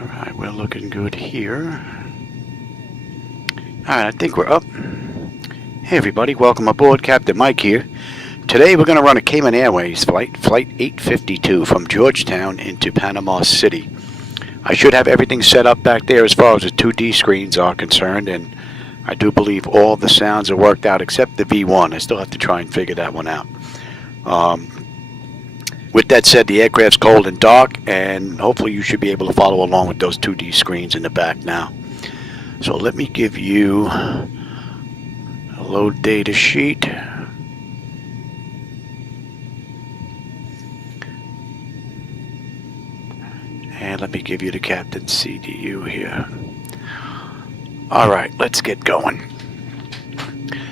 Alright, we're looking good here. Alright, I think we're up. Hey everybody, welcome aboard. Captain Mike here. Today we're going to run a Cayman Airways flight, Flight 852 from Georgetown into Panama City. I should have everything set up back there as far as the 2D screens are concerned, and I do believe all the sounds are worked out except the V1. I still have to try and figure that one out. With that said, the aircraft's cold and dark, and hopefully you should be able to follow along with those 2D screens in the back now. So let me give you a load data sheet. And let me give you the Captain's CDU here. Alright, let's get going.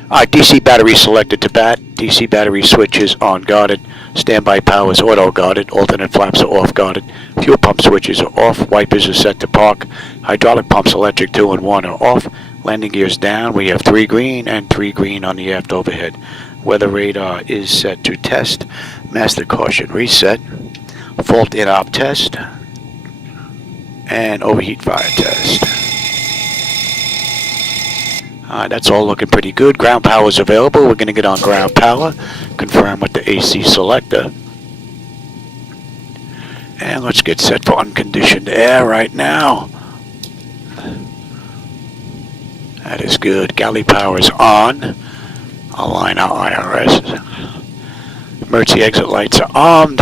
Alright, DC battery selected to bat. DC battery switches on guarded. Standby power is auto guarded. Alternate flaps are off guarded. Fuel pump switches are off. Wipers are set to park. Hydraulic pumps electric 2 and 1 are off. Landing gears down. We have 3 green and 3 green on the aft overhead. Weather radar is set to test. Master caution reset. Fault in-op test. And overheat fire test. That's all looking pretty good. Ground power is available. We're going to get on ground power. Confirm with the AC selector. And let's get set for unconditioned air right now. That is good. Galley power is on. Align our IRS. Emergency exit lights are armed.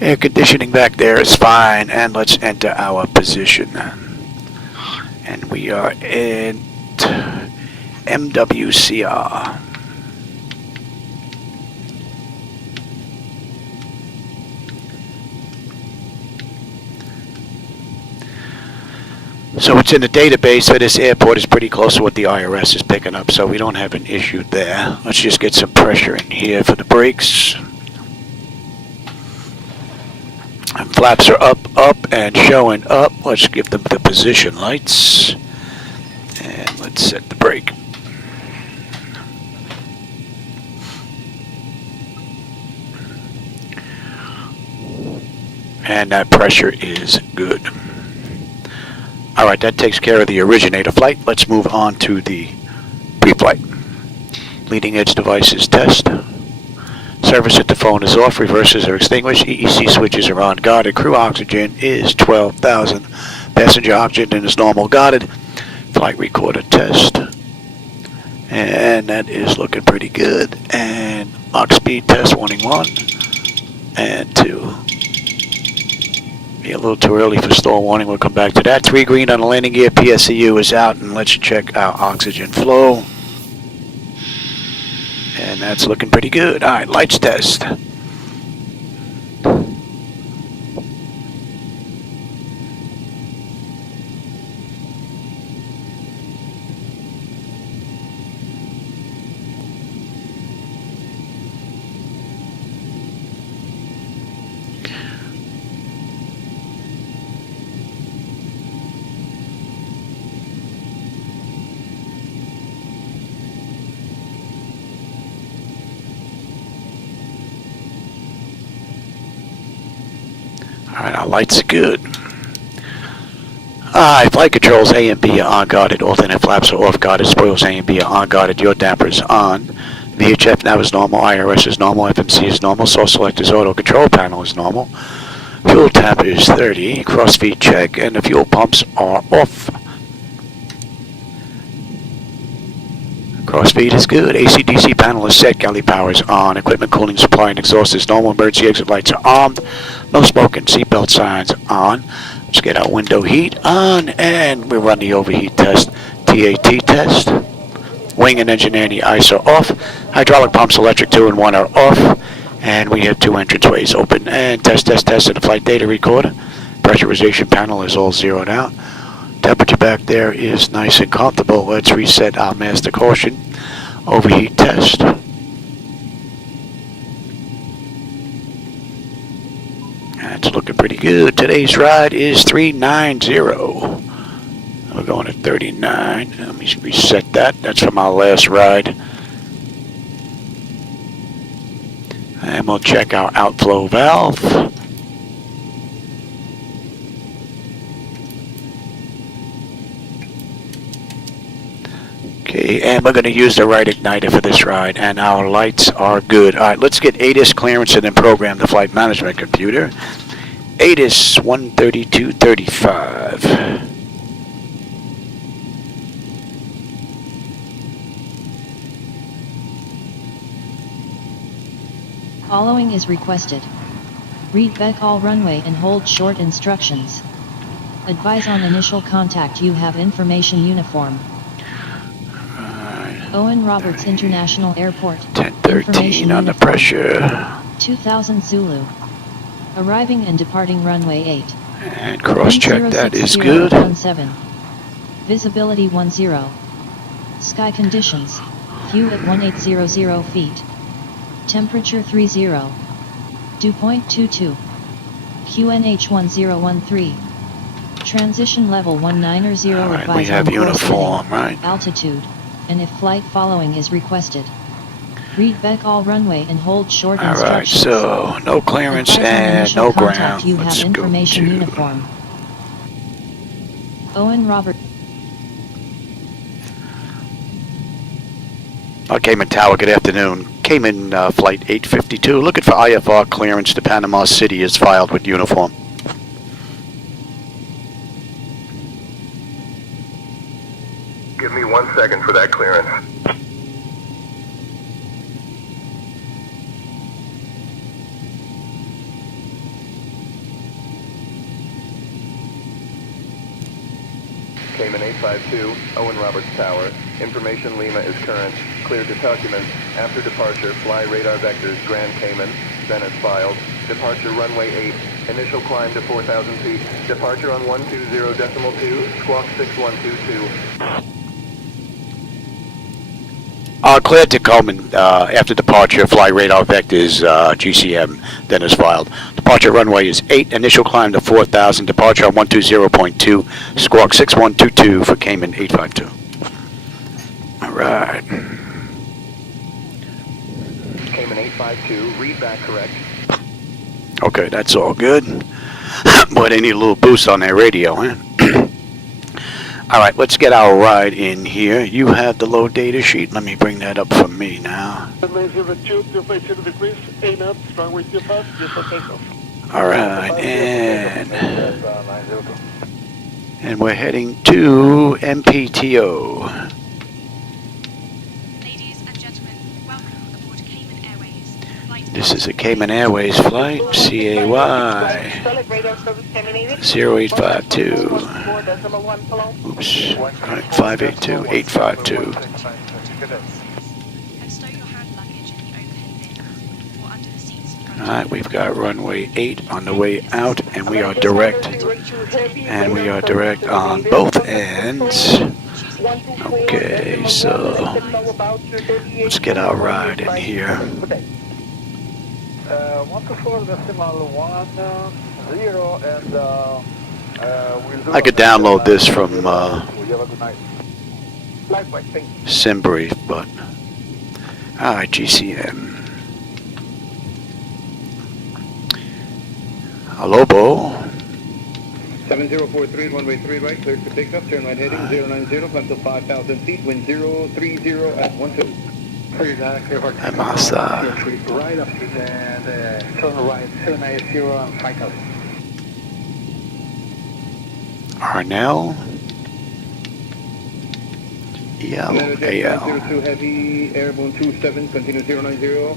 Air conditioning back there is fine. And let's enter our position. And we are in MWCR. So it's in the database that this airport is pretty close to what the IRS is picking up, so we don't have an issue there. Let's just get some pressure in here for the brakes. And flaps are up, and showing up. Let's give them the position lights. And let's set the brake. And that pressure is good. Alright, that takes care of the originator flight. Let's move on to the pre-flight. Leading edge devices test. Service at the phone is off. Reverses are extinguished. EEC switches are on guarded. Crew oxygen is 12,000. Passenger oxygen is normal guarded. Flight recorder test. And that is looking pretty good. And Mach speed test, warning 1 and 2. Be a little too early for stall warning. We'll come back to that. 3 green on the landing gear. PSEU is out, and let's check our oxygen flow. And that's looking pretty good. Alright, lights test. Alright, our lights are good. Flight controls A and B are on guarded. Alternate flaps are off guarded. Spoils A and B are on guarded. Your damper is on. VHF nav is normal. IRS is normal. FMC is normal. Source select is auto. Control panel is normal. Fuel temp is 30. Crossfeed check. And the fuel pumps are off. Crossfeed is good. AC/DC panel is set. Galley power is on. Equipment cooling supply and exhaust is normal. Emergency exit lights are armed. No smoking. Seatbelt signs on. Let's get our window heat on. And we run the overheat test. TAT test. Wing and engine anti-ice are off. Hydraulic pumps electric 2 and 1 are off. And we have 2 entranceways open. And test of the flight data recorder. Pressurization panel is all zeroed out. Temperature back there is nice and comfortable. Let's reset our master caution. Overheat test. That's looking pretty good. Today's ride is 390. We're going at 39. Let me reset that. That's from our last ride. And we'll check our outflow valve. Okay, and we're going to use the right igniter for this ride, and our lights are good. All right, let's get ATIS clearance and then program the flight management computer. ATIS 13235. Following is requested. Read back all runway and hold short instructions. Advise on initial contact you have information uniform. Owen Roberts International Airport. 1013 on the pressure. 2000 Zulu. Arriving and departing runway 8. And cross-check, that is good. 17. Visibility 10. Sky conditions. View at 1800 feet. Temperature 30. Dew point 22. QNH 1013. Transition level 190. Alright, advise we have on course uniform, heading, right? altitude, and if flight following is requested. Read back all runway and hold short instructions. Alright, so no clearance Advise on and initial no contact ground. you Let's have go information to... uniform. Owen Robert. Cayman Tower, good afternoon. Cayman Flight 852, looking for IFR clearance to Panama City is filed with uniform. Give me 1 second for that clearance. Cayman 852, Owen Roberts Tower. Information Lima is current. Cleared to documents. After departure, fly radar vectors Grand Cayman. Then as filed. Departure runway 8. Initial climb to 4,000 feet. Departure on 120.2. Squawk 6122. Cleared to Coleman after departure, fly radar vectors GCM, then is filed. Departure runway is 8, initial climb to 4,000, departure on 120.2, squawk 6122 for Cayman 852. Alright. Cayman 852, read back correct. Okay, that's all good. Boy, they need a little boost on their radio, huh? Alright, let's get our ride in here. You have the low data sheet. Let me bring that up for me now. Alright, and we're heading to MPTO. Ladies and gentlemen, welcome aboard Cayman Airways Flight. This is a Cayman Airways flight, CAY 0852. Oops, alright, 582, 852. And stow your hand luggage in the overhead bins or under the seats in front of Alright, we've got runway 8 on the way out, and we are direct. And we are direct on both ends. Okay, so let's get our ride in here. 124.10 and I could download this from SimBrief, but alright, GCM. Alobo. 7043, runway 3 right, cleared for takeoff, turn right heading, 090, climb to 5,000 feet, wind 030 at 12. Masa. Right up to the turn right, 790 and 5,000. Arnell. EL. 02 heavy, airborne 27, continue 090,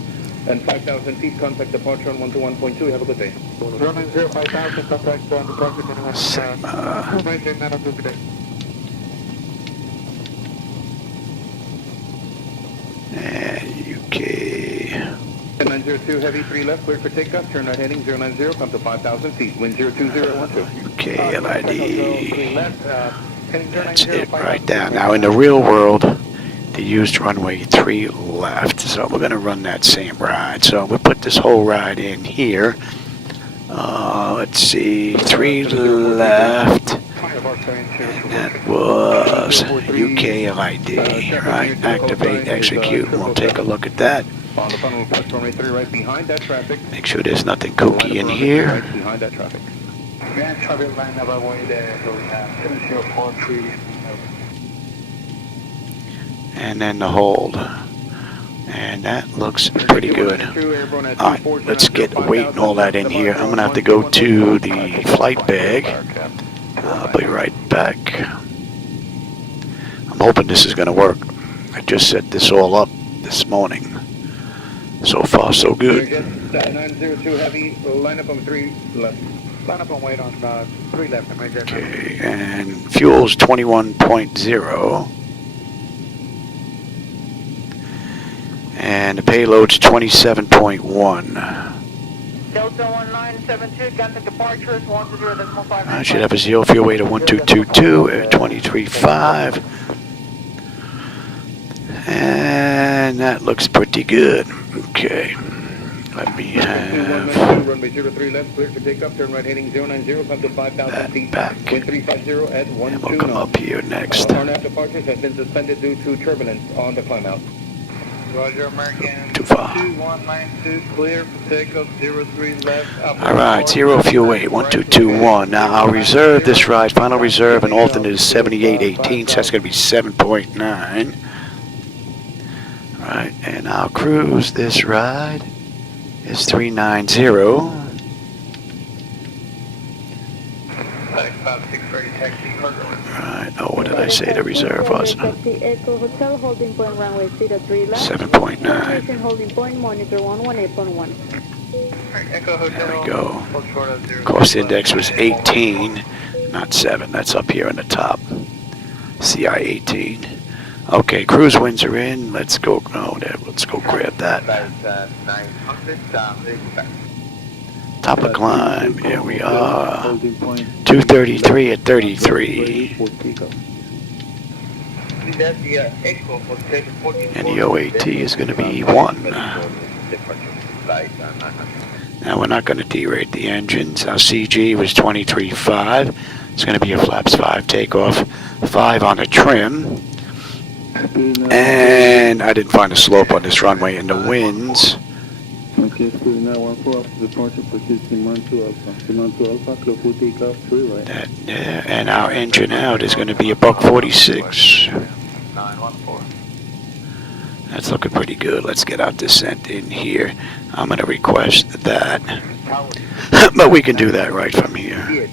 and 5,000 feet, contact departure on 121.2, have a good day. 090, 5,000, contact on departure, And UK. 902 heavy, 3 left, cleared for takeoff, turn right heading, 090, come to 5,000 feet, wind 02012. UKLID. That's it right there. Now in the real world, they used runway 3 left, so we're going to run that same ride. So we'll put this whole ride in here. Let's see, 3 left, and that was UKLID, right? Activate, execute, and we'll take a look at that. Make sure there's nothing kooky in here. And then the hold. And that looks pretty good. Alright, let's get weight and all that in here. I'm going to have to go to the flight bag. I'll be right back. I'm hoping this is going to work. I just set this all up this morning. So far, so good. 902 heavy, line up on 3 left. Line up on weight on 3 left. Okay, and fuel's 21.0. And the payload's 27.1. Delta 1972, contact departures 10.5. I should have a zero fuel weight of 1222 at 23.5. And that looks pretty good. Okay. Let me have runway 03 left, clear for takeoff, turn right heading 090, come to 5,000 feet. back. Wind 350 at 129. And we'll come up here next. RNAV departures have been suspended due to turbulence on the climb out. Roger, American. Too far. 2192, clear for takeoff, 03 left. Alright, zero fuel weight, 1221. Now I'll reserve this ride. Final reserve and alternate is 7818, so that's going to be 7.9. Alright, and I'll cruise this ride. It's 390. Right, oh, what did I say the reserve was? 7.9. Holding point, monitor 118.1. There we go. Cost index was 18, not 7. That's up here on the top. CI 18. Okay, cruise winds are in. Let's go. Oh, there. Let's go grab that. Top of climb. Here we are. 233 at 33. And the OAT is going to be 1. Now we're not going to derate the engines. Our CG was 23.5. It's going to be a flaps 5 takeoff. 5 on the trim. And I didn't find a slope on this runway in the winds. That, and our engine out is going to be a $146. That's looking pretty good. Let's get our descent in here. I'm going to request that. But we can do that right from here.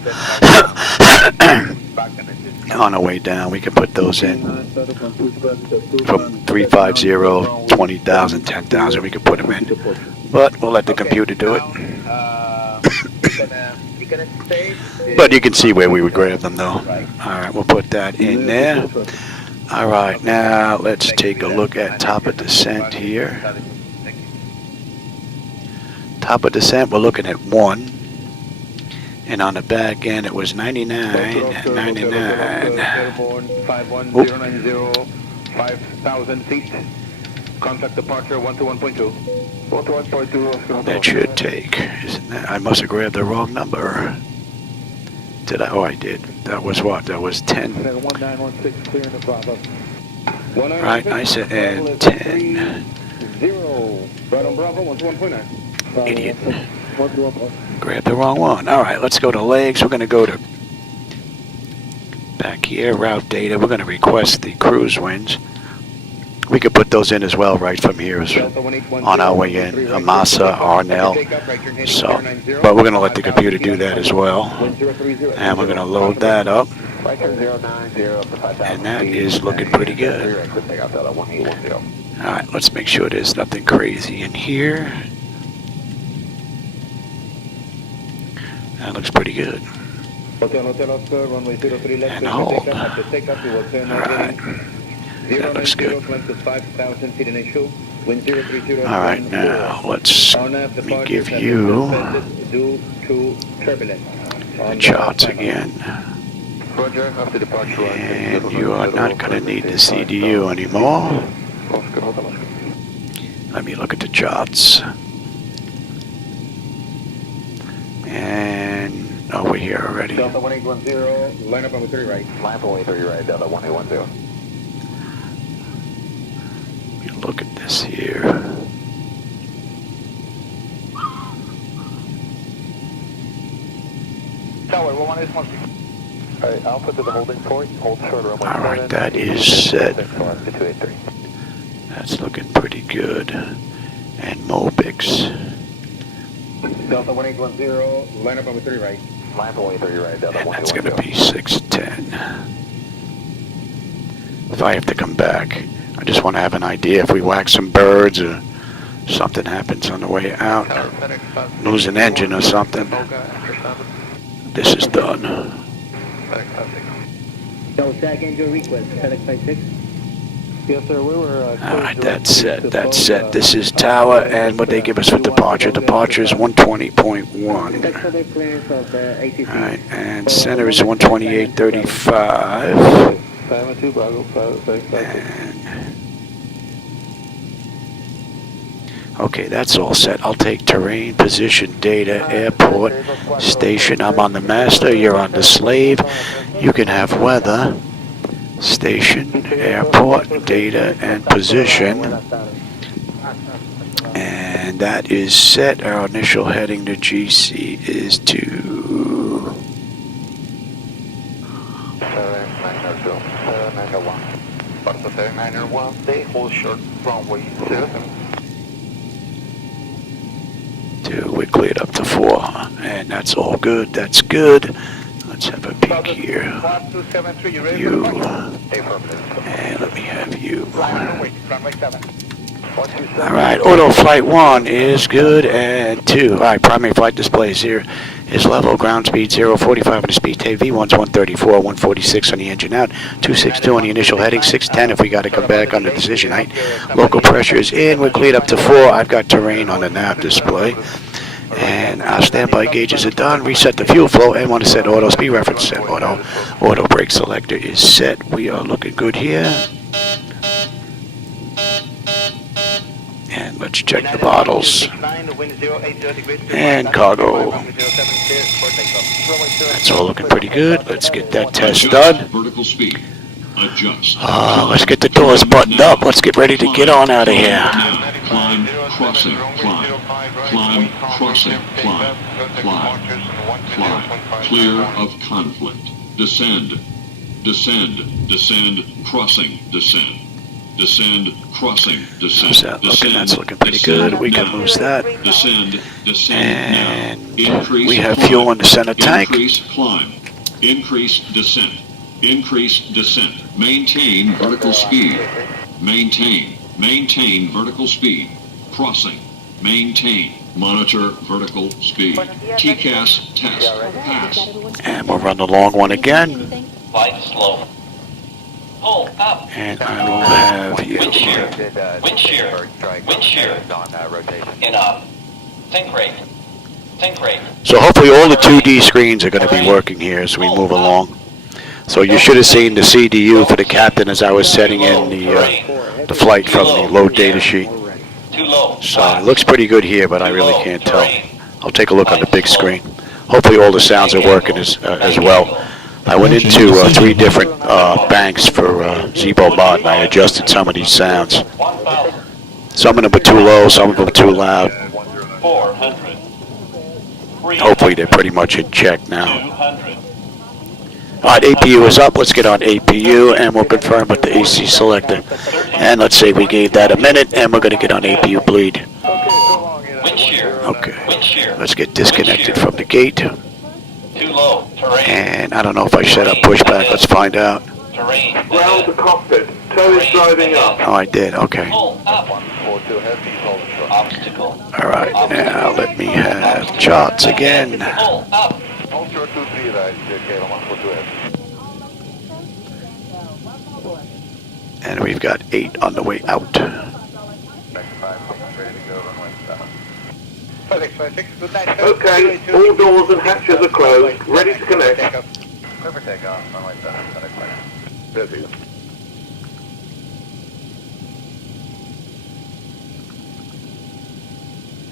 On our way down, we can put those in from 350, 20,000, 10,000. We can put them in, but we'll let the computer do it. But you can see where we would grab them, though. All right, we'll put that in there. All right, now let's take a look at top of descent here. Top of descent, we're looking at 1. And on the back end, it was 99 and 99. 5,000 feet. Contact departure 121.2. That should take. Isn't that? I must have grabbed the wrong number. Did I? Oh, I did. That was what? That was 10. 1916, clear in the Bravo. Right, I said and 10. 0. Right on Bravo, 121.9. Idiot. Grab the wrong one. All right, let's go to legs. We're going to go to back here, route data. We're going to request the cruise winds. We could put those in as well right from here on our way in. Amasa, Arnell. So, but we're going to let the computer do that as well. And we're going to load that up. And that is looking pretty good. All right, let's make sure there's nothing crazy in here. That looks pretty good. And hold. Alright. That looks good. Alright, now let me give you the charts again. And you are not going to need the CDU anymore. Let me look at the charts. And oh, we're here already. Delta 1810, line up on 30 right. Line up on 30 right, Delta 1810. Look at this here. Tower, 118. Alright, Alpha to the holding point. Hold short runway. Alright, that is set. 283. That's looking pretty good. And Mobix. Delta 1810, line up on 3 right. Line up on 3 right, Delta And 1810. that's going to be 610. If I have to come back, I just want to have an idea if we whack some birds or something happens on the way out, or lose an engine or something. This is done. No, second your request, FedEx 56. Yes, sir, we were... Alright, that's set, that's set. This is tower, and what they give us for departure. Departure is 120.1. Thanks for the clearance of the ATC. Alright, and center is 128.35. Okay, that's all set. I'll take terrain, position, data, airport, station. I'm on the master, you're on the slave. You can have weather, station, airport, data, and position. And that is set. Our initial heading to GC is to... 7901, they hold short runway 7. We cleared up to 4, and that's all good. That's good. Let's have a peek here. You, and let me have you. Alright, auto flight 1 is good, and 2. Alright, primary flight displays here is level, ground speed 0, 45 on the speed tape, V1's 134, 146 on the engine out, 262 on the initial heading, 610 if we got to come back on the decision height. Local pressure is in, we're cleared up to 4. I've got terrain on the nav display. And our standby gauges are done. Reset the fuel flow and want to set auto. Speed reference set auto. Auto brake selector is set. We are looking good here. And let's check the bottles. And cargo. That's all looking pretty good. Let's get that test done. Vertical speed. Adjust. Let's get the doors buttoned up. Let's get ready to get on out of here. Climb, crossing, climb. Climb, crossing, climb. Climb, climb. Clear of conflict. Descend, descend, descend, crossing, descend. Descend, crossing, descend. How's that looking? That's looking pretty good. We can lose that. Descend, descend And now. Increase we have climb. fuel in the center tank. Increase climb. Increase descent. Increase descent. Maintain vertical speed. Maintain. Maintain vertical speed. Crossing. Maintain. Monitor vertical speed. TCAS test. Pass. And we'll run the long one again. Flight slow. Pull up. And I will have you. Wind shear. Wind shear. Wind shear. In up. Think rate. Think rate. So hopefully all the 2D screens are going to be working here as we move along. So you should have seen the CDU for the captain as I was setting in the flight from the load data sheet. Too low. So it looks pretty good here, but I really can't tell. I'll take a look on the big screen. Hopefully all the sounds are working as well. I went into 3 different banks for ZiboMod and I adjusted some of these sounds. Some of them were too low, some of them were too loud. 400. Hopefully they're pretty much in check now. 200. Alright, APU is up. Let's get on APU and we'll confirm with the AC selector. And let's say we gave that a minute and we're going to get on APU bleed. Wind shear. Okay. Wind shear. Let's get disconnected from the gate. Too low. Terrain. And I don't know if I set up pushback. Let's find out. Terrain. Ground to cockpit. Toe is driving up. Oh, I did. Okay. Pull up. Obstacle. Alright, now let me have charts again. Pull up. Hold short 23 right, Caleb 142. And we've got 8 on the way out. Okay, all doors and hatches are closed. Ready to connect. Clear for takeoff, runway 7, FedEx Flight. Busy.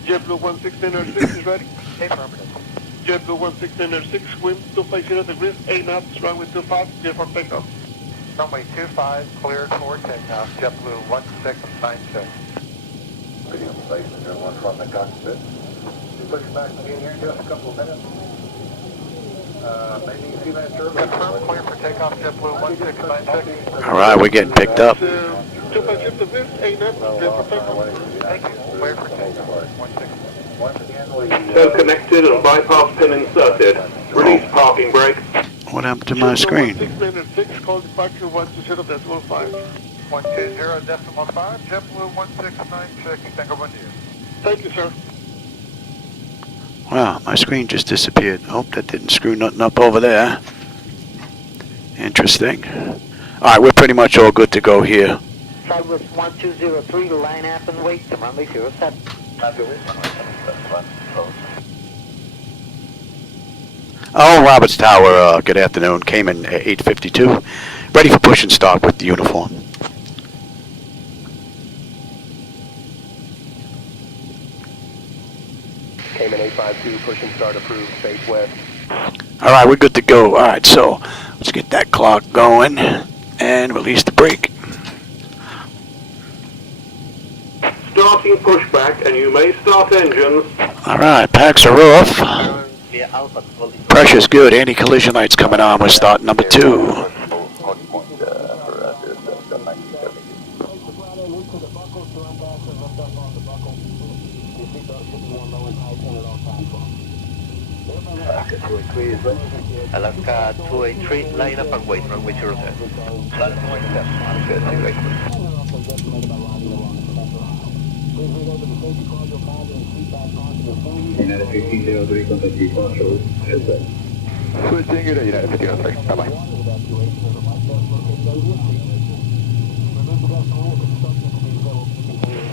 JetBlue 1606 is ready. Affirmative. JetBlue 1606, wind 250 degrees, 8 knots, runway 25, clear for takeoff. Runway 25, cleared for takeoff. JetBlue 1696. Video station, everyone from the cockpit. You push back in here in just a couple of minutes. Maybe a few minutes early. Confirm, clear for takeoff, JetBlue 1696. Alright, we're getting picked up. 250 to risk, 8 knots, clear for takeoff. Thank you. Clear for takeoff. 16. Once again, we... So connected and bypass pin inserted. Release parking brake. What happened to my screen? 1606, call departure 120.5. 120.5, JetBlue 1696, Tango 1 year. Thank you, sir. Wow, my screen just disappeared. Hope that didn't screw nothing up over there. Interesting. Alright, we're pretty much all good to go here. Southwest 1203, line up and wait to runway 07. Oh, Roberts Tower, good afternoon. Cayman 852. Ready for push and start with the uniform. Cayman 852, push and start approved, face west. Alright, we're good to go. Alright, so let's get that clock going and release the brake. Starting pushback, and you may start engines. Alright, packs are off. Pressure's good. Anti-collision lights coming on. We're starting number 2. Alaska 283, line up and wait, runway 07. United 1503, contact departure. Switching to United 1503, bye-bye.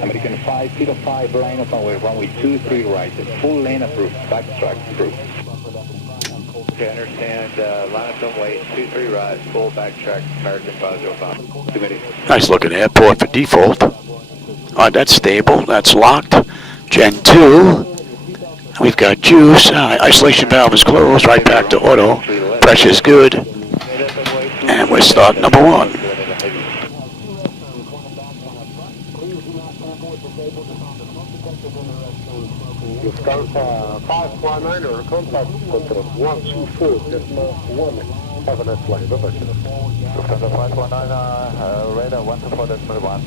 American 505, line up and wait, runway 23 right, full lane approved, backtrack approved. Okay, understand, line up and wait, 23 right, full backtrack, American 505. Committee. Nice looking airport for default. Alright, that's stable. That's locked. Gen 2. We've got juice. Isolation valve is closed. Right back to auto. Pressure's good. And we're starting number 1. Lufthansa 519 or contact control 124.1. Have a nice flight. Bye-bye. Lufthansa 519, radar 124.1.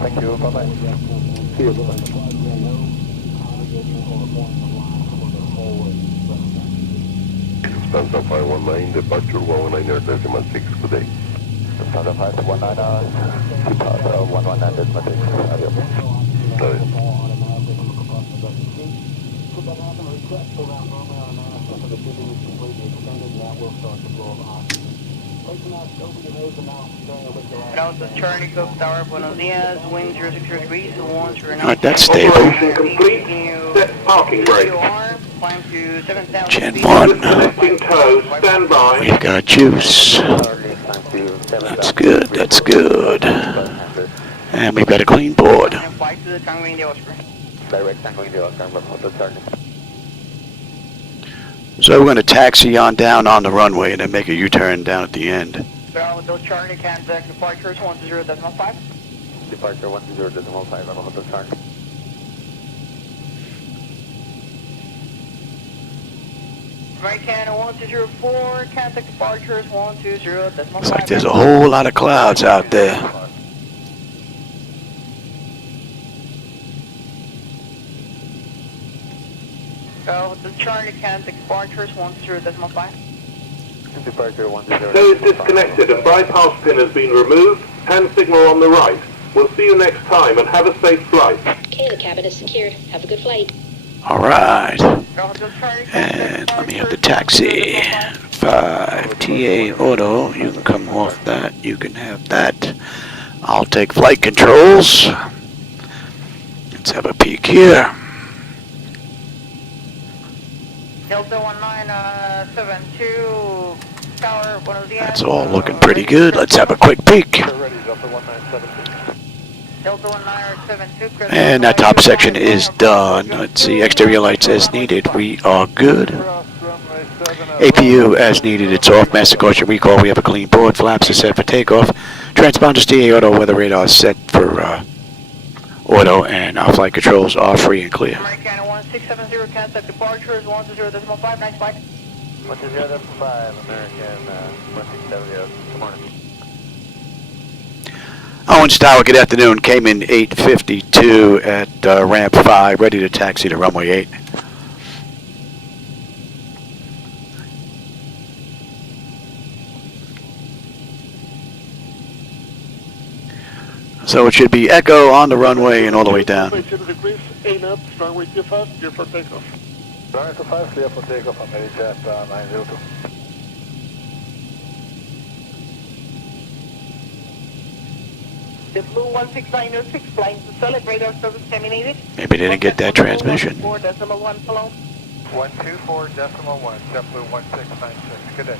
Thank you, bye-bye. See you, bye-bye. Lufthansa 519, departure 119.6, good day. Lufthansa 519, departure 119.6, adios. Delta Charlie, Cook Tower, Buenos Dias, wind 060 degrees, 109. Alright, that's stable. Operation complete. Set parking brake. Climb to 7,000 Gen feet. 1. Disconnecting tow, stand by. We've got juice. That's good. That's good. And we've got a clean board. And fly to the Tango India Osprey. Direct Tango India, Hotel Charlie. So we're going to taxi on down on the runway and then make a U-turn down at the end. Hotel Charlie, contact departures 10.5. Departure 10.5 on Hotel Charlie. American 1204, contact departures 120.5. Looks like there's a whole lot of clouds out there. Hotel Charlie, contact departures 10.5. Departure 10. Tow is disconnected and bypass pin has been removed. Hand signal on the right. We'll see you next time and have a safe flight. Okay, the cabin is secured. Have a good flight. Alright. And let me have the taxi. 5 TA Auto. You can come off that. You can have that. I'll take flight controls. Let's have a peek here. Delta 1972 Tower, Buenos Dias. That's all looking pretty good. Let's have a quick peek. Delta 1972. And that top section is done. Let's see, exterior lights as needed. We are good. APU as needed. It's off. Master caution recall. We have a clean board. Flaps are set for takeoff. Transponders TA Auto. Weather radar is set for auto. And our flight controls are free and clear. American 1670, contact departures 10.5. Nice flight. 10.5, American 1670. Good morning. Owens Tower, good afternoon. Cayman 852 at ramp 5, ready to taxi to runway 8. So it should be Echo on the runway and all the way down. 2 degrees, 8 knots, runway 25, clear for takeoff. Runway 25, clear for takeoff on Jet 902. The Blue 16906 flying to solid radar service terminated. Maybe they didn't get that transmission. 124.1 below. 124.1, JetBlue 1696. Good day.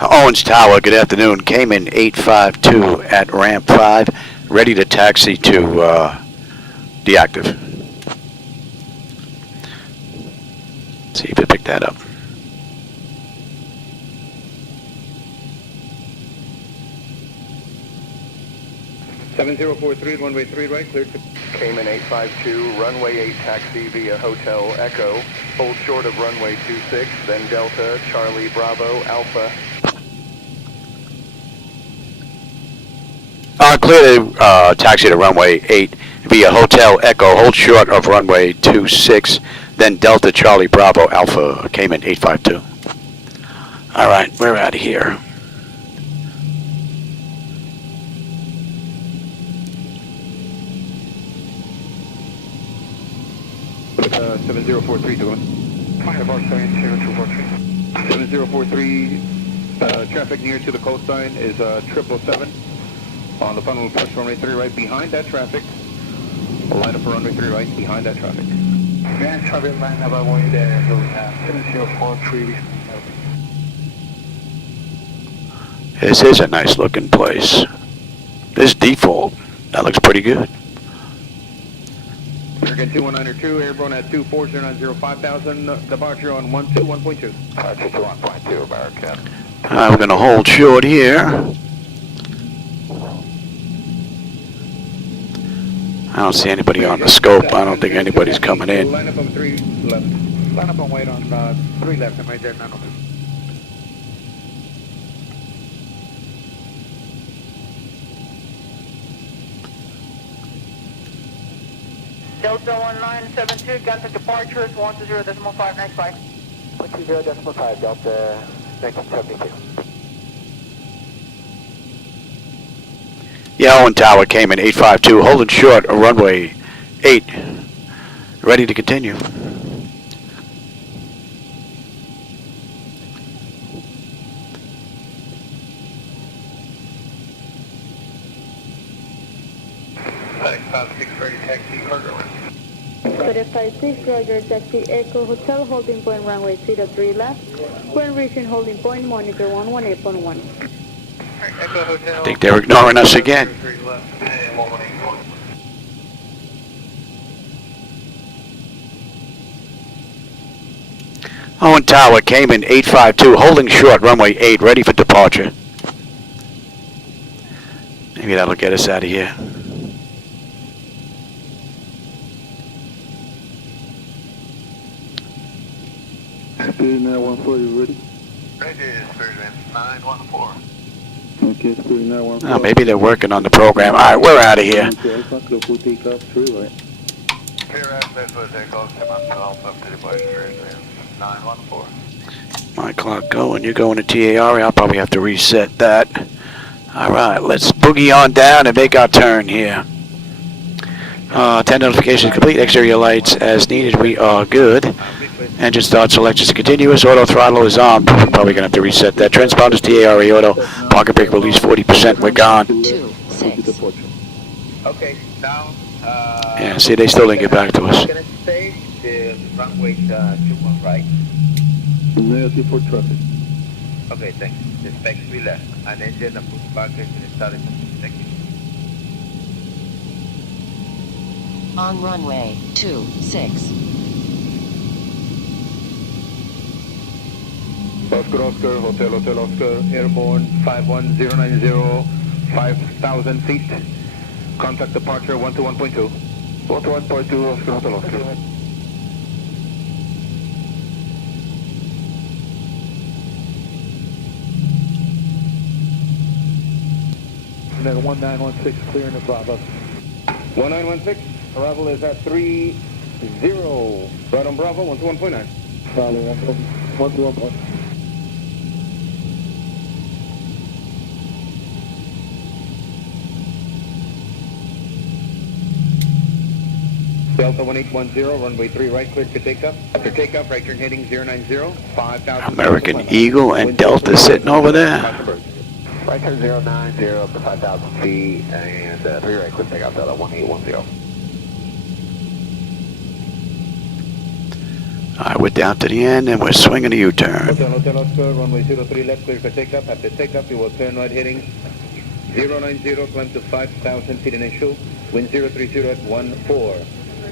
Owens Tower, good afternoon. Cayman 852 at ramp 5, ready to taxi to deactive. See if it picked that up. Runway 3 right, cleared to Cayman 852, runway 8 taxi via Hotel Echo. Hold short of runway 26, then Delta, Charlie, Bravo, Alpha. Clear to taxi to runway 8 via Hotel Echo. Hold short of runway 26, then Delta, Charlie, Bravo, Alpha, Cayman 852. All right, we're out of here. Uh, 7043 to 1. 7043, traffic near to the coastline is 777. On the funnel, push runway 3 right behind that traffic. Line up for runway 3 right behind that traffic. Grand traffic line number 1 there, so we have 7043. This is a nice looking place. This default, that looks pretty good. American 21902, airborne at 240905000, departure on 121.2. Departure to 1.2, American. We're going to hold short here. I don't see anybody on the scope. I don't think anybody's coming in. Line up on 3 left. Line up on wait on 3 left, and right there, 902. Delta 1972, contact departures 120.5, next flight. 120.5, Delta 1972. Yeah, Owen Tower, Cayman 852, holding short of runway 8, ready to continue. Five 630 taxi cargo. 56 Roger, taxi Echo Hotel, holding point runway 03 left. When reaching holding point, monitor 118.1. Echo Hotel. I think they're ignoring us again. Owen Tower, Cayman 852, holding short, runway 8, ready for departure. Maybe that'll get us out of here. Spirit 914, you ready? Ready, Spirit 914. Okay, Spirit 914. Oh, maybe they're working on the program. All right, we're out of here. Clear access for takeoff, 712 up to departure, 914. My clock going. You're going to TAR. I'll probably have to reset that. All right, let's boogie on down and make our turn here. 10 notifications complete. Exterior lights as needed. We are good. Engine start selections continuous. Auto throttle is on. Probably gonna have to reset that. Transponders TAR auto. Pocket brake release 40%. We're gone. 26. Okay, now. Yeah. See, they still didn't get back to us. Gonna stay the runway 21 right. Negative for traffic. Okay, thanks. The specs we left. An engine and push back engine started. Thank you. On runway 26. Oscar, Oscar, Hotel Oscar, airborne 51090, 5,000 feet. Contact departure 121.2. 121.2, Oscar, Hotel Oscar. and then 1916 clearing the Bravo. 1916, arrival is at 30, right on Bravo, 121.9. Bravo, 121.9. Delta 1810, runway 3 right, cleared for takeoff. After takeoff, right turn heading 090, 5,000. American Eagle and Delta sitting over there. Right turn 090 up to 5,000 feet, and 3 right, clear takeoff, Delta 1810. Alright, we're down to the end and we're swinging a U-turn. Hotel Oscar, runway 03 left, clear for takeoff. After takeoff, you will turn right heading 090, climb to 5,000 feet initial, wind 030 at 14.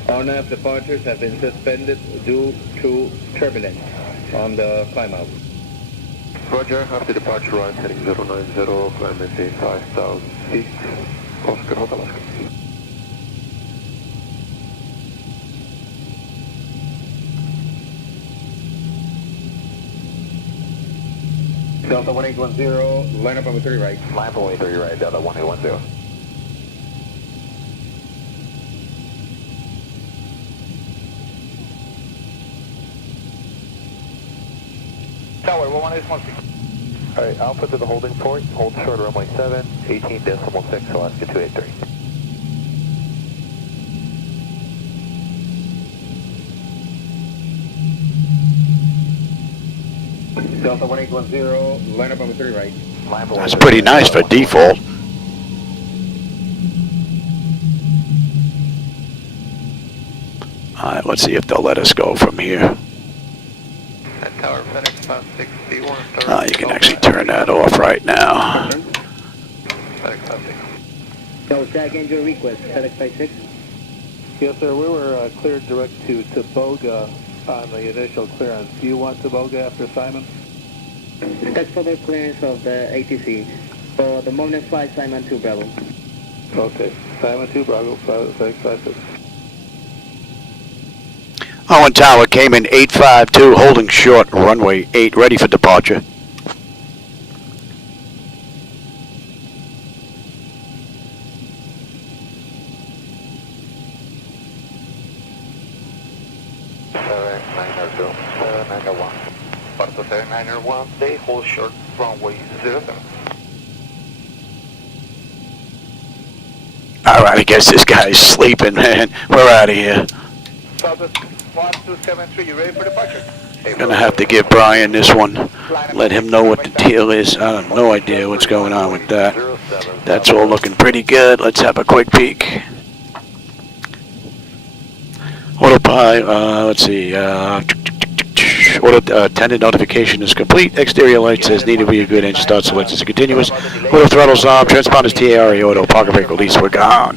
RNAV departures have been suspended due to turbulence on the climb out. Roger, after departure right heading 090, climb maintain 5,000 feet, Oscar Hotel Oscar. Delta 1810, line up on 30 right. Line up on 30 right, Delta 1810. Tower, 11816. Alright, Alpha to the holding port, hold short runway 7, 18.6, Alaska 283. Delta 1810, line up on 30 right. That's pretty nice for default. Alright, let's see if they'll let us go from here. Tower, FedEx 561. You can actually turn that off right now. FedEx 56. So, tag in your request, FedEx 56. Yes, sir. We were cleared direct to Boga on the initial clearance. Do you want Boga after Simon? That's for the clearance of the ATC. For the moment, flight Simon 2 Bravo. Okay. Simon 2 Bravo, FedEx 56. Owen Tower, Cayman 852, holding short, runway 8, ready for departure. Parto 791, stay, hold short, runway 07. Alright, I guess this guy's sleeping, man. We're out of here. Southwest 1273, you ready for departure? Gonna have to give Brian this one. Let him know what the deal is. I have no idea what's going on with that. That's all looking pretty good. Let's have a quick peek. Autopilot, let's see. Auto attendant notification is complete. Exterior light says needed to be a good engine start select is continuous. Auto throttle's on. Transponders TARE auto. Pocket brake release. We're gone.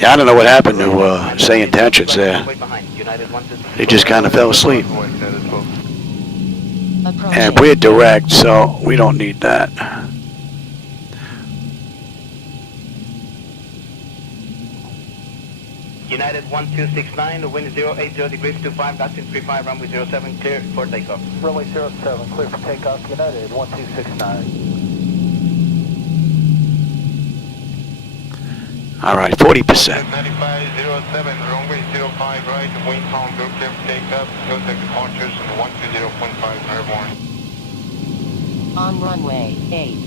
Yeah, I don't know what happened to SayIntentions there. They just kind of fell asleep. And we're direct, so we don't need that. United 1269, the wind is 080 degrees 25, that's in 35, runway 07, clear for takeoff. Runway 07, clear for takeoff. United 1269. All right, 40%. 9507, runway 05 right, wind calm, go clear for takeoff, contact departures, 120.5 airborne. On runway 8.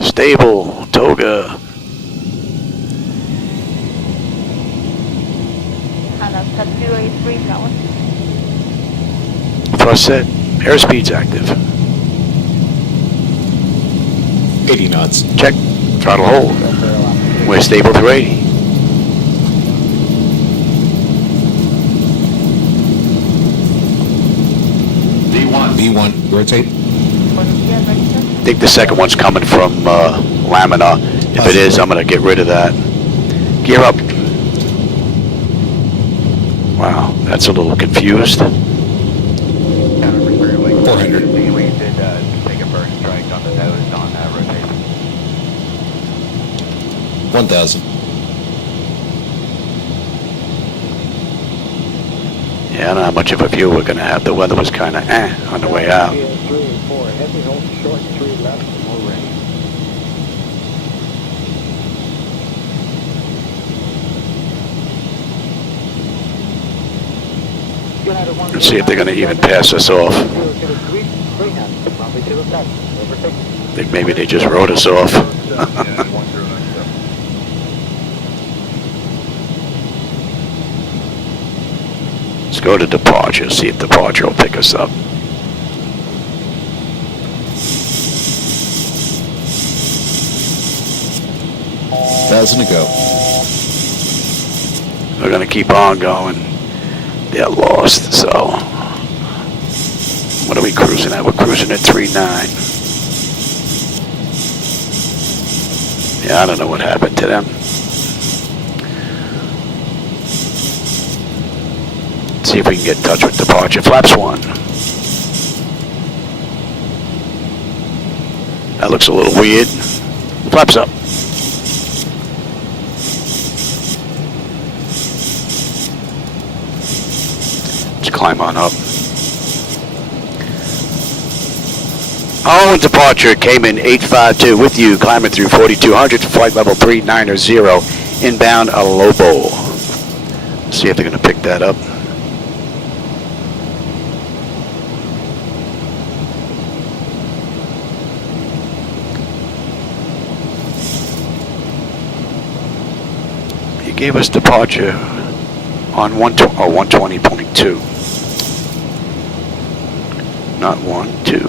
Stable, Toga. Alaska 283, Tower. Thrust set, airspeed's active. 80 knots. Check, throttle hold. We're stable through 80. V1, rotate. I think the second one's coming from Lamina. If it is, I'm going to get rid of that. Gear up. Wow, that's a little confused. 400. We did take a first strike on the nose on rotation. 1,000. Yeah, I don't know how much of a view we're going to have. The weather was kind of on the way out. 3 and 4, heavy hold short 3 left, more rain. Let's see if they're going to even pass us off. I think maybe they just wrote us off. Let's go to departure, see if departure will pick us up. $1,000 to go. We're going to keep on going. They're lost, so. What are we cruising at? We're cruising at 39. Yeah, I don't know what happened to them. Let's see if we can get in touch with departure. Flaps 1. That looks a little weird. Flaps up. Let's climb on up. Oh, departure, Cayman 852 with you, climbing through 4200 to flight level 390, inbound ALOBO. See if they're going to pick that up. He gave us departure on 120.2. Not 1, 2.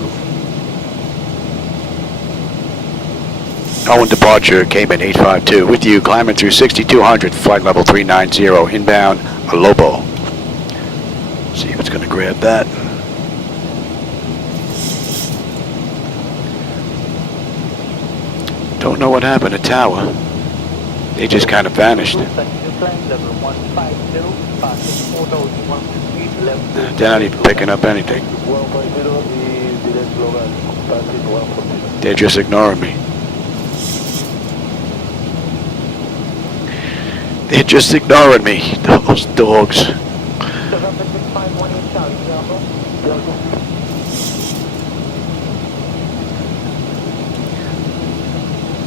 Owen departure, Cayman 852 with you, climbing through 6200, flight level 390, inbound ALOBO. See if it's going to grab that. Don't know what happened to Tower. They just kind of vanished. They're not even picking up anything. They're just ignoring me. They're just ignoring me, those dogs.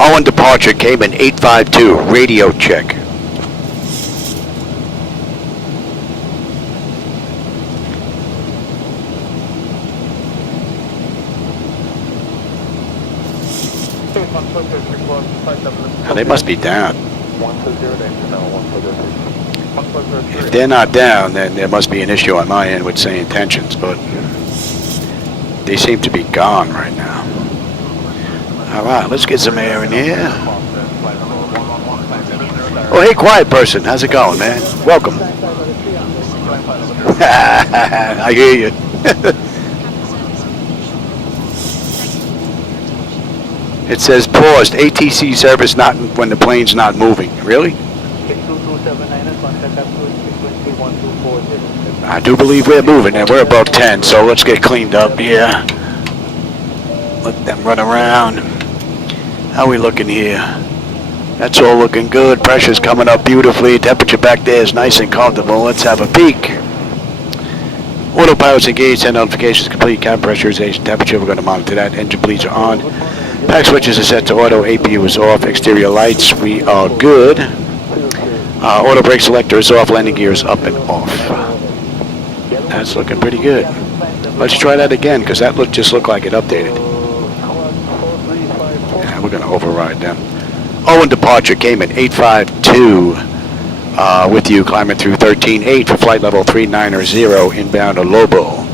Owen departure, Cayman 852, radio check. Now they must be down. If they're not down, then there must be an issue on my end with SayIntentions, but they seem to be gone right now. Alright, let's get some air in here. Oh, hey, quiet person. How's it going, man? Welcome. I hear you. It says paused. ATC service not when the plane's not moving. Really? I do believe we're moving and we're above 10, so let's get cleaned up here. Let them run around. How are we looking here? That's all looking good. Pressure's coming up beautifully. Temperature back there is nice and comfortable. Let's have a peek. Autopilot's engaged. Send notifications complete. Cabin pressurization, temperature. We're going to monitor that. Engine bleeds are on. Pack switches are set to auto. APU is off. Exterior lights, we are good. Auto brake selector is off. Landing gear is up and off. That's looking pretty good. Let's try that again, because that just looked like it updated. Yeah, we're going to override them. Owen departure, Cayman 852 with you, climbing through 13.8 for flight level 390, inbound ALOBO.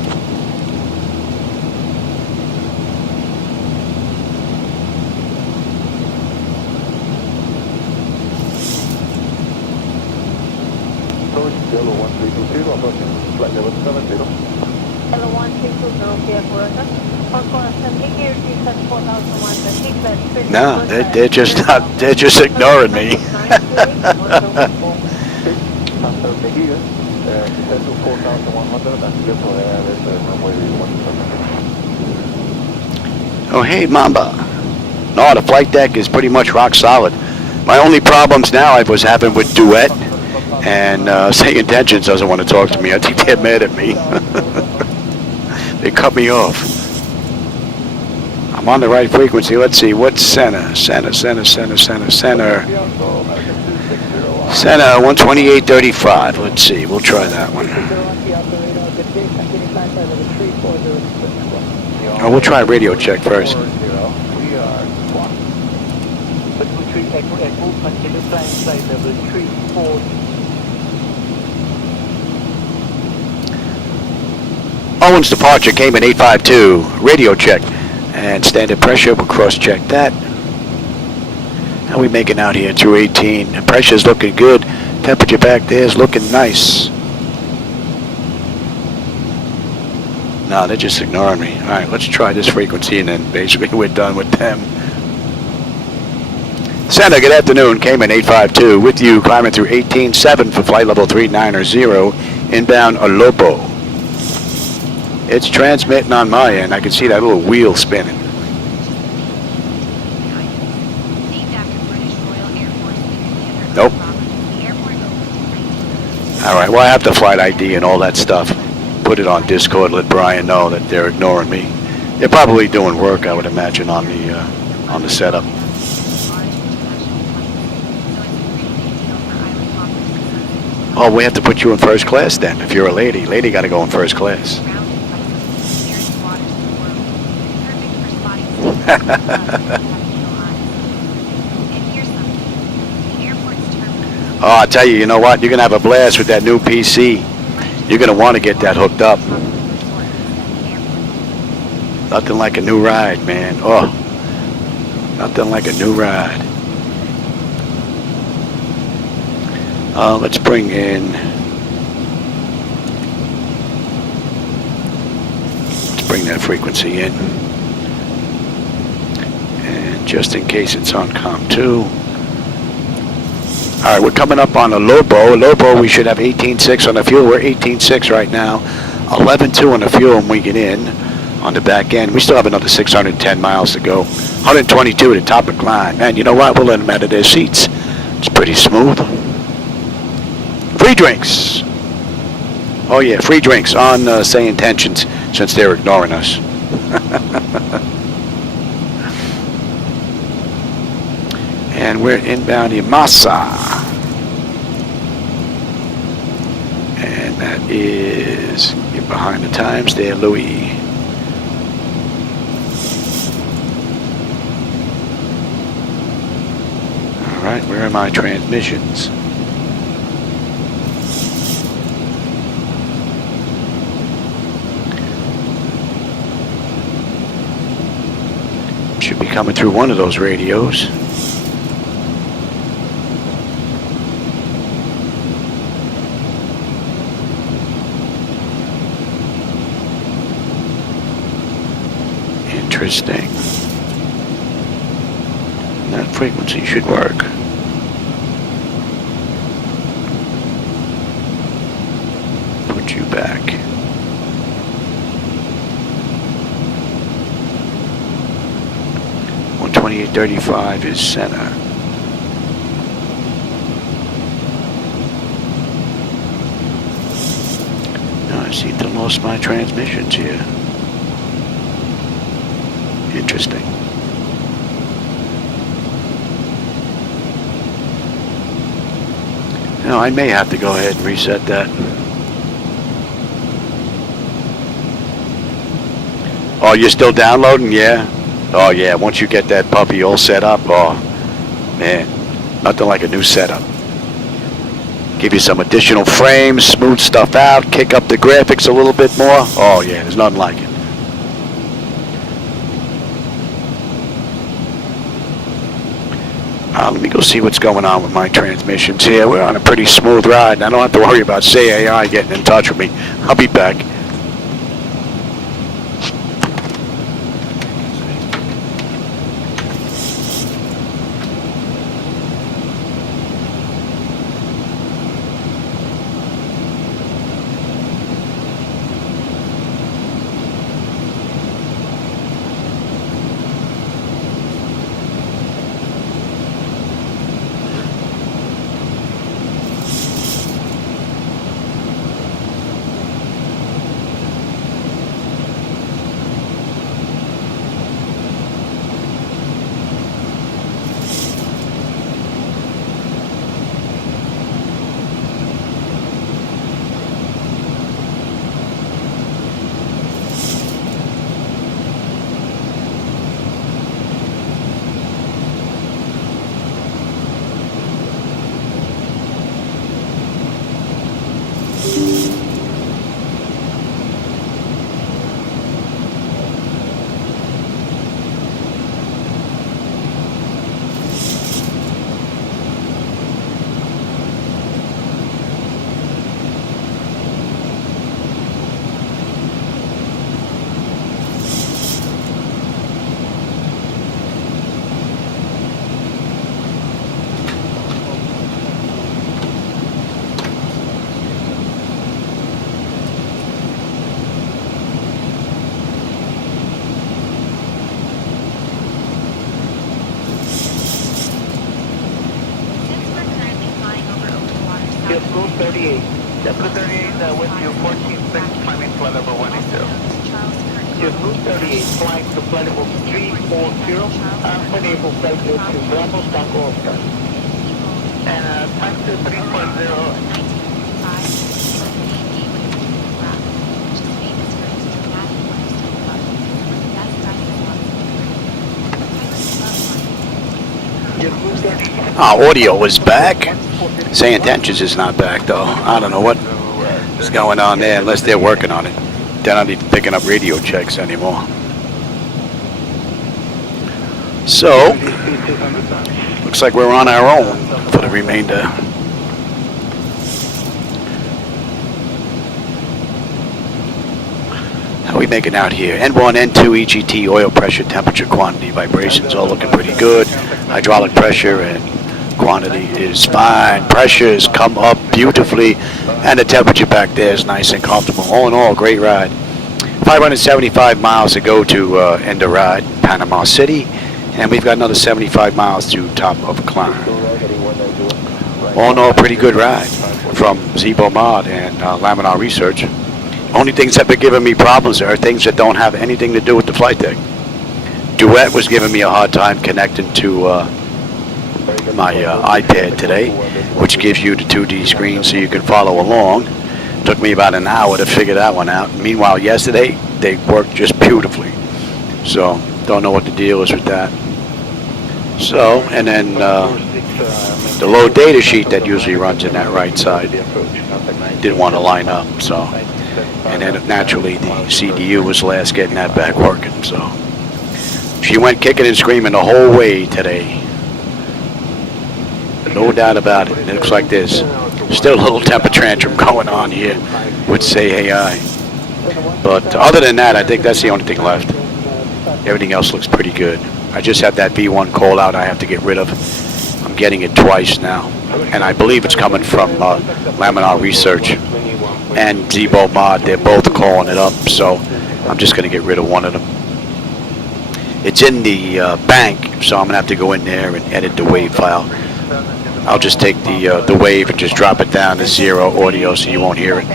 No, they're just not. They're just ignoring me. Oh, hey, Mamba. No, the flight deck is pretty much rock solid. My only problems now I was having with Duet, and SayIntentions doesn't want to talk to me. I think they're mad at me. They cut me off. I'm on the right frequency. Let's see. What's center? Center 128.35. Let's see. We'll try that one. Oh, we'll try radio check first. We are clock. But retreat at movement in the same state of the retreat forward. Owens departure, Cayman 852, radio check. And standard pressure, we'll cross-check that. How we making out here through 18? The pressure's looking good. Temperature back there is looking nice. No, they're just ignoring me. All right, let's try this frequency, and then basically we're done with them. Center, good afternoon. Cayman 852 with you, climbing through 18.7 for flight level 390, inbound ALOBO. It's transmitting on my end. I can see that little wheel spinning. Nope. All right, well, I have the flight ID and all that stuff. Put it on Discord, let Brian know that they're ignoring me. They're probably doing work, I would imagine, on the setup. Oh, we have to put you in first class then. If you're a lady, lady got to go in first class. Oh, I'll tell you, you know what? You're going to have a blast with that new PC. You're going to want to get that hooked up. Nothing like a new ride, man. Oh, nothing like a new ride. Let's bring in... Let's bring that frequency in. And just in case it's on COM 2. All right, we're coming up on ALOBO. ALOBO, we should have 18.6 on the fuel. We're 18.6 right now. 11.2 on the fuel when we get in on the back end. We still have another 610 miles to go. 122 at the top of climb. And you know what? We'll let them out of their seats. It's pretty smooth. Free drinks. Oh, yeah, free drinks on SayIntentions since they're ignoring us. And we're inbound Imasa. And that is, get behind the times there, Louis. All right, where are my transmissions? Should be coming through one of those radios. Interesting. That frequency should work. Put you back. 128.35 is center. Now I seem to lost my transmissions here. Interesting. Now I may have to go ahead and reset that. Oh, you're still downloading? Yeah. Oh yeah, once you get that puppy all set up, oh man, nothing like a new setup. Give you some additional frames, smooth stuff out, kick up the graphics a little bit more. Oh yeah, there's nothing like it. Let me go see what's going on with my transmissions here. We're on a pretty smooth ride. I don't have to worry about SayAI getting in touch with me. I'll be back. JetBlue 38, wind chill 14.6, climbing flight level 180. JetBlue 38, flying to flight level 340, and enable flight to Bravo Tango Oscar. And time to 340. Audio was back. SayIntentions is not back though. I don't know what is going on there unless they're working on it. They're not even picking up radio checks anymore. So, looks like we're on our own for the remainder. How are we making out here? N1, N2, EGT, oil pressure, temperature, quantity, vibrations, all looking pretty good. Hydraulic pressure and quantity is fine. Pressure has come up beautifully, and the temperature back there is nice and comfortable. All in all, great ride. 575 miles to go to end of ride, Panama City, and we've got another 75 miles to top of a climb. All in all, pretty good ride from ZiboMod and Laminar Research. Only things that have been giving me problems are things that don't have anything to do with the flight deck. Duet was giving me a hard time connecting to my iPad today, which gives you the 2D screen so you can follow along. Took me about an hour to figure that one out. Meanwhile, yesterday, they worked just beautifully. So, don't know what the deal is with that. So, and then the low data sheet that usually runs in that right side didn't want to line up, so. And then naturally the CDU was last getting that back working, so. She went kicking and screaming the whole way today. No doubt about it. It looks like there's still a little temper tantrum going on here with SayAI. But other than that, I think that's the only thing left. Everything else looks pretty good. I just had that V1 call out I have to get rid of. I'm getting it twice now. And I believe it's coming from Laminar Research and ZiboMod. They're both calling it up, so I'm just going to get rid of one of them. It's in the bank, so I'm going to have to go in there and edit the WAV file. I'll just take the wave and just drop it down to 0 audio so you won't hear it.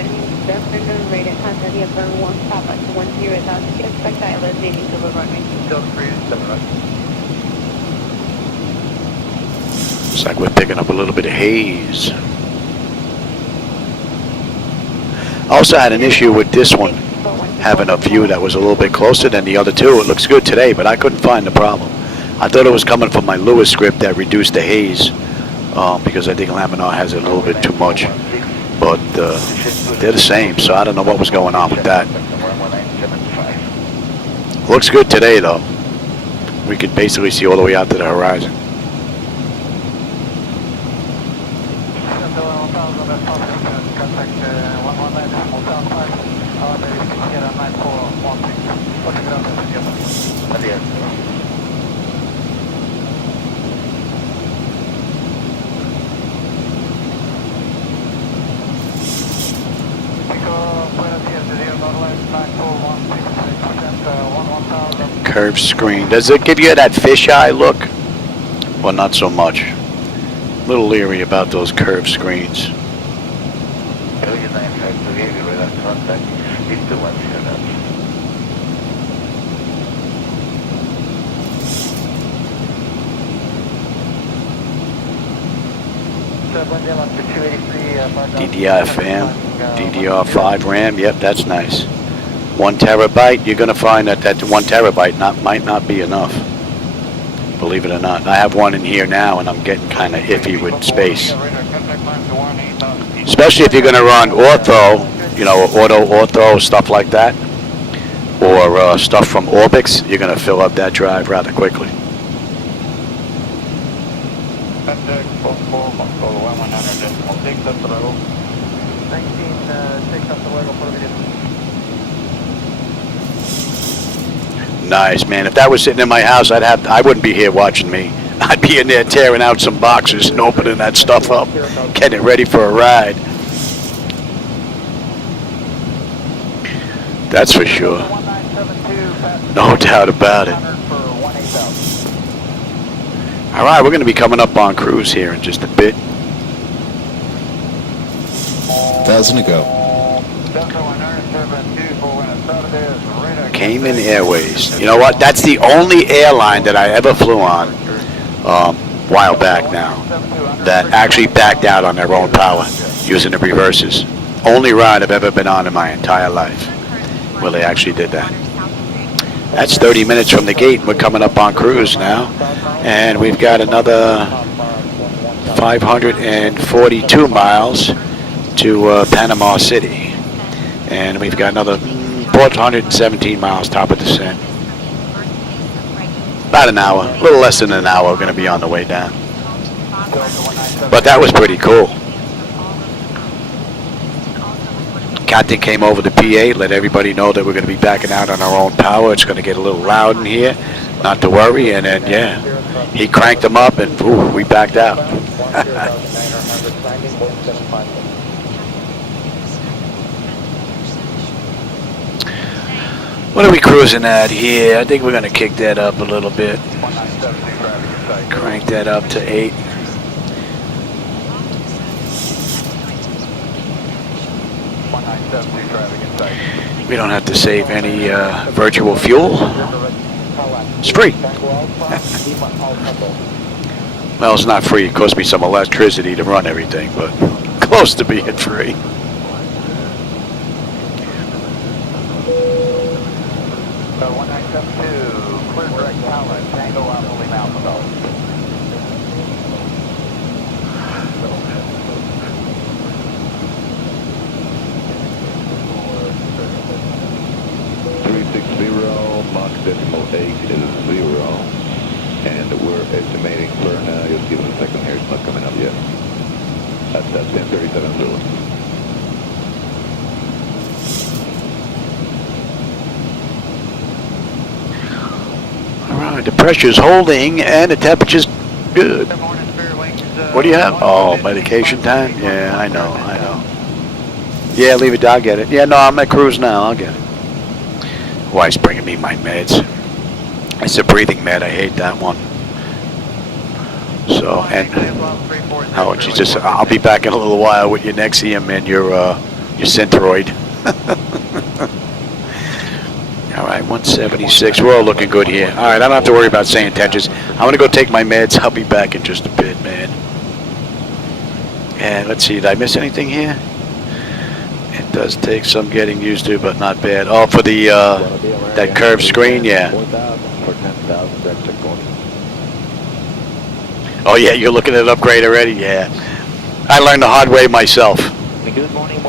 Looks like we're picking up a little bit of haze. I also had an issue with this one, having a view that was a little bit closer than the other two. It looks good today, but I couldn't find the problem. I thought it was coming from my Lewis script that reduced the haze, because I think Laminar has it a little bit too much. But they're the same, so I don't know what was going on with that. Looks good today, though. We can basically see all the way out to the horizon. Curved screen. Does it give you that fisheye look? Well, not so much. A little leery about those curved screens. DDR-FM, DDR5 RAM, yep, that's nice. 1 terabyte, you're going to find that 1 terabyte might not be enough. Believe it or not. I have one in here now and I'm getting kind of iffy with space. Especially if you're going to run ortho, you know, ortho, stuff like that. Or stuff from Orbix, you're going to fill up that drive rather quickly. Nice, man. If that was sitting in my house, I wouldn't be here watching me. I'd be in there tearing out some boxes and opening that stuff up, getting it ready for a ride. That's for sure. No doubt about it. All right, we're going to be coming up on cruise here in just a bit. 1,000 to go. Cayman Airways. You know what? That's the only airline that I ever flew on a while back now that actually backed out on their own power using the reverses. Only ride I've ever been on in my entire life where they actually did that. That's 30 minutes from the gate. We're coming up on cruise now, and we've got another 542 miles to Panama City, and we've got another 417 miles top of descent. About an hour, a little less than an hour, we're going to be on the way down. But that was pretty cool. Captain came over to PA, let everybody know that we're going to be backing out on our own power. It's going to get a little loud in here, not to worry. And then, yeah, he cranked them up, and ooh, we backed out. What are we cruising at here? I think we're going to kick that up a little bit. Crank that up to 8. We don't have to save any virtual fuel. It's free. Well, it's not free. It cost me some electricity to run everything, but close to being free. Clear direct tower, Tango Alpha Lima Alpha. 360, Mach decimal 8 is 0, and we're estimating for now, just give us a second here, it's not coming up yet. That's 1037 Zulu. Alright, the pressure's holding and the temperature's good. What do you have? Oh, medication time? Yeah, I know. Yeah, leave it, I'll get it. Yeah, no, I'm at cruise now, I'll get it. Wife's bringing me my meds. It's a breathing med, I hate that one. So, and Howard, she just, I'll be back in a little while with your Nexium and your Synthroid. All right, 176. We're all looking good here. All right, I don't have to worry about SayIntentions. I'm going to go take my meds. I'll be back in just a bit, man. And let's see, did I miss anything here? It does take some getting used to, but not bad. Oh, for the that curved screen, yeah. Oh, yeah, you're looking at an upgrade already? Yeah. I learned the hard way myself.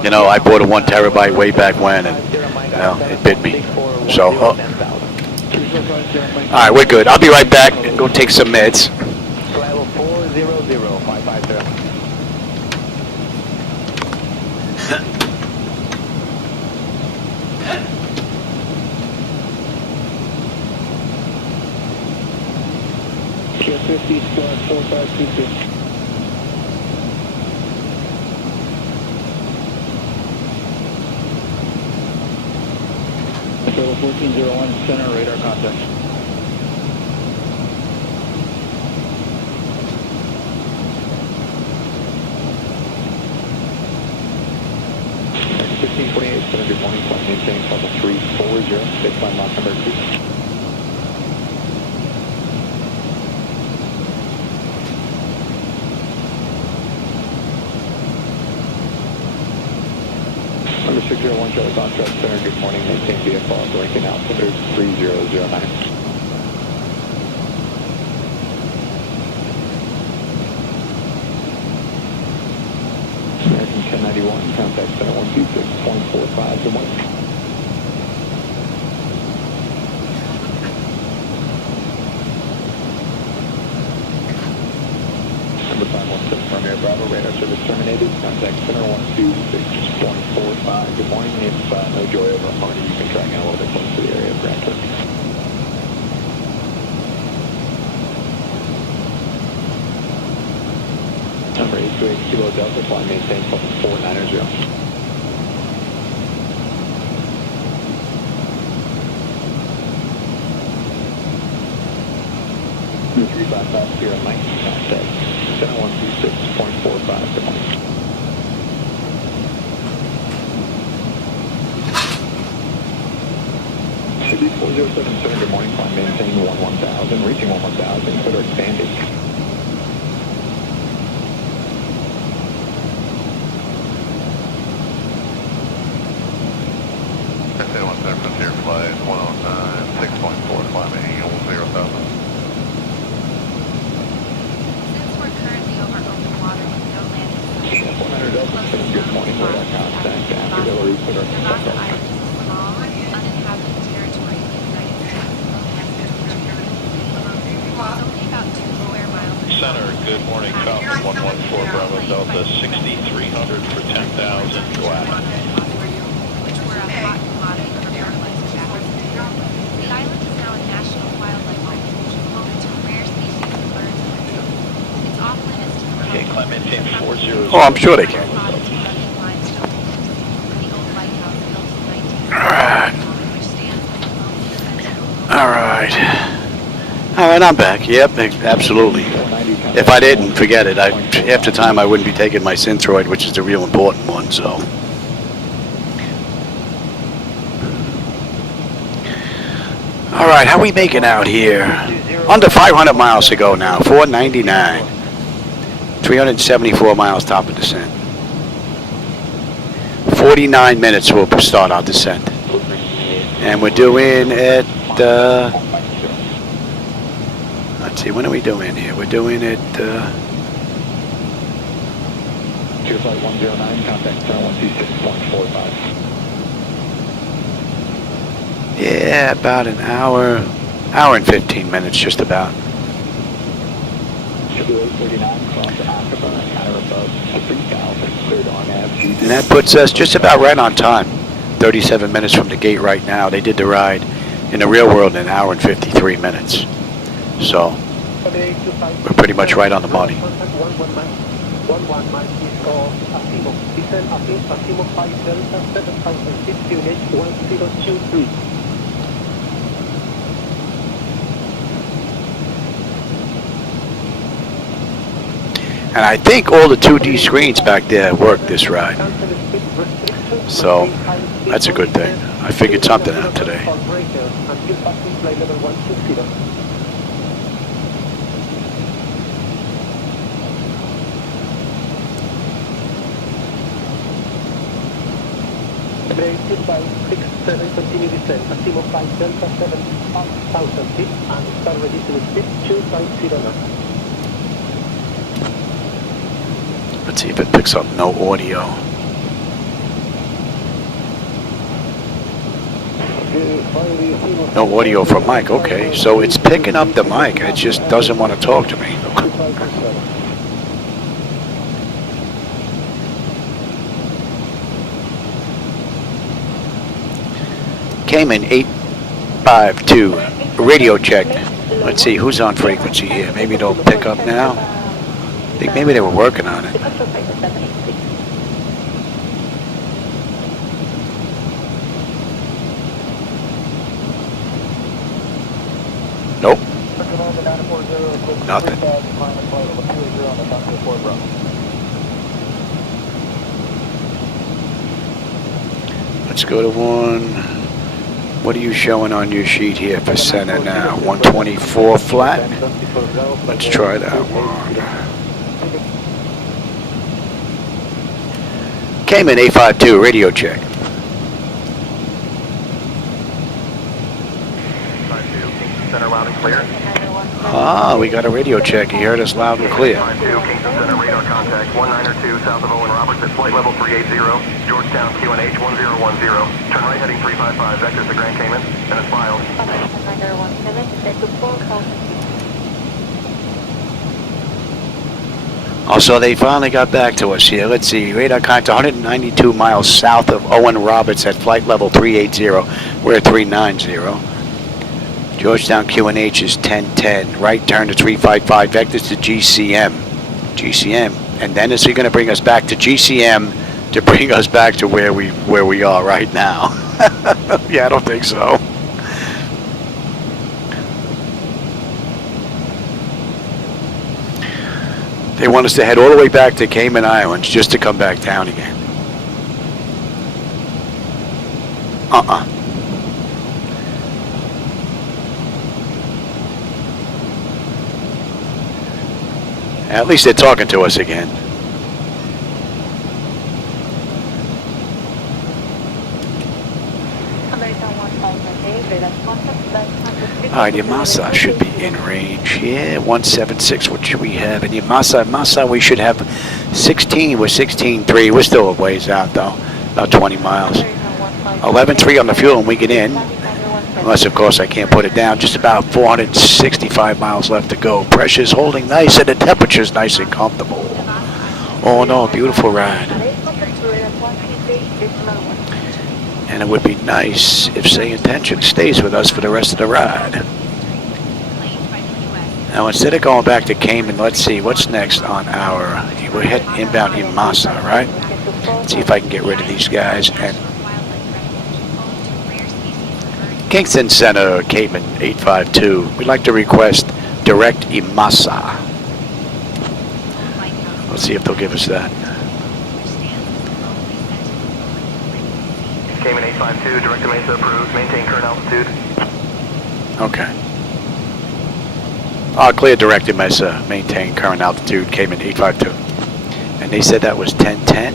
You know, I bought a 1 terabyte way back when, and, you know, it bit me. So, all right, we're good. I'll be right back. Go take some meds. Level 400550. Tier 50 squad 4522. Level 1401 center radar contact. Good morning, flight maintaining level 340, baseline Mach number 2. 601 Charlie Contract Center, good morning, maintain VFR, Lincoln altimeter 3009. American 1091, contact center 126.45, good morning. Number 517, Romeo Bravo, radar service terminated, contact center 126.45, good morning. If no joy over Hardy, you can try and get a little bit closer to the area of Grand Turk. Number 828 Kilo Delta, flying maintain level 490. 355 Sierra Mike, contact center 126.45, good morning. 407, sir, good morning, climb maintain 1000, reaching 1000, consider expanding. Frontier flight 109, 6.4, climbing 10,000. Since we're currently over open water with no landing sites, 100 up, good morning, radar contact, after Hillary, put our Nevada Island is a small, uninhabited territory in the United States, located only about 2 square miles. Center, good morning, Falcon 114 Bravo Delta, 6,300 for 10,000, flat. Which were a hot commodity for fertilizer jackets. The island is now a national wildlife refuge, home to rare species of birds and mammals. It's off limits to the Okay, climb maintain 40. Oh, I'm sure they can. Alright. Alright, I'm back. Yep, absolutely. If I didn't, forget it. Half the time I wouldn't be taking my Synthroid, which is the real important one, so. Alright, how we making out here? Under 500 miles to go now. 499. 374 miles top of descent. 49 minutes we'll start our descent. And we're doing it, let's see, when are we doing here? We're doing it, Tier flight 109, contact 126.45. yeah, about an hour and 15 minutes, just about. And that puts us just about right on time. 37 minutes from the gate right now. They did the ride in the real world in an hour and 53 minutes. So we're pretty much right on the money. And I think all the 2D screens back there work this ride. So that's a good thing. I figured something out today. Continue descent. Astimo 5 Delta 7,000 feet and start ready to speed 250 knots. Let's see if it picks up no audio. No audio from Mike. Okay, so it's picking up the mic. It just doesn't want to talk to me. Cayman 852 radio check. Let's see who's on frequency here. Maybe they'll pick up now. I think maybe they were working on it. Nope. Nothing. Let's go to one. What are you showing on your sheet here for center now? 124 flat? Let's try that one. Cayman 852 radio check. Center loud and clear. Ah, we got a radio check. You heard us loud and clear. 5-2, Kingston Center radar contact 192 south of Owen Roberts at flight level 380, Georgetown QNH 1010. Turn right heading 355, vectors to Grand Cayman, and it's filed. Also, they finally got back to us here. Let's see, radar contact 192 miles south of Owen Roberts at flight level 380. We're at 390. Georgetown QNH is 1010. Right turn to 355. Vectors to GCM. GCM. And then is he going to bring us back to GCM to bring us back to where we are right now? Yeah, I don't think so. They want us to head all the way back to Cayman Islands just to come back down again. At least they're talking to us again. Alright, Yamasa should be in range. Yeah, 176. What should we have? In Yamasa, we should have 16. We're 16.3. We're still a ways out though. About 20 miles. 11.3 on the fuel and we get in. Unless, of course, I can't put it down. Just about 465 miles left to go. Pressure's holding nice and the temperature's nice and comfortable. Oh no, beautiful ride. And it would be nice if SayIntentions stays with us for the rest of the ride. Now, instead of going back to Cayman, let's see, what's next on our... We're heading inbound in Massa, right? Let's see if I can get rid of these guys. And Kingston Center, Cayman 852. We'd like to request direct Imasa. Let's see if they'll give us that. Cayman 852, direct to Mesa approved. Maintain current altitude. Okay. Clear direct to Mesa. Maintain current altitude, Cayman 852. And they said that was 1010.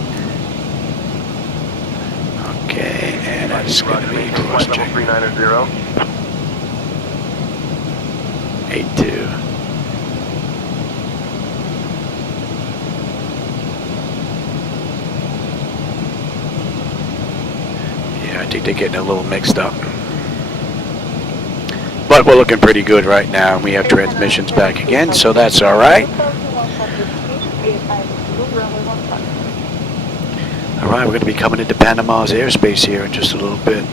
Okay, and that's going to be cross check. 390. 82. Yeah, I think they're getting a little mixed up. But we're looking pretty good right now. We have transmissions back again, so that's all right. All right, we're going to be coming into Panama's airspace here in just a little bit.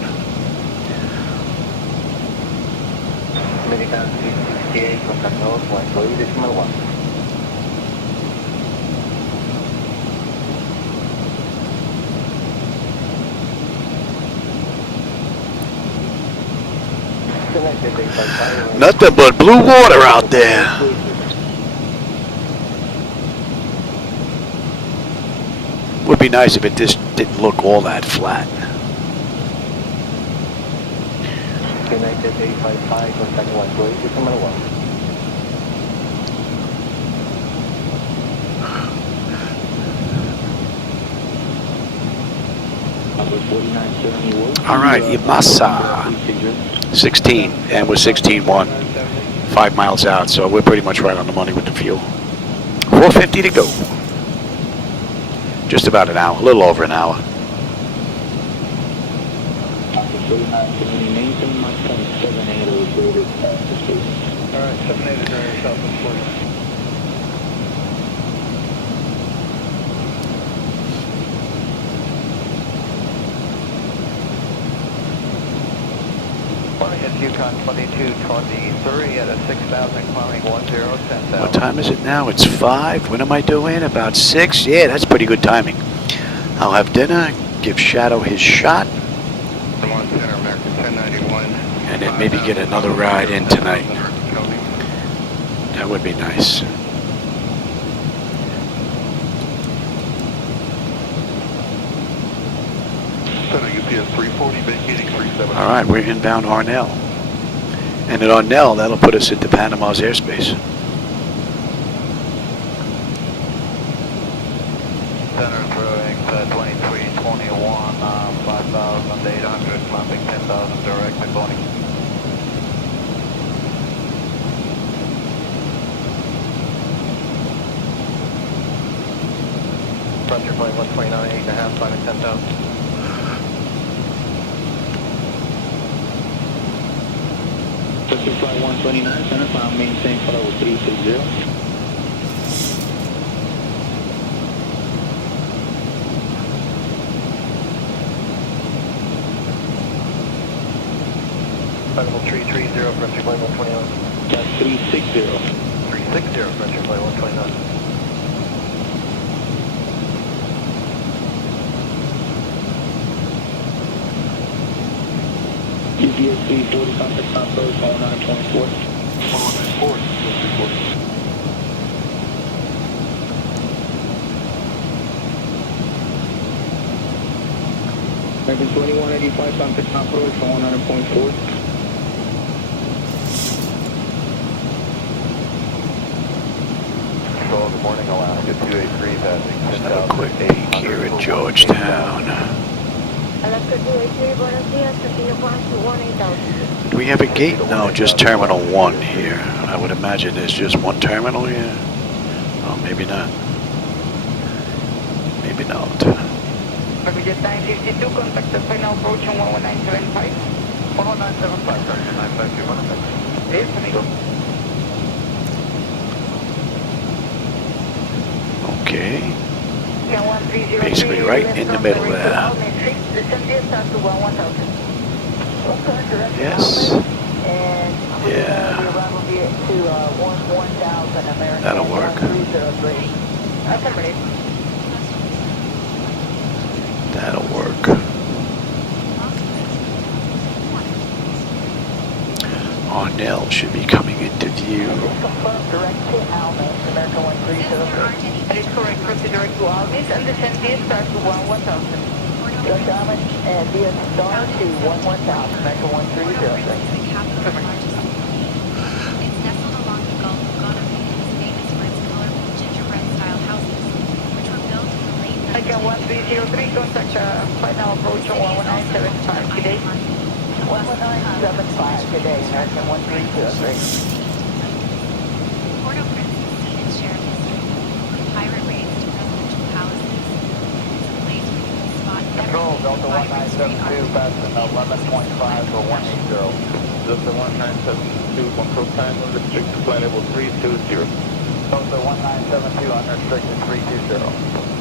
Nothing but blue water out there. Would be nice if it just didn't look all that flat. All right, Imasa, 16, and we're 16.1, 5 miles out, so we're pretty much right on the money with the fuel. 450 to go. Just about an hour, a little over an hour. Alright, 78 is ready, south of 40. Yukon 2223 at a 6,000 climbing 1010,000. What time is it now? It's 5. What am I doing? About 6? Yeah, that's pretty good timing. I'll have dinner, give Shadow his shot, and then maybe get another ride in tonight. That would be nice. UPS 340 vacating 37. All right, we're inbound Arnell. And at Arnell, that'll put us into Panama's airspace. Center throwing 2321, 5,800, climbing 10,000 direct to Boeing. Frontier flight 129, 8.5, climbing 10,000. Frontier flight 129, center climb, maintain follow 360. Level 330, Frontier flight 129. That's 360. 360, Frontier flight 129. UPS 340, contact approach 1924. 1194, 340. American 2185, contact approach 19.4. Control, Good morning, Alaska 283, passing Let's have a quick peek here at Georgetown. Alaska 283, buenos días, continue climb to 18,000. Do we have a gate? No, just Terminal 1 here. I would imagine there's just one terminal here. Oh, maybe not. Maybe not. Package 952, contact the final approach on 11975. 11975, Sergeant 952, Yes, amigo. Okay. Basically right in the middle there. Yes. Yeah. That'll work. That'll work. Arnell should be coming into view. That is correct. Proceed direct to Almis and descend DSR to 11,000. It's nestled along the Gulf of Guadeloupe and is famous for its colorful gingerbread-style houses, which were built in the late 19th Again, 1303, contact final approach on 11975 today. 11975 today, American 1303. Port-au-Prince has seen its share of history, from pirate raids to presidential palaces. It's a place where you can spot Control, Delta 1972, passing 11.5 for 180. Delta 1972, control time unrestricted, flight level 320. Delta 1972, unrestricted 320.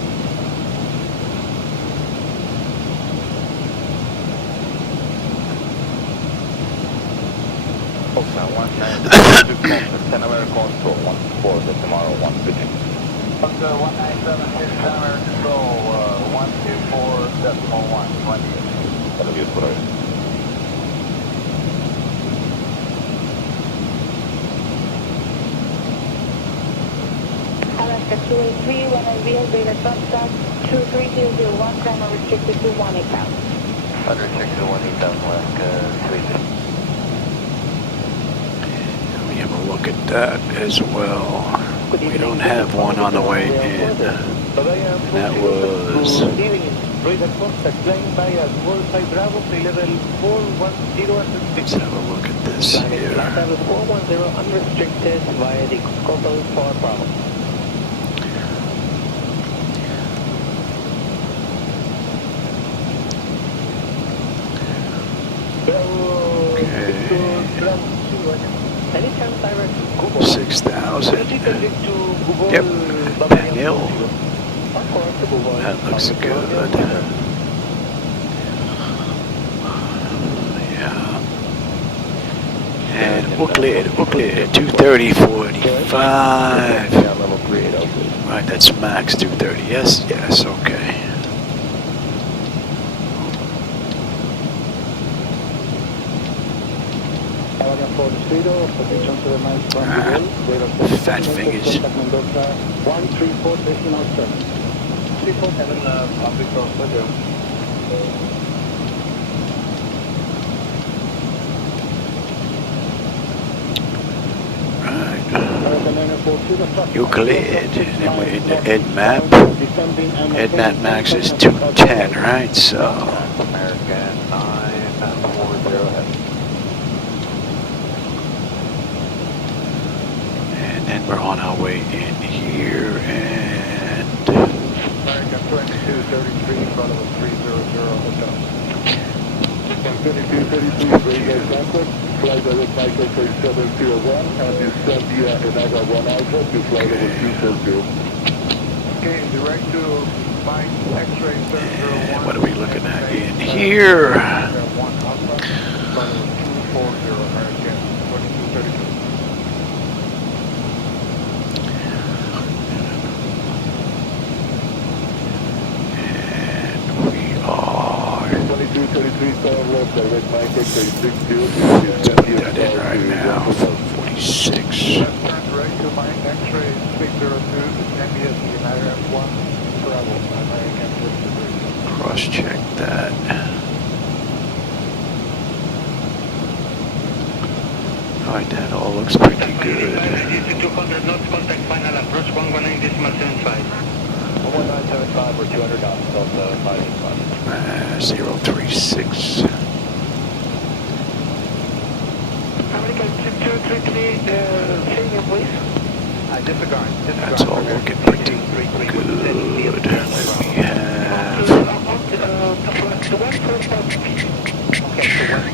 Delta 1972, Panama Control 14, the tomorrow 150. Delta 1972, Panama Control 124.1, 20. That'll be it for us. Alaska 283, when I real data contact 23001, climb restricted to 18,000. Unrestricted to 18,000, Alaska 283. Let me have a look at that as well. We don't have one on the way in. That was... Let's have a look at this here. Unrestricted via the Cockpit for Bravo. Anytime direct to Google. 6,000. Yep. Daniel. That looks good. Yeah. And UKLID, 230.45. Right, that's max 230. Yes, yes, okay. Fat fingers. 134 decimal 7. 347, UKLID, and then we're in the EDMAP. EDMAP max is 210, right? So, American 940. and then we're on our way in here, and American 2233, in front of a 300 hotel. 2233, Franklin, flight direct Michael 3701, and descend via Enaga 1 Alpha to flight level 240. Okay, direct to Mike X-ray 701. what are we looking at in here? 1 Alpha, flight level 240, American 2233. And we are... 2233, star left, direct Mike X-ray 60. Let's put that in right now, 46. Turn direct to Mike X-ray 602, MBS United 1, travel, American 53. Cross-check that. Alright, that all looks pretty good. 200 knots, contact final approach 119.75. 119.75 or 200 knots, Delta 585. 036. American 233, senior please. Disregard. That's all looking pretty good. We have...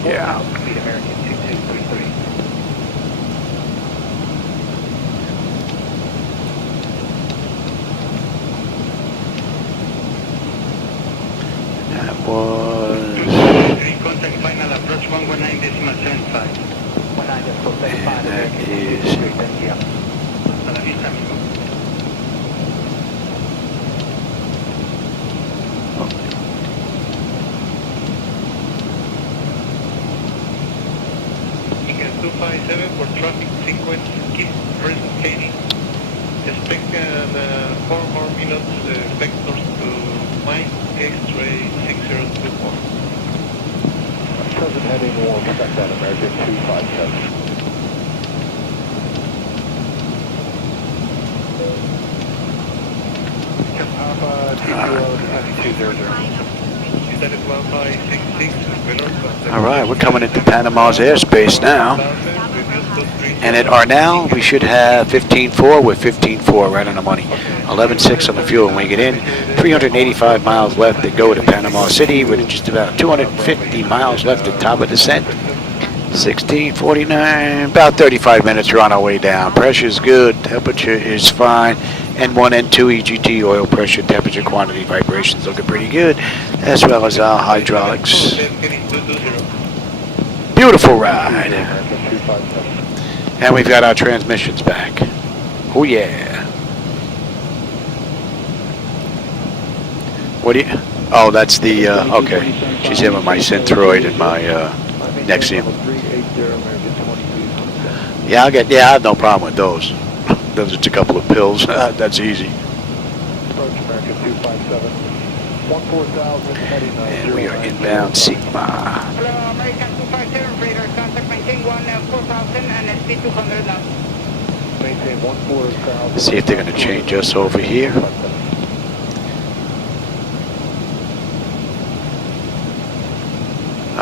Yeah. American 2233. That was... Contact final approach 119.75. And that is... Eagle 257 for traffic sequence, keep relocating. Expect 4 more minutes, vectors to mine X-ray 6024. Present heading 1, contact that American 257. Alright, we're coming into Panama's airspace now. And at Arnell, we should have 15.4 with 15.4 right on the money. 11.6 on the fuel when we get in. 385 miles left to go to Panama City with just about 250 miles left at top of descent. 16:49, about 35 minutes, we're on our way down. Pressure's good, temperature is fine. N1, N2, EGT, oil pressure, temperature, quantity, vibrations looking pretty good, as well as our hydraulics. Beautiful ride. And we've got our transmissions back. Oh yeah. What do you, oh, that's the, okay. She's in with my Synthroid and my Nexium. Yeah, I have no problem with those. Those are just a couple of pills. That's easy. And we are inbound Sigma. Hello, American 257, radar contact, maintain 14,000 and speed 200 knots. Maintain 14,000. Let's see if they're going to change us over here.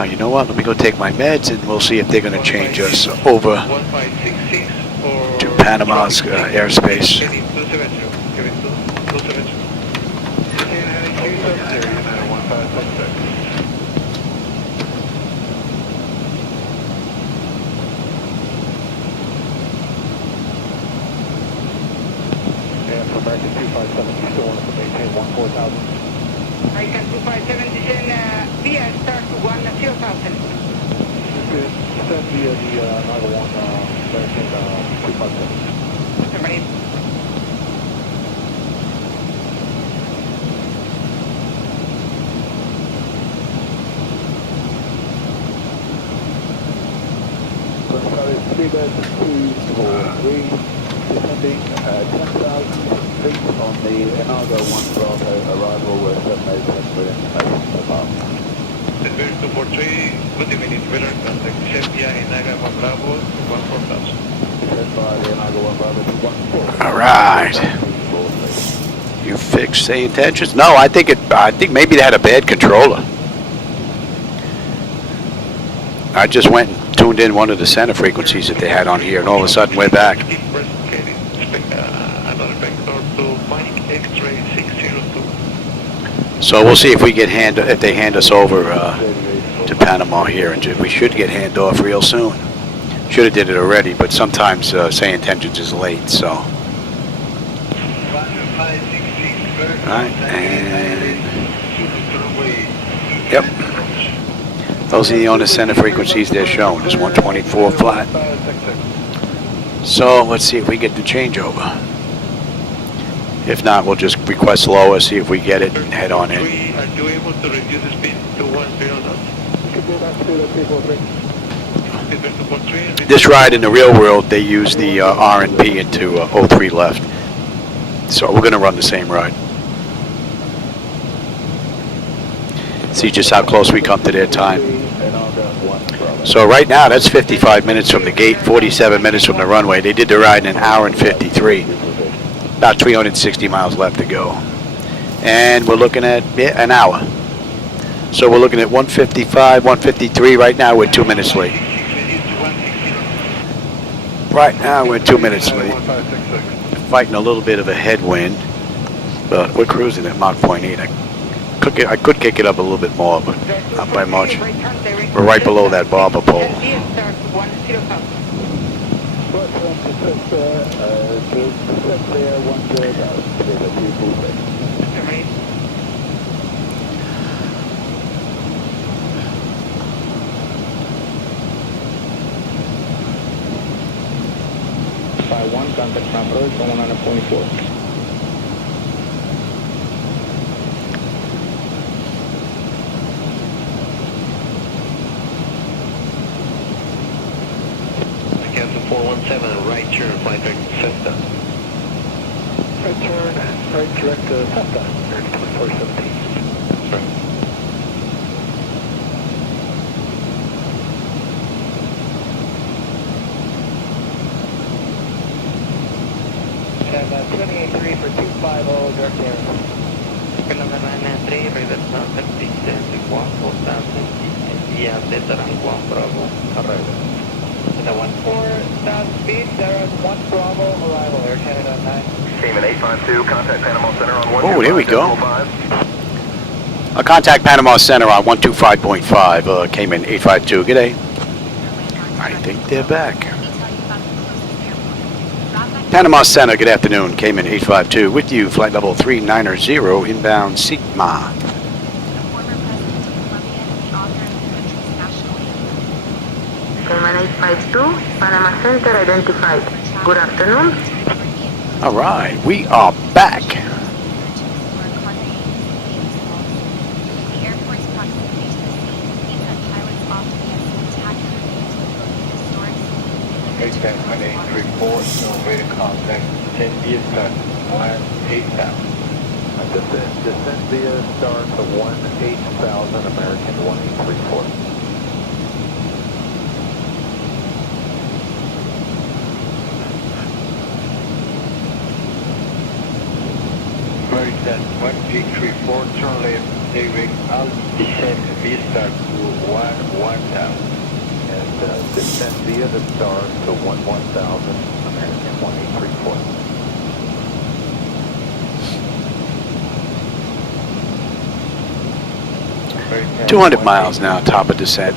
You know what? Let me go take my meds and we'll see if they're going to change us over to Panama's airspace. And for American 257, you still want to maintain 14,000? American 257, descend via start to 10,000. Send via the another one, American 257. Right. Descending 10,000 feet on the Enago 1 Bravo arrival with 787 for information so far. Securing 243, good evening, radar contact, descend via Enago 1 Bravo, 14,000. Descend by the Enago 1 Bravo to 14,000. Alright. You fixed SayIntentions? No, I think maybe they had a bad controller. I just went and tuned in one of the center frequencies that they had on here, and all of a sudden we're back. So we'll see if we get if they hand us over to Panama here, and we should get handoff real soon. Should have did it already, but sometimes SayIntentions is late, so. Alright, and yep. Those are the only center frequencies they're showing. It's 124 flat. So let's see if we get the changeover. If not, we'll just request lower, see if we get it, and head on in. Are you able to reduce the speed to 10 knots? This ride in the real world, they use the R&P into 03 left. So we're going to run the same ride. See just how close we come to their time. So right now, that's 55 minutes from the gate, 47 minutes from the runway. They did the ride in an hour and 53. About 360 miles left to go. And we're looking at an hour. So we're looking at 155, 153 right now. We're 2 minutes late. Right now, we're 2 minutes late. Fighting a little bit of a headwind, but we're cruising at Mach 0.8. I could kick it up a little bit more, but not by much. We're right below that barber pole. Contact number 109.4. Cancel 417, right turn, flight direct Cessna. Right turn, right direct Cessna, 2417. Sorry. And 28.3 for 250, direct air. Number 993, radar contact, descending 14,000 feet, yeah, Delta rank 1 Bravo, arrival. The 14,000 feet, there is 1 Bravo, arrival, Air Canada 9. Cayman 852, contact Panama Center on 125. Oh, here we go. Contact Panama Center on 125.5, Cayman 852. G'day. I think they're back. Panama Center, good afternoon. Cayman 852 with you, flight level 390, inbound Sigma. Cayman 852, Panama Center identified. Good afternoon. All right, we are back. Exit 1834, no radar contact, 10 via start, 18,000. Descend via start to 18,000, American 1834. American 1834, turn left, David, I'll descend via start to 1,000. And descend via the star to 11,000, American 1834. 200 miles now, top of descent.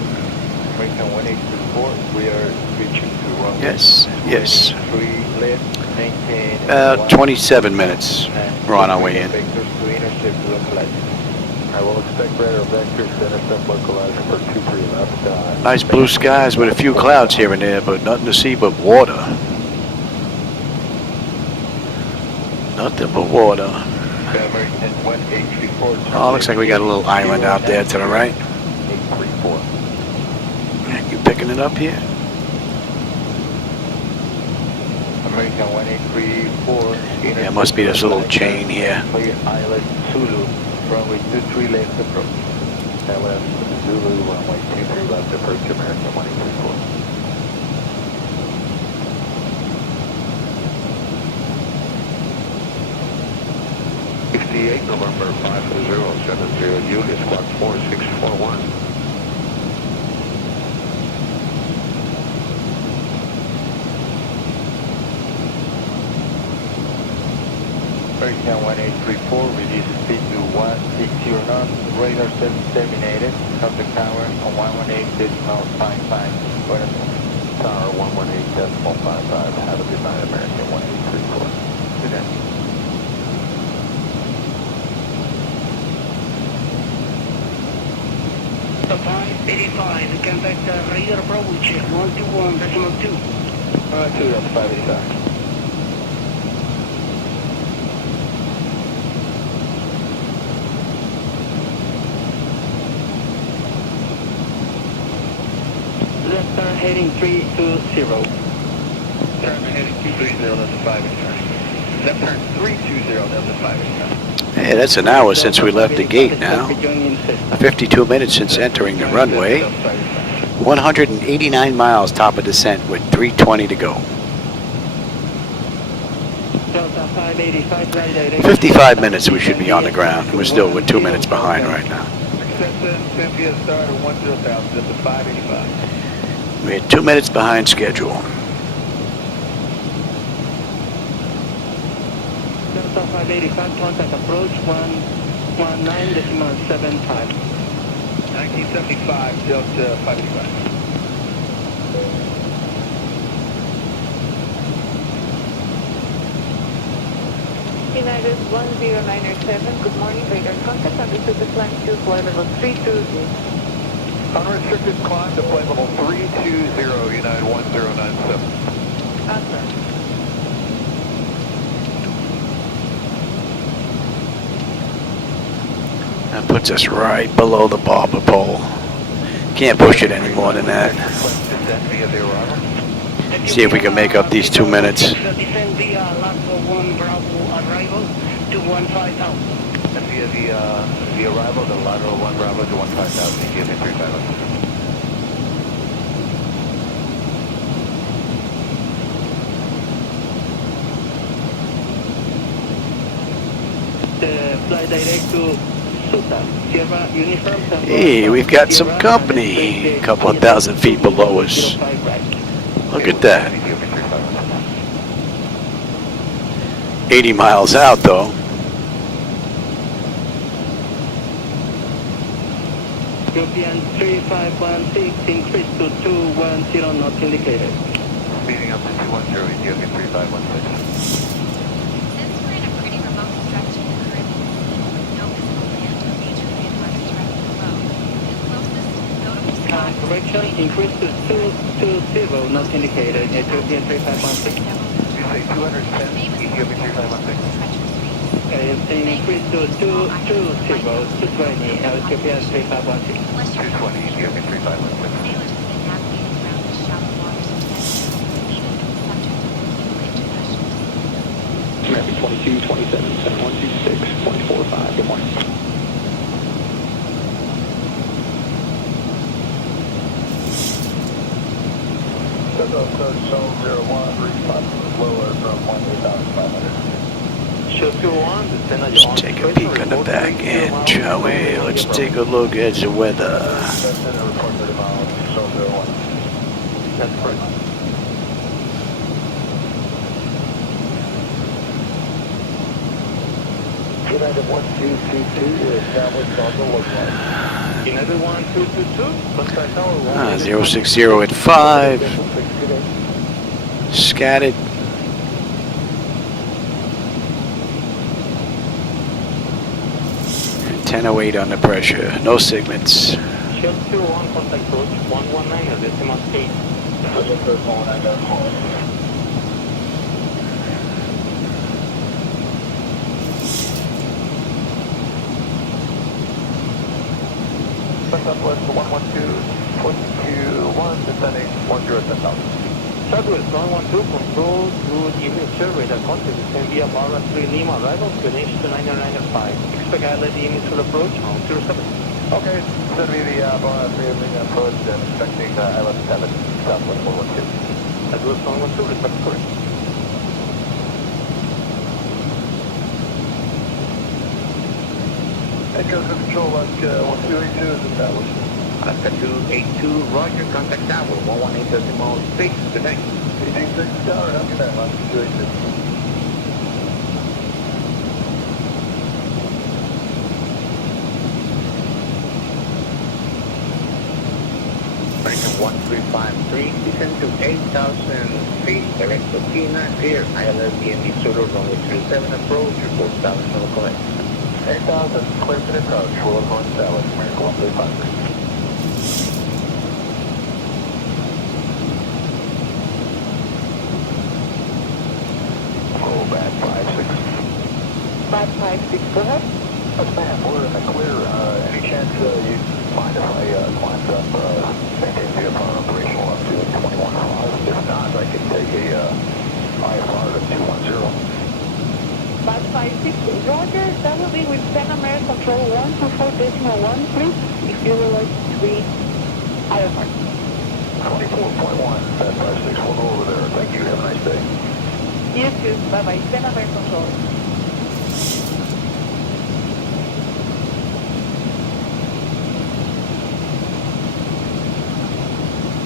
American 1834, we are reaching to runway. Yes, yes. 3 left, maintain. 27 minutes. We're on our way in. Vectors to intercept localizer. I will expect radar vectors to intercept localizer for 23 left. Nice blue skies with a few clouds here and there, but nothing to see but water. Nothing but water. American 1834. Oh, looks like we got a little island out there to the right. 834. You picking it up here? American 1834. Yeah, must be this little chain here. Clear Island Zulu, runway 23 left approach. LS Zulu, runway 23 left approach, American 1834. November 5070, Julius Squad 4641. American 1834, reduce speed to 160 knots, radar terminated, contact tower on 118.55, tower 118.55, have a good night, American 1834. Good day. The 585, contact radar Bravo check 121.2. 2, that's 585. Left turn heading 320. Turn heading 230, Delta 585. Left turn 320, Delta 585. Hey, that's an hour since we left the gate now. 52 minutes since entering the runway. 189 miles top of descent with 320 to go. Delta 585, flight direct. 55 minutes we should be on the ground. We're still with 2 minutes behind right now. Cynthia start at 10,000, just at 585. We're 2 minutes behind schedule. Delta 585, contact approach 119.75. 1975, Delta 585. United 10907, good morning, radar contact, understood the climb to flight level 320. Unrestricted climb to flight level 320, United 1097. Answer. That puts us right below the bobber pole. Can't push it any more than that. See if we can make up these 2 minutes. Descend via Lasso 1 Bravo arrival to 15,000. And via the arrival, the lateral 1 Bravo to 15,000, give me 350. Flight direct to Suta, Sierra Uniform. Hey, we've got some company. A couple of thousand feet below us. Look at that. 80 miles out though. European 3516, increase to 210, not indicated. Speeding up to 210, Ethiopian 3516. Since we're in a pretty remote stretch of the Caribbean Sea with no visible land or major landmarks directly below, the closest notable spot is Correction, increase to 220, not indicated. Ethiopian 3516. You say 210, Ethiopian 3516. Increase to 220, Ethiopian 3516. 220, Ethiopian 3516. Sailors have been navigating around the shallow waters of Panama, even when subject to new international American 22, 27, 7126, 0.45. Good morning. Zone 01, response lower from 18,500. Let's take a peek on the back end, shall we? Let's take a look at the weather. That's correct. United 1222, you're established on the lookout. United 1222, contact tower 060 at 5. Scattered. And 1008 under pressure. No segments. Shield 21, contact approach 119, decimal 8. Southwest 112.21, descending 10,000. Southwest 112, control to image survey, the contact descend via Barra 3 Lima, arrival finish to 9995. Expect ILD image will approach on 07. Okay, send me the Barra 3 Lima approach and expecting ILS 7, Southwest 112. Southwest 112, respect correct. Echo Control, Alaska 1282 is established. Alaska 282, Roger, contact tower 118.6, good day. 1860 tower, how can I, Alaska 282. American 1353, descend to 8,000 feet, direct to Tina, clear, ILS DMV Solar, runway 37, approach, report south, no collect. 8,000, clear to approach, we'll go in south, American 1353. Oh, bad 56. Bad 56, go ahead. Yes, ma'am, we're in the clear. Any chance you mind if I climbed up, maintain the operational up to 21.5? If not, I can take a IFR to 210. Bad 56, Roger, that will be with Pan American Control 124.1, please, if you would like to read IFR. 24.1, fast 56, we'll go over there. Thank you, have a nice day. You too. Bye-bye. Panama Air Control.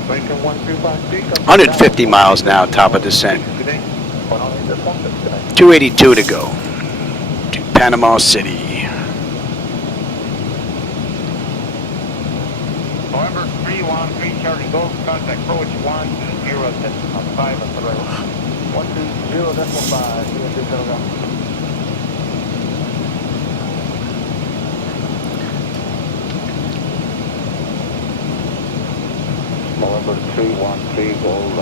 Lincoln 1253. 150 miles now, top of descent. 282 to go to Panama City. November 313, Charlie Golf, contact approach 120.5 at the rail. 120.5, November 313, Gold,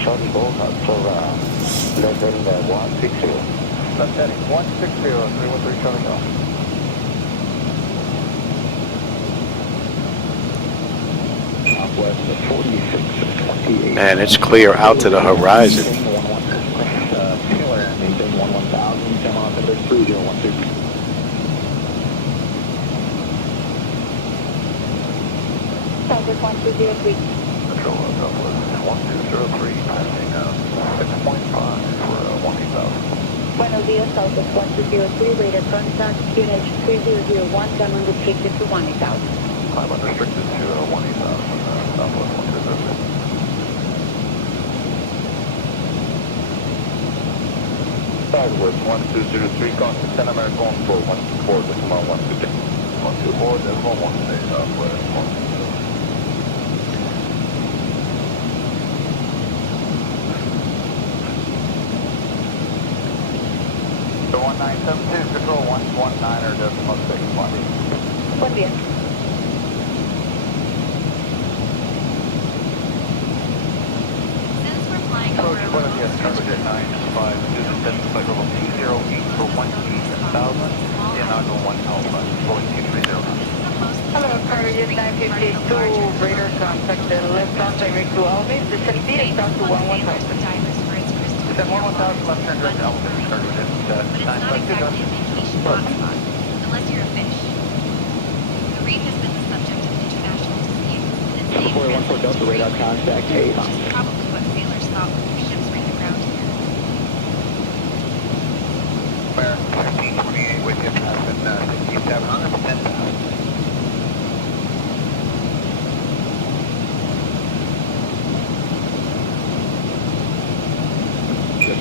Charlie Gold, for level 160. Left heading 160, 313 Charlie Gold. Southwest 4628. And it's clear out to the horizon. Maintain 11,000, come on, number 3012. Southwest 1203. Control Southwest 1203, passing 6.5 for 18,000. Buenos dias, Southwest 1203, radar contact, QNH 3001, climb unrestricted to 18,000. I'm unrestricted to 18,000, Southwest 1203. Southwest 1203, contact Panama Airways Flight 124, decimal 120. 124, decimal 120, Southwest 120. 1972, control 119er, decimal 620. Buen día. Since we're flying over Approach, buenos días, Charlie 95, descent flight level 208 for 18,000, Dianago 1 Alpha, Boeing 230. Hello, Carrier 952, radar contact, left on direct to Alves, descent Phoenix down to 11,000. Descent 11,000, left turn direct Alpha, Charlie, But it's not exactly a vacation hotspot, unless you're a fish. The reef has been the subject of international disputes, and its name 414 Delta radar contact, which is probably what sailors thought when their ships ran aground here. American 1328 with you, passing 6700, 10,000.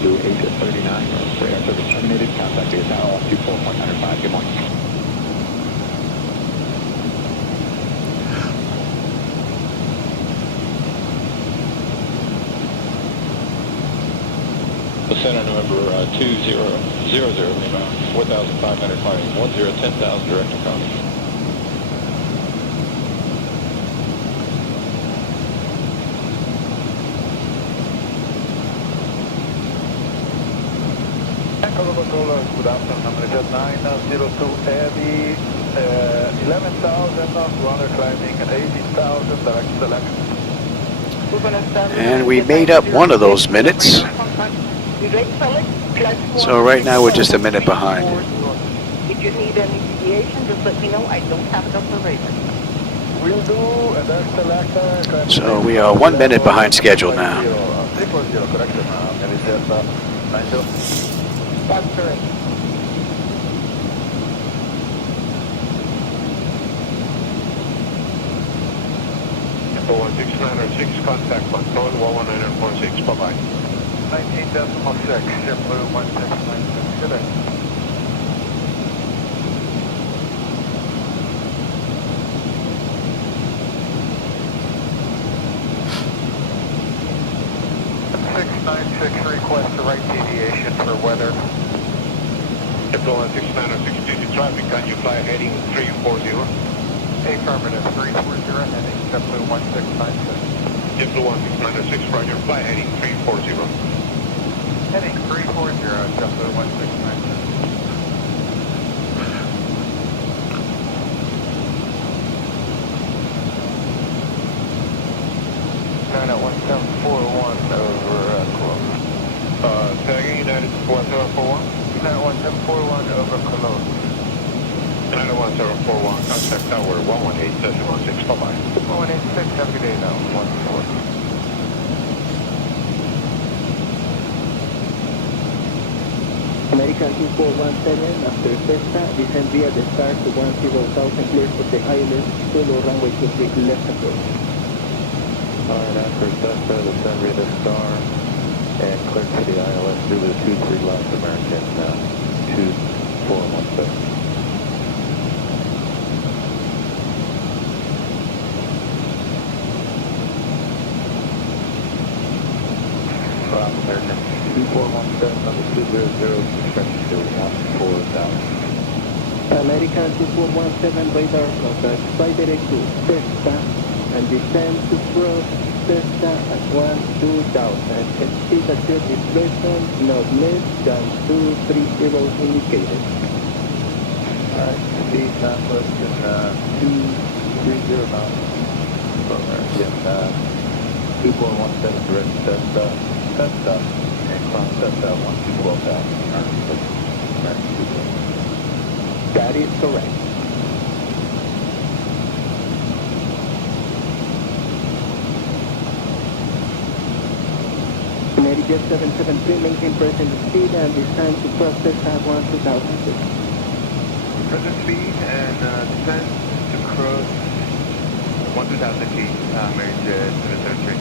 Do 8 at 39, radar service terminated, contact is now 24105, good morning. Center November 2000 Lima, 4,500 climbing, 10,000 direct to cross. Good afternoon, number 902 Heavy, 11,000, runner climbing, 80,000, direct select. And we made up one of those minutes. So right now we're just a minute behind. If you need any deviation, just let me know. I don't have enough information. Will do, and then select. So we are 1 minute behind schedule now. 340, correct now. And it's just 90. That's correct. Boeing 6906, contact control 11946, bye-bye. 19.6, JetBlue 1696, good day. Request a right deviation for weather. JetBlue 1606, traffic, can you fly heading 340? Affirmative, 340, heading JetBlue 1696. JetBlue 1696, roger, fly heading 340. Heading 340, JetBlue 1696. 91741 over Cologne. Say again, United 1741? 91741 over Cologne. United 1741, contact tower 118.16, bye-bye. 186, have a good day now, 14. American 2417, after Cessna, descend via the star to 10,000, clear for the ILS, solo runway 23 left approach. Alright, after Cessna, descend via the star and clear to the ILS, Zulu 23 left, American 2417. American 2417 on the 200, expected to 14,000. American 2417, radar contact, fly direct to Cessna and descend to cross Cessna at 12,000. Exceed at your discretion, not less than 230 indicated. Alright, speed not less than 230 knots. American 2417, direct Cessna. Cessna and cross Cessna 12,000. That is correct. American 773, maintain present speed and descend to cross Cessna 12,000 feet. Present speed and descend to cross 1,000 feet, American 773.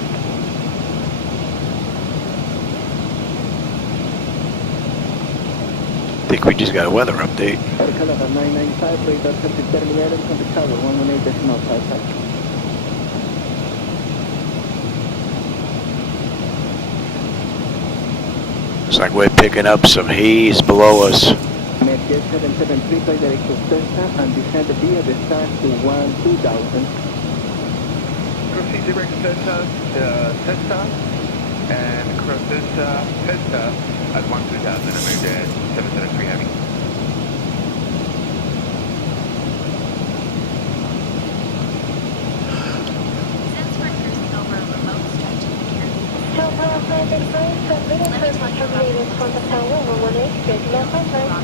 I think we just got a weather update. Canada 995, radar circuit terminated from the tower, 118.55. Looks like we're picking up some haze below us. Medjet 773, fly direct to Cessna and descend via the star to 12,000. Proceed direct Cessna and cross Cessna at 12,000, American 773 Heavy. Since we're cruising over a remote stretch of the Caribbean, from the tower, 118, straight left on right.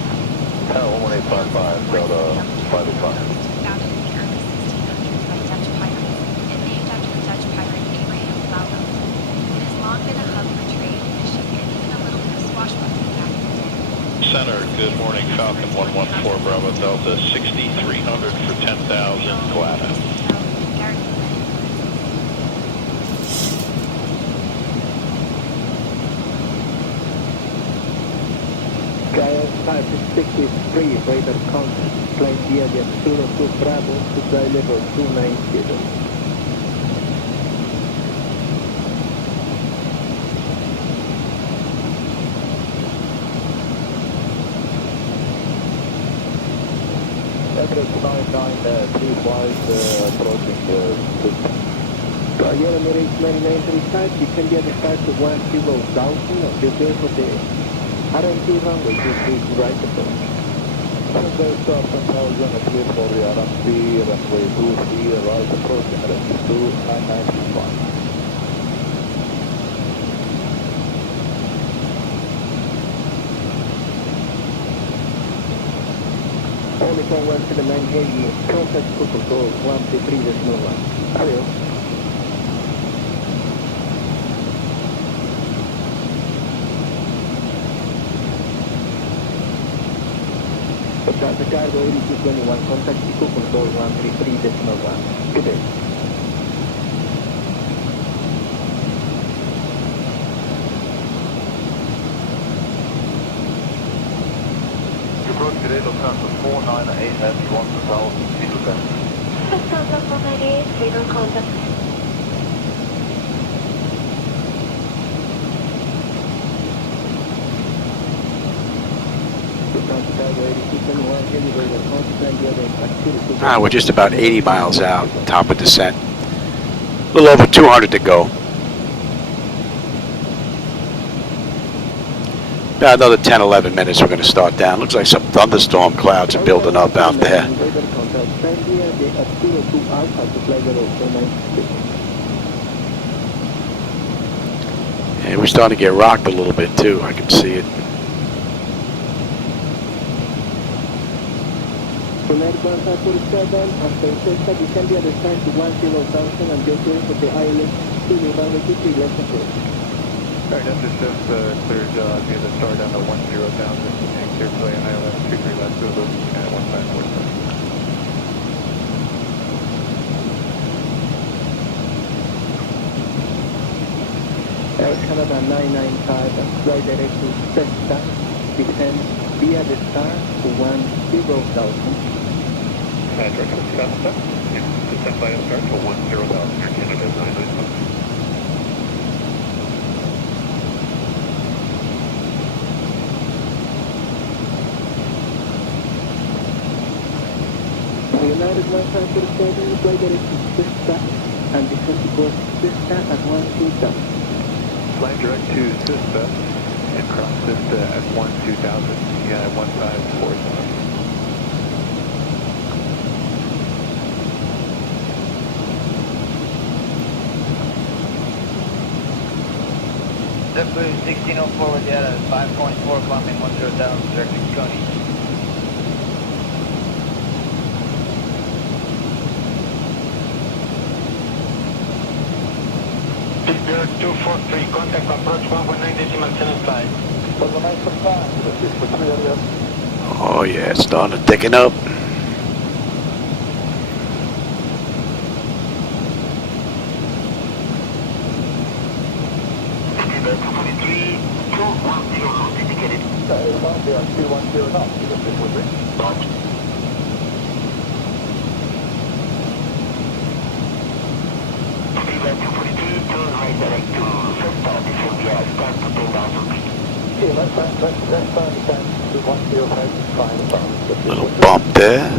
Tower 1855, Delta 505. founded in the early 1600s by Dutch pirates and named after the Dutch pirate Abraham Paulo. It has long been a hub for trade, fishing, and even a little bit of swashbuckling back in the day. Center, good morning, Falcon 114 Bravo Delta, 6,300 for 10,000, Gladys. KS 563, radar contact, flight via the Arturo 2 Bravo, supply level 290. Everett 993 flies approaching the system. Roger, Emirates 9935, you can get the start to 10,000 and prepare for the RMT runway, this is right approach. Sunday stop 10,000, clear for the RMT, runway 23, right approach, RMT 2995. Only from 179 heavy, contact control 133.1. Adios. Delta Cargo 8221, contact Zibo control 133.1. Good day. Approach today, Lufthansa 498 at 1,000 feet of bend. Lufthansa 498, radar contact. We're just about 80 miles out, top of descent. A little over 200 to go. About another 10, 11 minutes we're going to start down. Looks like some thunderstorm clouds are building up out there. And we're starting to get rocked a little bit too, I can see it. After Cessna, descend via the star to 10,000 and get ready for the ILS to the runway 23 left approach. Alright, SSS cleared via the star down to 10,000 and clear play ILS 23 left Zibo at 1547. Air Canada 995 and fly direct to Cessna, descend via the star to 10,000. Direct to Cessna, descend via the star to 10,000, Air Canada 995. United 157, fly direct to Cessna and descend to course Cessna at 12,000. Fly direct to Cessna and cross Cessna at 12,000, yeah, 1547. Zip 1604 with data 5.4 climbing 10,000, direct to Coney. Spirit 243, contact approach 119.75. Was a nice surprise. Oh yeah, it's starting to thicken up. Little bump there.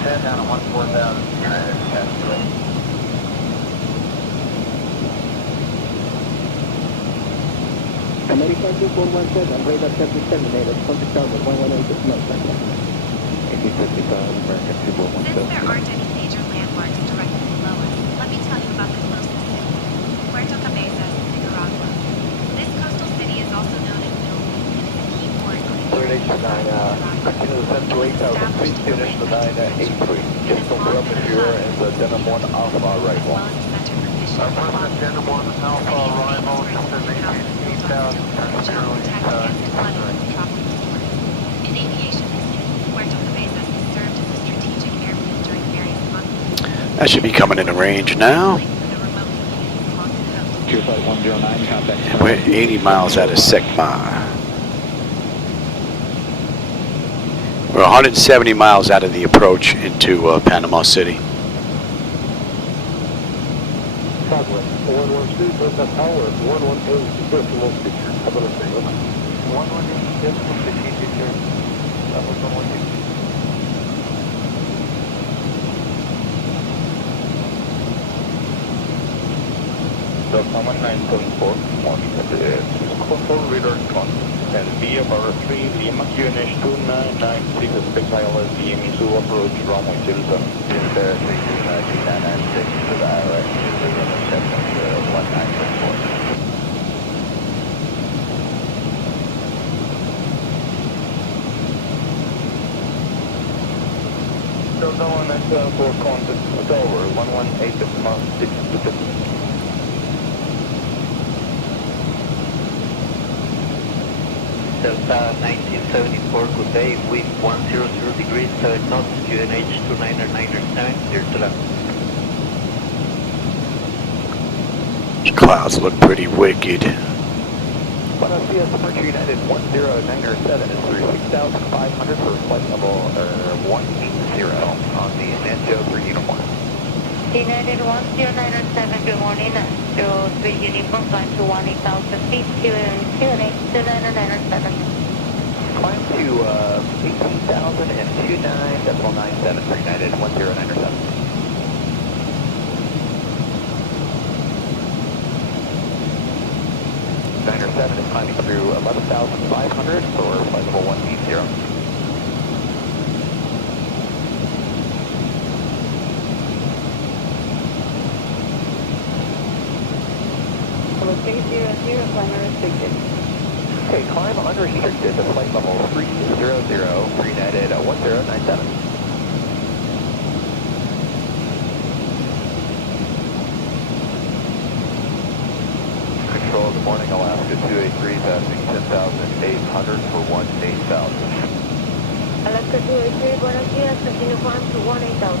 Descend down to 14,000, United Pathway. American 2417, radar service terminated, contact tower 118 knots. 1855, American Since 2417. there aren't any major landmarks directly below us, let me tell you about the closest city, Puerto Cabeza, Nicaragua. This coastal city is also known as Philippines and is a key port on the Coordination 9, continue to send to 8,000 feet, finish the 983. Just over up if you're in the Denim 1 Alpha right one. Denim 1 Alpha arrival, descending 8,000, In aviation history, Puerto Cabeza has served as a strategic airfield during various conflicts. That should be coming into range now. 25109, contact. And we're 80 miles out of SecMa. We're 170 miles out of the approach into Panama City. Southwest, 112, Delta Tower, 118, decimal picture. How about a single? 118, decimal picture. That was 118. Delta 1974, morning at the control radar contact. And via bar 3, Lima, QNH 2996, expect ILS DME to approach runway 07. In the 62996 to the ILS, 1964. Delta 1974, contact tower, 118.6. Delta 1974, good day, wind 100 degrees, 7 knots, QNH 2997, clear to left. These clouds look pretty wicked. Buenos Dias, Departure United 1097 is 36,500 for flight level 180 on the Nanjo 3 Uniform. United 1097, good morning. To 3 Uniform, flight to 18,000 feet, QNH 2997. Climb to 18,000 and 29.97 for United 1097. Niner 7 is climbing through 11,500 for flight level 180. Hello, 300, climber restricted. Okay, climb unrestricted to flight level 300, pre-netted 1097. Control, good morning, Alaska 283, passing 10,800 for 18,000. Alaska 283, buenos días, continue climb to 18,000.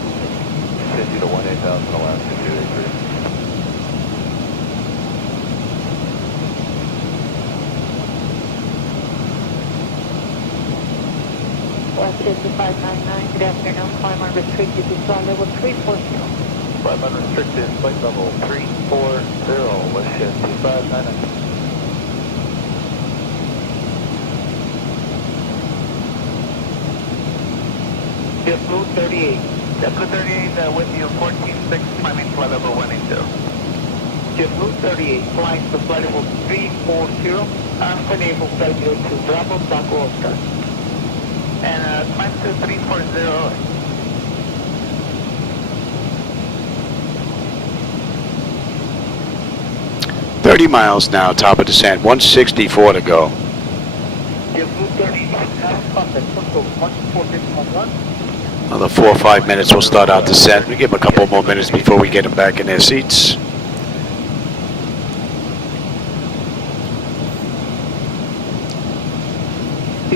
Continue to 18,000, Alaska 283. Alaska 599, good afternoon, climb unrestricted to flight level 340. Climb unrestricted, flight level 340, wish 2599. JetBlue 38. JetBlue 38 with you, 14-6, climbing flight level 180. JetBlue 38, flying to flight level 340, unable flight level 2, Bravo, Bravo, Oscar. And climb to 340. 30 miles now, top of descent, 164 to go. JetBlue 38, contact, control, 14611. Another 4 or 5 minutes, we'll start our descent. We give them a couple more minutes before we get them back in their seats.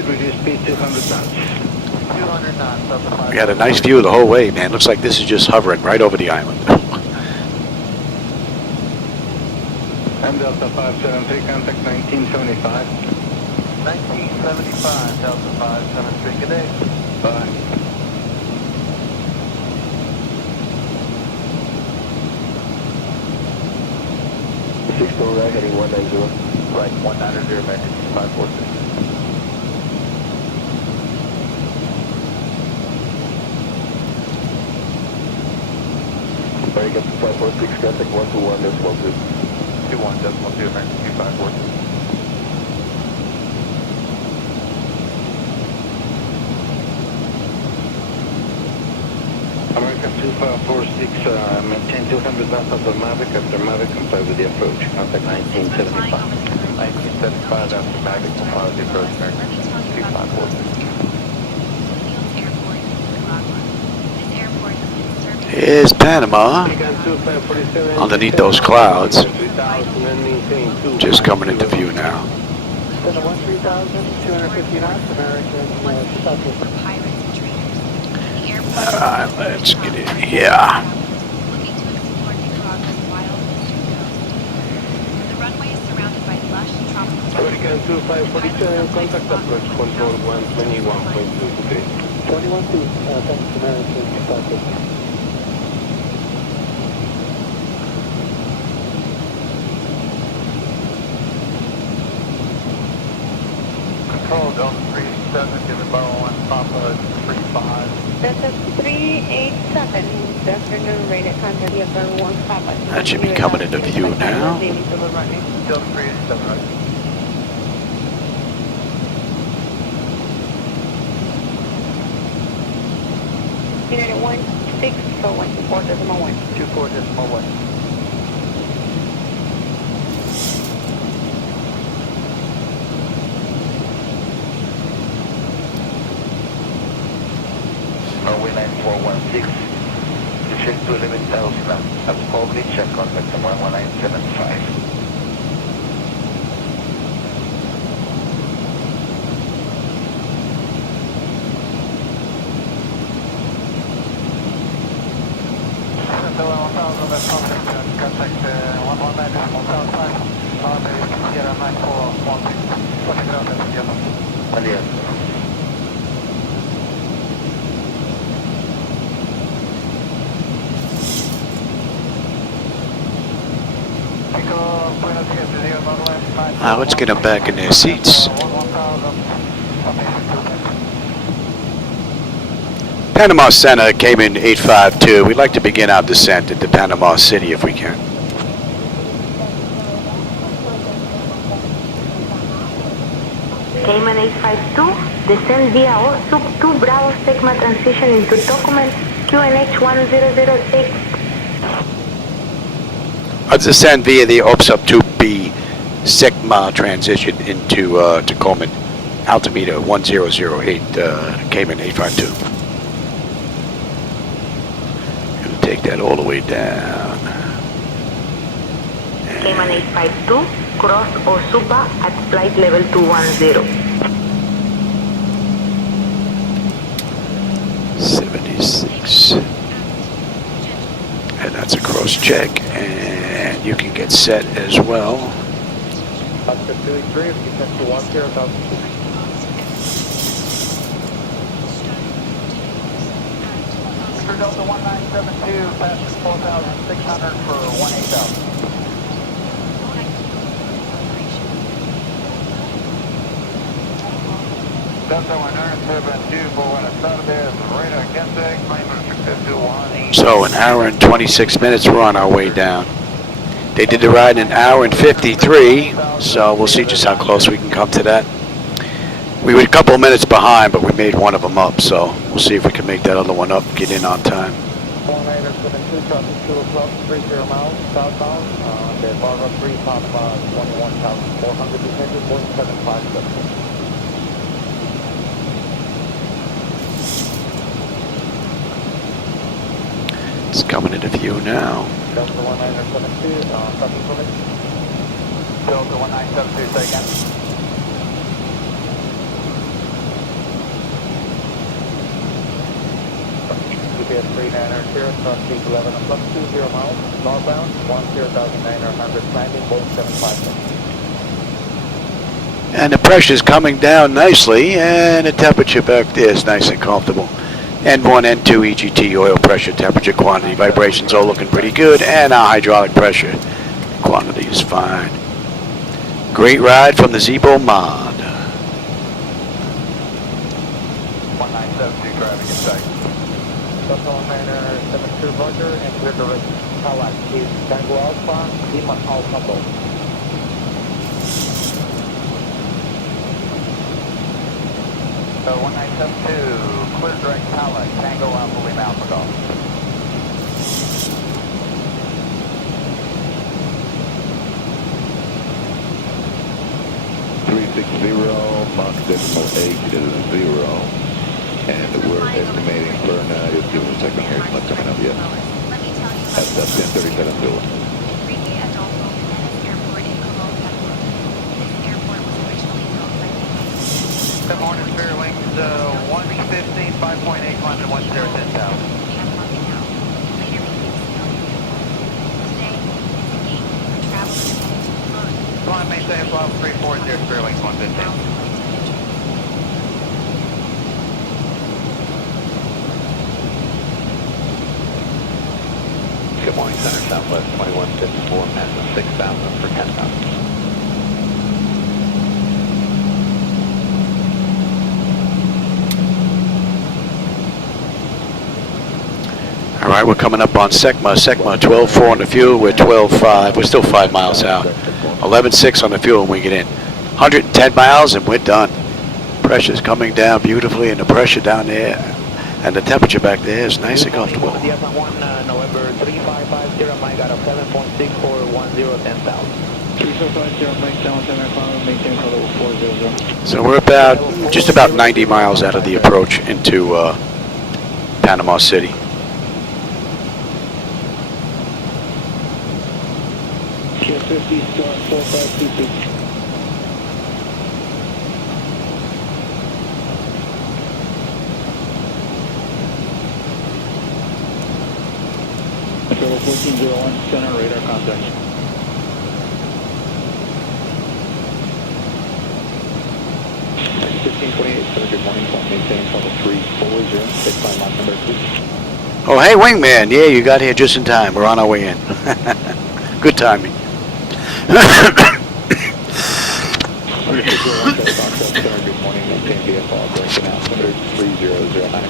Reduce speed 200 knots. 200 knots. We had a nice view the whole way, man. Looks like this is just hovering right over the island. I'm Delta 573, contact 1975. 1975, Delta 573, good day. Bye. Right, heading 190. Right, 190, American 546. American 546, contact 121.2. 21.2, American 2546. American 2546, maintain 200 knots of the Mavic. After Mavic, comply with the approach. Contact 1975. 1975, after Mavic, comply with the approach, American 2546. Here's Panama, underneath those clouds, just coming into view now. 13,250 knots, American Alright, let's get in here. The runway is surrounded by lush tropical American 2547, contact approach control 121.2 today. 21.2, thanks, American 2550. Control, Delta 37, give it bar 1, Papa 35. Delta 387, good afternoon, radar contact Delta 1 Papa. That should be coming into view now. Delta 387, right. United 1641, 24.1. 24.1. Runway 9416, check to 11,000, absolutely check contact 11975. Contact 119 indikerar mig på 40 grader genom. Let's get them back in their seats. Panama Center, Cayman 852. We'd like to begin our descent into Panama City if we can. Cayman 852, descend via sub 2 Bravo Sigma transition into document QNH 1006. Let's descend via the OPSUP 2B Sigma transition into Tacoma, altimeter 1008, Cayman 852. Gonna take that all the way down. Cayman 852, cross Osuba at flight level 210. 76. And that's a cross check, and you can get set as well. Oscar 283, if you send to 10,000 feet. Delta 1972, passing 4,600 for 18,000. Delta 1972, for when it started there, radar contact, claim restricted to 180. So an hour and 26 minutes, we're on our way down. They did the ride in an hour and 53, so we'll see just how close we can come to that. We were a couple of minutes behind, but we made one of them up, so we'll see if we can make that other one up, get in on time. 1972, traffic 2 o'clock, 30 miles southbound, the Barra 3 Papa 21,400 descended, Boeing 757. It's coming into view now. Delta 1972, copy for me. Delta 1972, say again. GPS 3900, traffic 11 o'clock, 20 miles, northbound, 10,900, landing, Boeing 757. And the pressure's coming down nicely, and the temperature back there is nice and comfortable. N1, N2, EGT, oil pressure, temperature, quantity, vibrations all looking pretty good, and our hydraulic pressure quantity is fine. Great ride from the ZiboMod. 1972 traffic in sight. Delta 1972 Roger, and clear direct Palak is Tango Alpha, Lima Alpha. So 1972, clear direct Palak, Tango Alpha, Lima Alpha Golf. Mach decimal 8 is 0, and we're estimating for now, just give us a second here, it's not coming up yet. That's 1037 Zulu. Good morning, Fairwings, 115, 5.8, London, 1010,000. Climb maintain flight 340, Fairwings, 115. Good morning, Center Southwest 2154, passing 6,000 for 10,000. All right, we're coming up on Sigma 12.4 on the fuel, we're 12.5, we're still 5 miles out. 11.6 on the fuel when we get in. 110 miles and we're done. Pressure's coming down beautifully, and the pressure down there and the temperature back there is nice and comfortable. November 3550, Mike out of 7.6 for 10,000. 3550, Mike down 7 o'clock, maintain for level 400. So we're about, just about 90 miles out of the approach into Panama City. Pier 50, star 4526. Control 1401, center radar contact. Good morning, maintain level 340, 65 Mach number 2. Oh, hey, Wingman. Yeah, you got here just in time. We're on our way in. Good timing. Good morning, maintain VFR, breaking out 3009.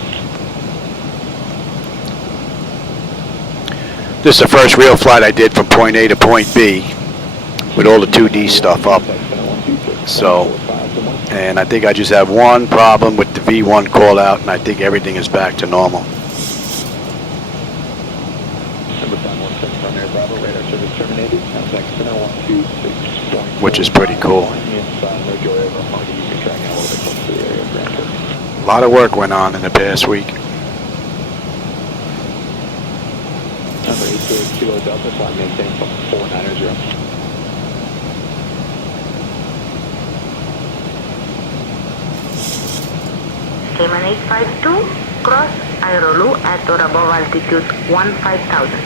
This is the first real flight I did from point A to point B with all the 2D stuff up. So, and I think I just have one problem with the V1 call out, and I think everything is back to normal. Number which is pretty cool. A lot of work went on in the past week. Number 88 Kilo Delta, flying maintain 490. Cayman 852, cross Airolu at or above altitude 15,000.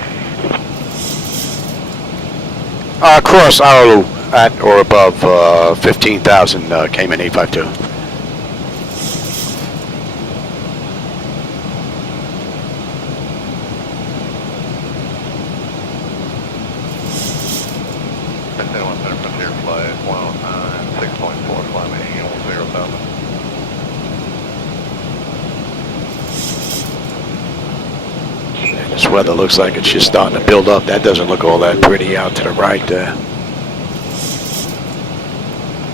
Cross Airolu at or above 15,000, Cayman 852. This weather looks like it's just starting to build up. That doesn't look all that pretty out to the right there.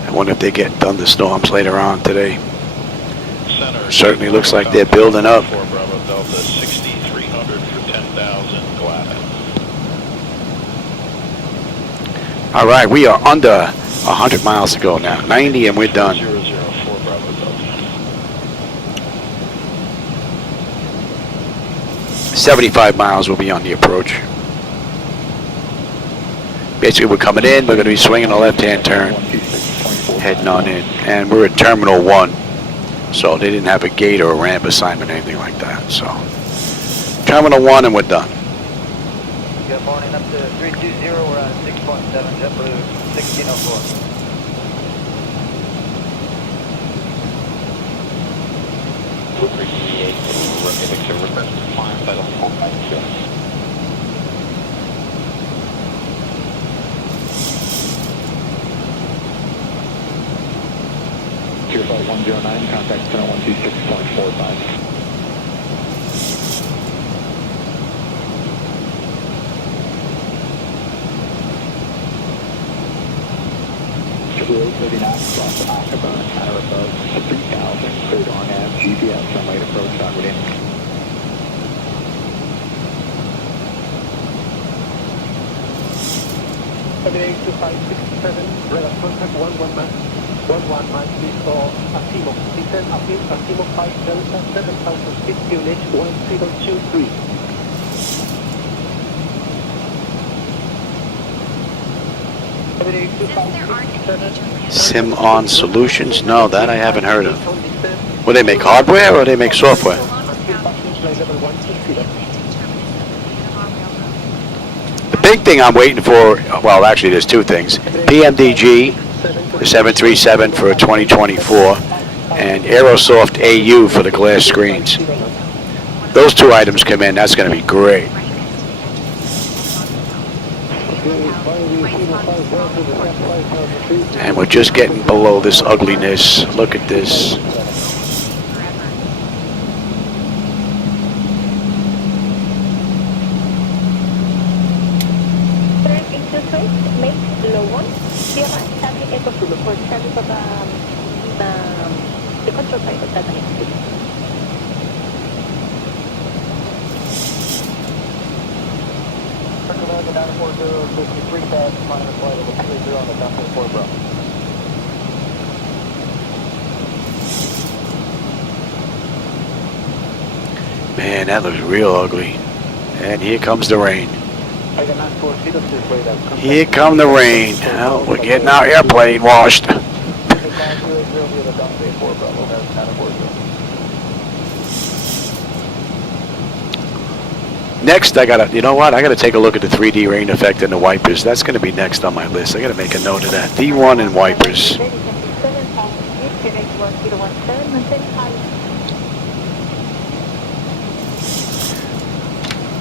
I wonder if they get thunderstorms later on today. Certainly looks like they're building up. Bravo Delta 6,300 for 10,000 glad. All right, we are under 100 miles to go now. 90 and we're done. 004 Bravo Delta. 75 miles will be on the approach. Basically, we're coming in. We're going to be swinging a left-hand turn, heading on in. And we're at Terminal 1. So they didn't have a gate or a ramp assignment or anything like that. So Terminal 1 and we're done. Good morning, up to 320, we're on 6.7, JetBlue 1604. Tier 109, contact 126.45. Tier 39, cross Aqaba, at or above 3,000, cleared on as GPS, runway approach, onward in. Today 2567, radar contact 11 miles before Asimo. Descend Asimo 5 Delta 7000 feet unit 1023. Sim on Solutions? No, that I haven't heard of. Well, they make hardware or they make software? The big thing I'm waiting for, well, actually there's two things. PMDG, the 737 for 2024, and Aerosoft AU for the glass screens. Those two items come in, that's going to be great. And we're just getting below this ugliness. Look at this. The control side of that. Recommend the 940 53,000 minus flight over 280 on the Delta 4 Bravo. Man, that looks real ugly. And here comes the rain. Here come the rain. Well, we're getting our airplane washed. Next, I gotta, you know what? I gotta take a look at the 3D rain effect and the wipers. That's gonna be next on my list. I gotta make a note of that. V1 and wipers.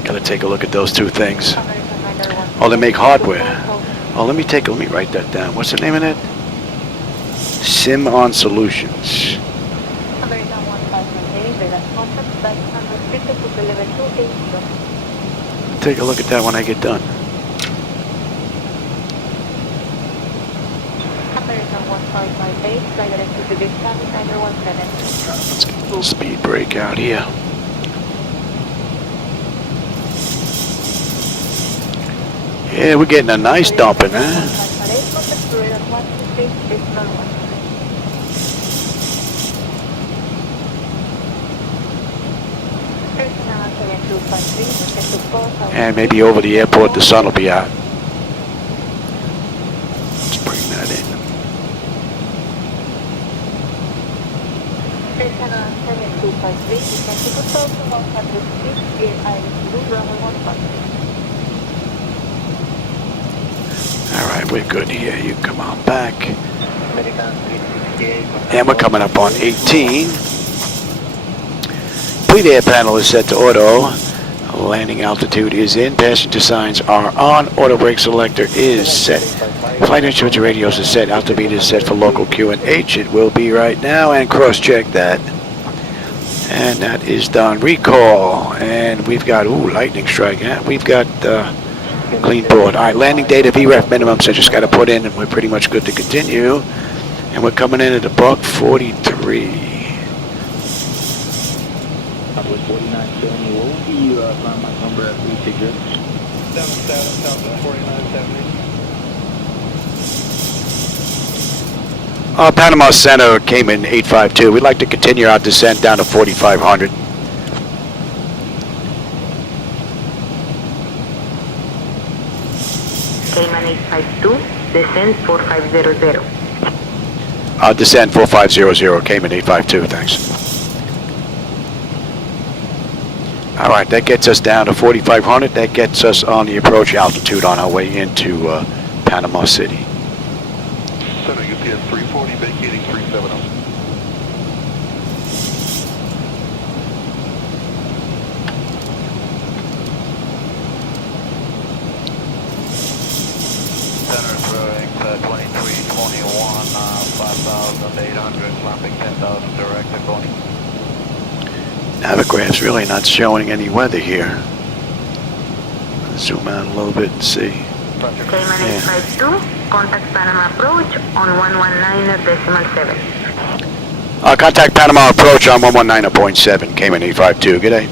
Gotta take a look at those two things. Oh, they make hardware. Oh, let me write that down. What's the name of that? Sim on Solutions. Take a look at that when I get done. Let's get a little speed break out here. Yeah, we're getting a nice dumping, huh? And maybe over the airport the sun will be out. Let's bring that in. Alright, we're good here. You come on back. And we're coming up on 18. Fleet air panel is set to auto. Landing altitude is in. Passenger signs are on. Auto brake selector is set. Flight instruments and radios is set. Altimeter is set for local QNH. It will be right now. And cross-check that. And that is done. Recall. And we've got, lightning strike. Yeah, we've got clean board. All right, landing data VREF minimum. So just got to put in and we're pretty much good to continue. And we're coming in at a buck 43. With 4970, what would be my number at 3 figures? 77,4970. Panama Center Cayman 852. We'd like to continue our descent down to 4,500. Cayman 852, descent 4500. Descent 4500, Cayman 852, thanks. All right, that gets us down to 4,500. That gets us on the approach altitude on our way into Panama City. Center UPS 340, vacating 370. Center throwing 2321, 5,800, clamping 10,000, directed Boeing. Navigraph's really not showing any weather here. Zoom out a little bit and see. Cayman 852, contact Panama approach on 119.7. Contact Panama approach on 119.7, Cayman 852. Good day.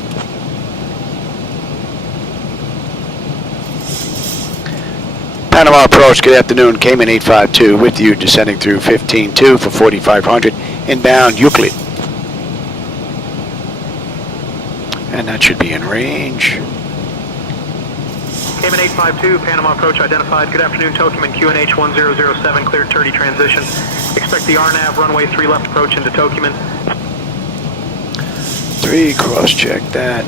Panama approach, good afternoon, Cayman 852 with you, descending through 15.2 for 4,500, inbound Euclid. And that should be in range. Cayman 852, Panama approach identified. Good afternoon, Tokuman QNH 1007, cleared 30 transition. Expect the RNAV runway 3 left approach into Tokuman. 3, cross-check that.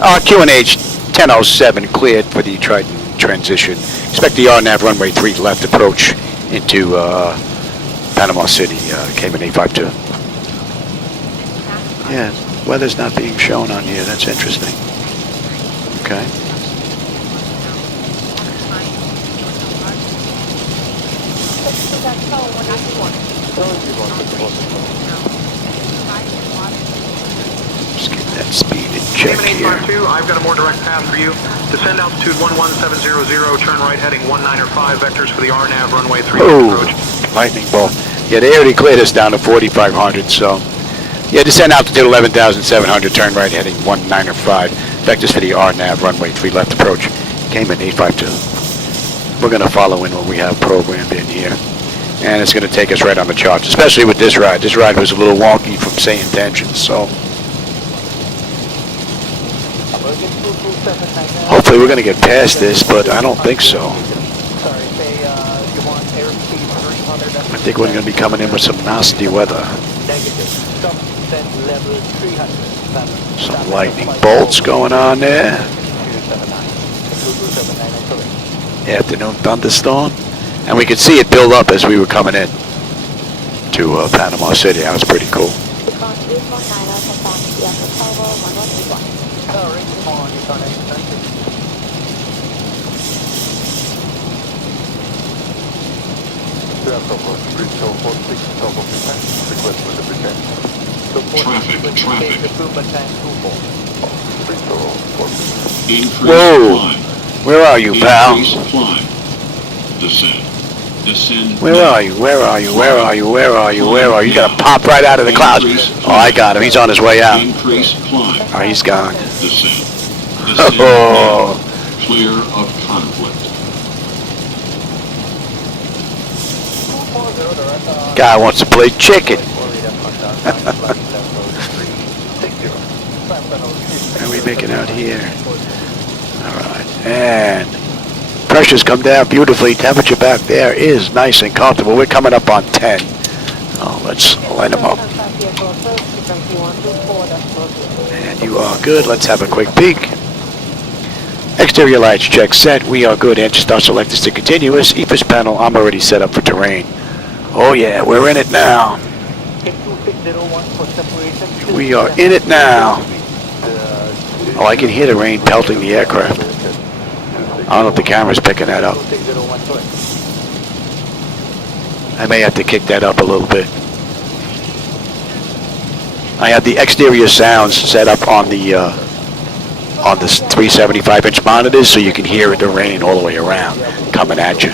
QNH 1007 cleared for the Triton transition. Expect the RNAV runway 3 left approach into Panama City, Cayman 852. Yeah, weather's not being shown on here. That's interesting. Okay. Just get that speed in check here. Cayman 852, I've got a more direct path for you. Descend altitude 11700, turn right heading 195, vectors for the RNAV runway 3 approach. Lightning bolt. Yeah, they already cleared us down to 4,500, so. Yeah, descend altitude 11,700, turn right heading 195. Vectors for the RNAV runway 3 left approach. Cayman 852. We're going to follow in what we have programmed in here. And it's going to take us right on the charts, especially with this ride. This ride was a little wonky from SayIntentions, so. Hopefully we're going to get past this, but I don't think so. I think we're going to be coming in with some nasty weather. Some lightning bolts going on there. Afternoon thunderstorm. And we could see it build up as we were coming in to Panama City. That was pretty cool. Traffic. Whoa! Where are you, pal? Descend. Where are you? Where are you? Where are you? Where are you? Where are you? You gotta pop right out of the clouds. Oh, I got him. He's on his way out. Increase climb. Oh, he's gone. Descend. Descend now. Clear of conflict. Guy wants to play chicken. How are we making out here? Alright, and pressure's come down beautifully. Temperature back there is nice and comfortable. We're coming up on 10. Oh, let's line them up. And you are good. Let's have a quick peek. Exterior lights check set. We are good. Engine start selected to continuous. EFIS panel, I'm already set up for terrain. Oh yeah, we're in it now. We are in it now. Oh, I can hear the rain pelting the aircraft. I don't know if the camera's picking that up. I may have to kick that up a little bit. I have the exterior sounds set up on the 375-inch monitors, so you can hear the rain all the way around coming at you.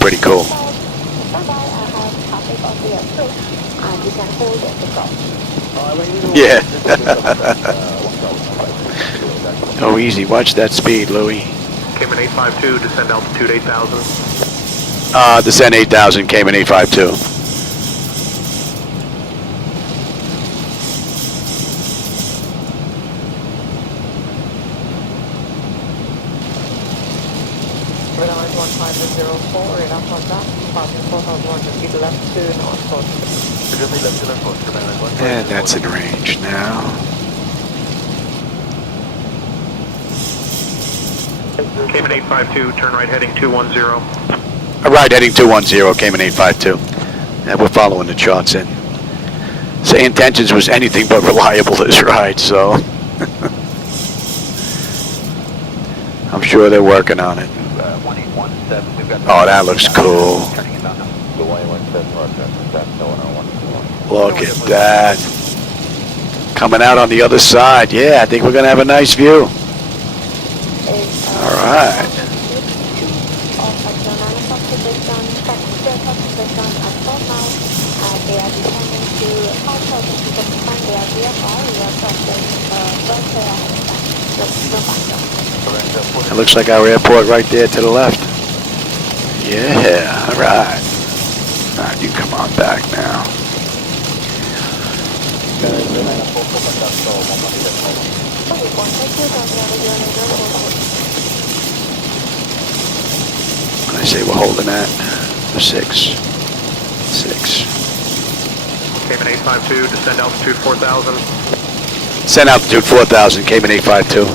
Pretty cool. Yeah. Oh, easy. Watch that speed, Louis. Cayman 852, descend altitude 8,000. Descend 8,000, Cayman 852. And that's in range now. Cayman 852, turn right heading 210. Right, heading 210, Cayman 852. And we're following the charts in. SayIntentions was anything but reliable this ride, so I'm sure they're working on it. Oh, that looks cool. Look at that. Coming out on the other side. Yeah, I think we're going to have a nice view. All right. It looks like our airport right there to the left. Yeah, all right. All right, you come on back now. I say we're holding at 6. Cayman 852, descend altitude 4,000. Send altitude 4,000, Cayman 852.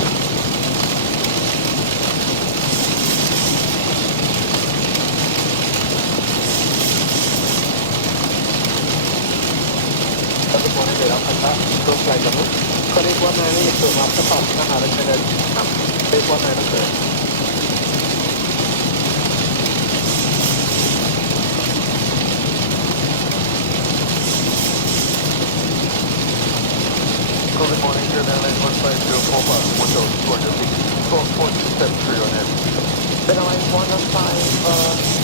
Good morning, Georgetown 15045, window Georgia, 124273 on air. Airline 10504,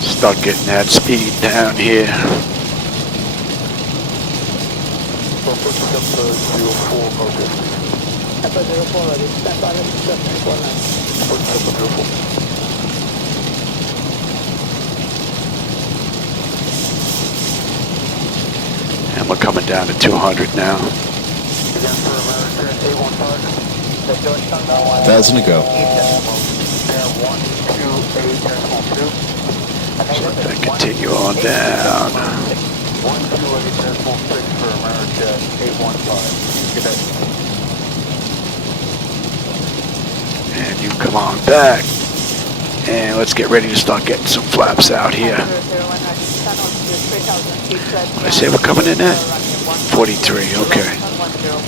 Start getting that speed down here. And we're coming down to 200 now. 1,000 to go. So let that continue on down. 128.6 for America 815. Good day. And you come on back. And let's get ready to start getting some flaps out here. I say we're coming in at 43, okay.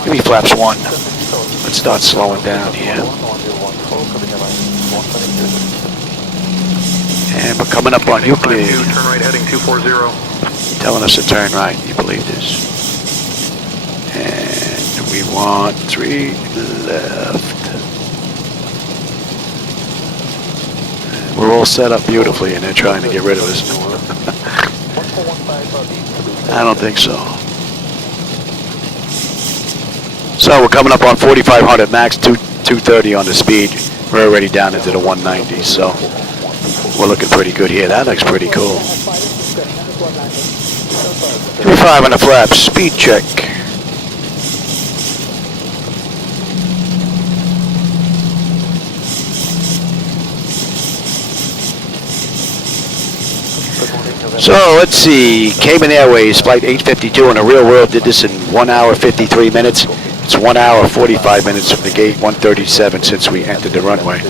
Give me flaps 1. Let's start slowing down here. And we're coming up on Euclid. Turn right heading 240. Telling us to turn right. You believe this? we want 3 left. We're all set up beautifully and they're trying to get rid of us. I don't think so. So we're coming up on 4,500 max, 230 on the speed. We're already down into the 190, so we're looking pretty good here. That looks pretty cool. 35 on the flaps, speed check. So let's see, Cayman Airways Flight 852 in the real world did this in 1 hour 53 minutes. It's 1 hour 45 minutes from the gate, 137 since we entered the runway.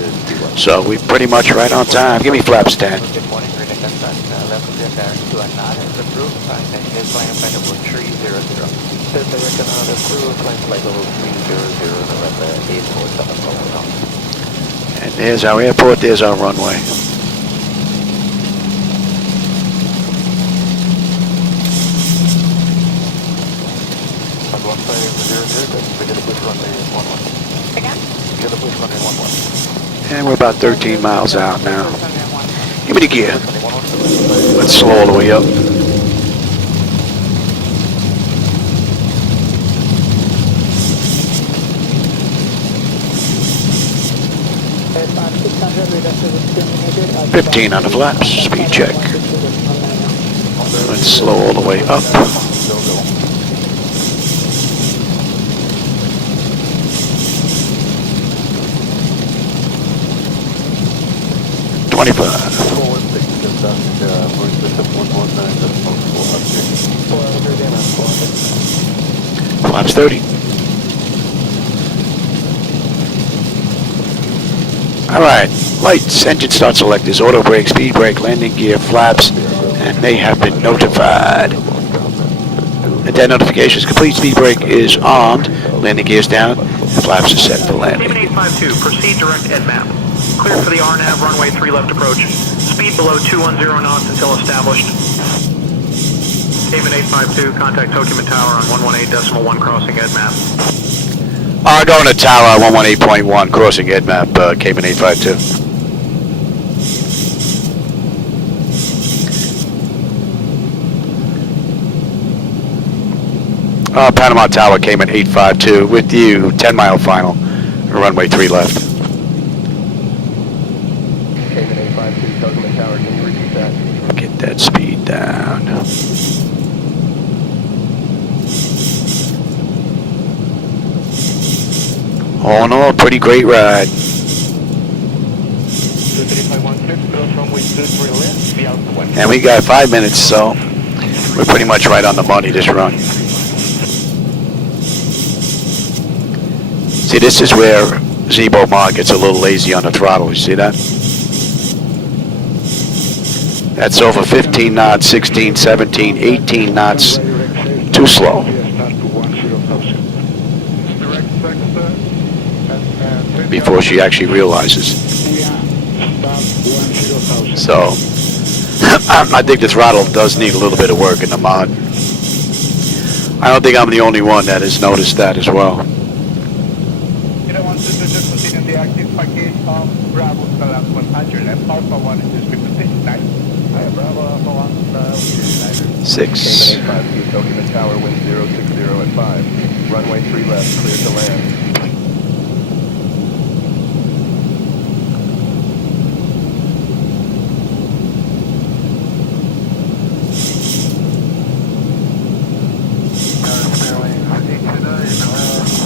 So we're pretty much right on time. Give me flaps 10. And there's our airport, there's our runway. And we're about 13 miles out now. Give me the gear. Let's slow all the way up. $15 on the flaps, speed check. Let's slow all the way up. Flaps 30. All right, lights, engine start selectors, auto brake, speed brake, landing gear, flaps, and they have been notified. That notification is complete, speed brake is armed, landing gear is down, and flaps are set for landing. Cayman 852, proceed direct EDMAP. Clear for the RNAV, runway 3 left approach. Speed below 210 knots until established. Cayman 852, contact Tokuman Tower on 118.1 crossing EDMAP. Going to tower 118.1, crossing EDMAP, Cayman 852. Panama Tower, Cayman 852, with you, 10-mile final, runway 3 left. Cayman 852, Tokuman Tower, can you repeat that? Get that speed down. All in all, pretty great ride. And we got 5 minutes, so we're pretty much right on the money this run. See, this is where ZiboMod gets a little lazy on the throttle. You see that? That's over 15 knots, 16, 17, 18 knots. Too slow. Before she actually realizes. So, I think the throttle does need a little bit of work in the mod. I don't think I'm the only one that has noticed that as well. The active package of Bravo Collapse 100 and Alpha 1 is repositioned. Bravo Alpha 1 6. Cayman 852, Tokuman Tower, wind 060 at 5. Runway 3 left, clear to land.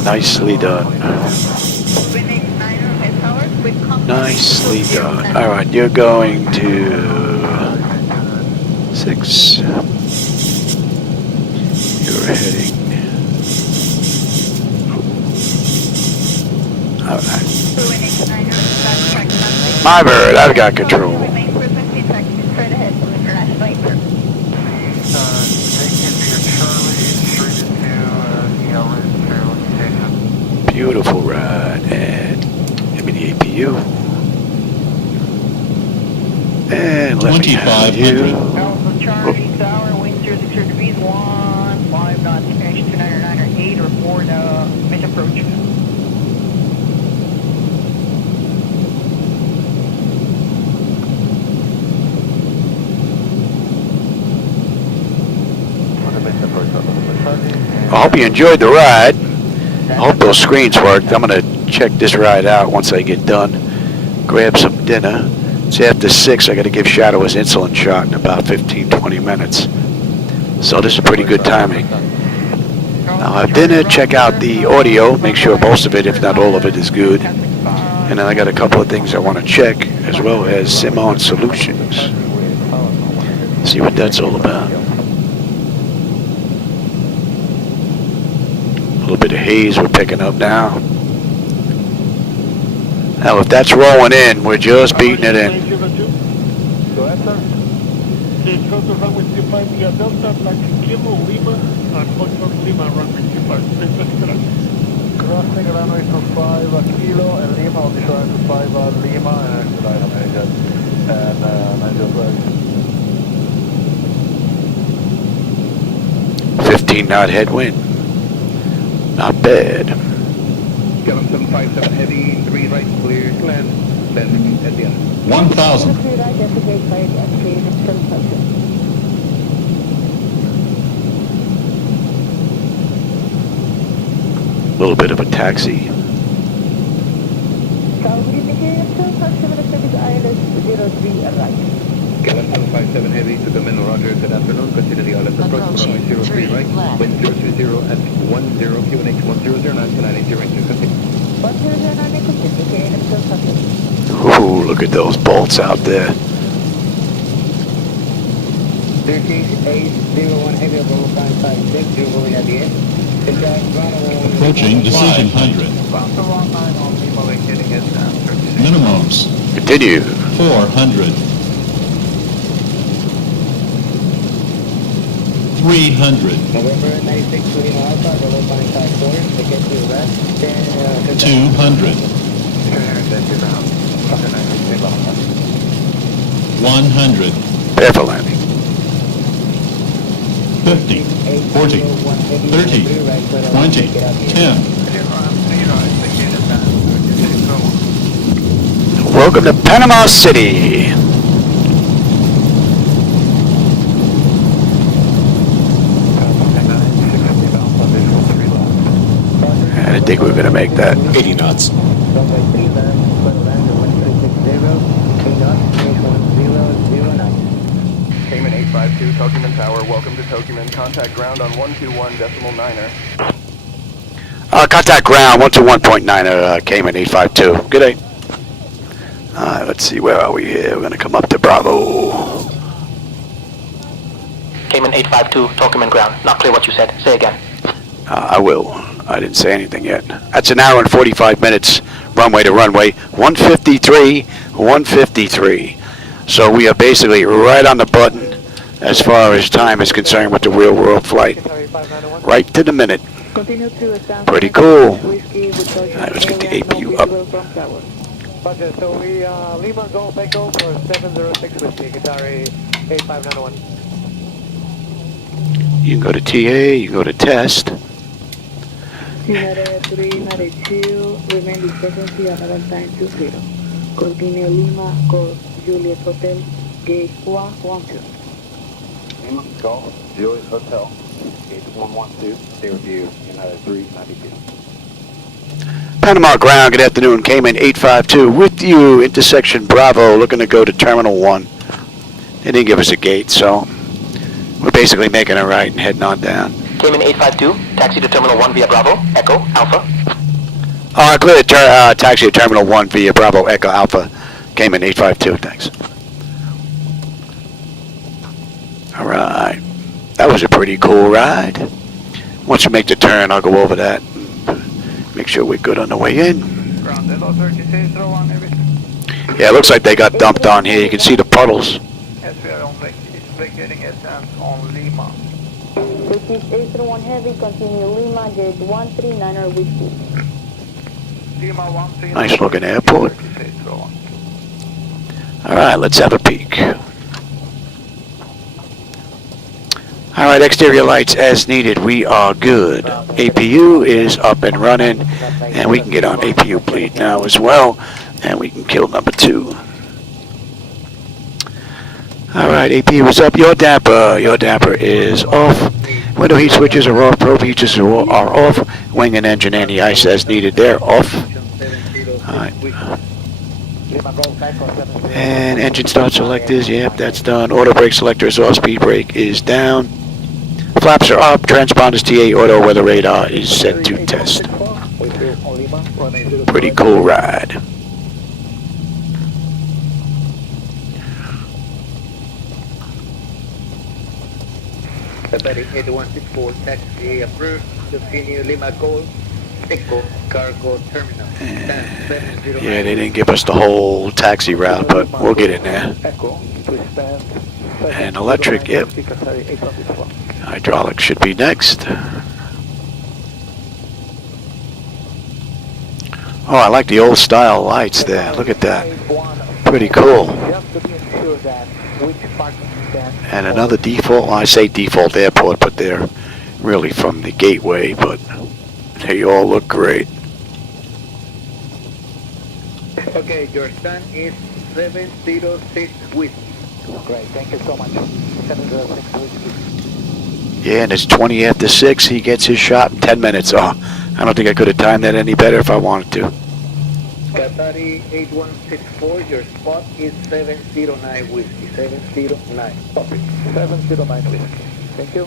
Nicely done. Nicely done. All right, you're going to 6. You're heading. All right. My bird, I've got control. Beautiful ride, and give me the APU. And let me have you. Alpha Charlie Tower, wind 060 degrees, 15 knots, finish 299 or 8, report I hope you enjoyed the ride. I hope those screens worked. I'm going to check this ride out once I get done. Grab some dinner. It's after 6. I got to give Shadow his insulin shot in about 15-20 minutes. So this is pretty good timing. I'll have dinner, check out the audio, make sure most of it, if not all of it, is good. And then I got a couple of things I want to check, as well as Simon Solutions. See what that's all about. A little bit of haze we're picking up now. Now if that's rolling in, we're just beating it in. Go ahead, sir. Go to runway 25 via Delta, taxi Kilo, Lima, and Hotel Lima, runway 25. Crossing runway 25 Kilo and Lima, on the shore 5 Lima, and Lima manager, and manager flight. 15 knot headwind. Not bad. Kevin 757 heavy, 3 right, clear, land, landing at the end. 1,000. A little bit of a taxi. Kevin 757 heavy to the middle, roger, good afternoon, consider the ILS approach, runway 03 right, wind 020 at 10, QNH 1009 to 980, range 250. Ooh, look at those bolts out there. 13801 heavy over 556, you're going at the end. Approaching decision 100. Minimums. Continue. 400. 300. November 96 to Lima Alpha, level 554, to get to rest, 200. 100. Prepare for landing. 50. 40. 30. 20. 10. Welcome to Panama City. I didn't think we were going to make that. 80 knots. Cayman 852, Tokuman Tower, welcome to Tokuman. Contact ground on 121.9er. Contact ground 121.9, Cayman 852. Good day. Let's see, where are we here? We're going to come up to Bravo. Cayman 852, Tokuman ground. Not clear what you said. Say again. I will. I didn't say anything yet. That's an hour and 45 minutes runway to runway. 153. So we are basically right on the button as far as time is concerned with the real world flight. Right to the minute. Pretty cool. Alright, let's get the APU up. Roger, so we, Lima Golf Echo for 706 with the Qatari 8591. You can go to TA, you can go to test. United 392, remain discrepancy on level time 20. Continue Lima, call Juliet Hotel, gate 112. Lima Golf, Juliet Hotel, gate 112, stay with you, United 392. Panama ground, good afternoon. Cayman 852 with you, intersection Bravo, looking to go to Terminal 1. They didn't give us a gate, so we're basically making a right and heading on down. Cayman 852, taxi to Terminal 1 via Bravo, Echo, Alpha. Clear taxi to Terminal 1 via Bravo, Echo, Alpha, Cayman 852, thanks. All right, that was a pretty cool ride. Once we make the turn, I'll go over that. Make sure we're good on the way in. Yeah, it looks like they got dumped on here. You can see the puddles. Yes, we are on vacating it and on Lima. British 831 Heavy, continue Lima, gate 139er Whiskey. Lima 139. Nice looking airport. All right, let's have a peek. All right, exterior lights as needed. We are good. APU is up and running, and we can get on APU bleed now as well, and we can kill number 2. All right, APU is up. Your damper is off. Window heat switches are off, probe heaters are off, wing and engine anti-ice as needed, they're off. Alright. And engine start selectors, yep, that's done. Auto brake selector is off, speed brake is down. Flaps are up, transponders TA auto weather radar is set to test. Pretty cool ride. Qatari 8164, taxi approved. Continue Lima Gold, Echo Cargo Terminal. Yeah, they didn't give us the whole taxi route, but we'll get in there. And electric, yep. Hydraulic should be next. Oh, I like the old style lights there. Look at that. Pretty cool. And another default, well, I say default airport, but they're really from the gateway, but they all look great. Okay, Georgetown is 706 Whiskey. Great, thank you so much. 706 Whiskey. Yeah, and it's 20 after 6. He gets his shot in 10 minutes. Oh, I don't think I could have timed that any better if I wanted to. Qatari 8164, your spot is 709 Whiskey. 709. Copy. 709 Whiskey. Thank you.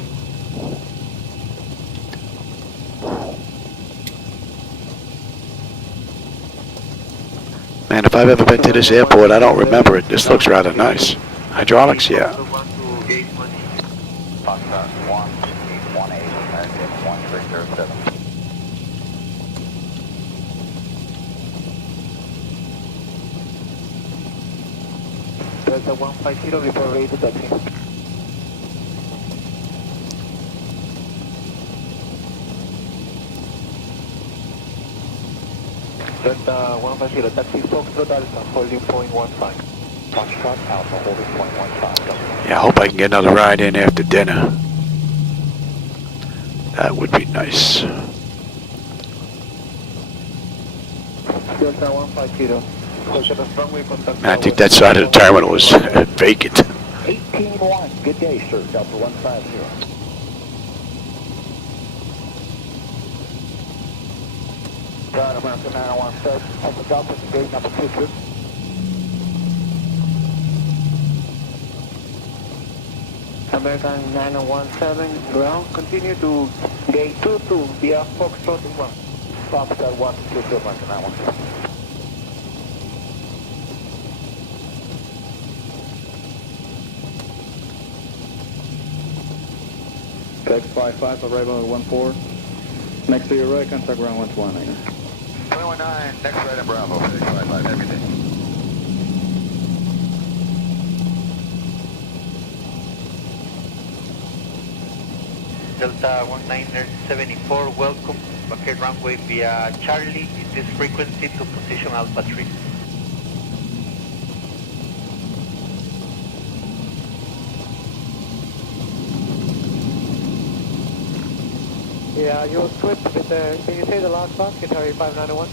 Man, if I've ever been to this airport, I don't remember it. This looks rather nice. Hydraulics, yeah. Delta 150, report ready to taxi. Delta 150, taxi Foxtrot Alpha, holding point 15. Foxtrot Alpha, holding point 15. Yeah, I hope I can get another ride in after dinner. That would be nice. Delta 150. I think that side of the terminal is vacant. 18-1, good day, sir. Delta 150. Got American 917, Alpha Delta to gate number 22. American 917, ground, continue to gate 22 via Foxtrot 1. Foxtrot 122, American 917. X55, arrival at 14. Next to your right, contact ground 119. 219, next right at Bravo, X55, everything. Delta 1974, welcome. Vacate runway via Charlie, in this frequency to position Alpha 3. Yeah, you'll switch with the, can you say the last bus, Qatari 591?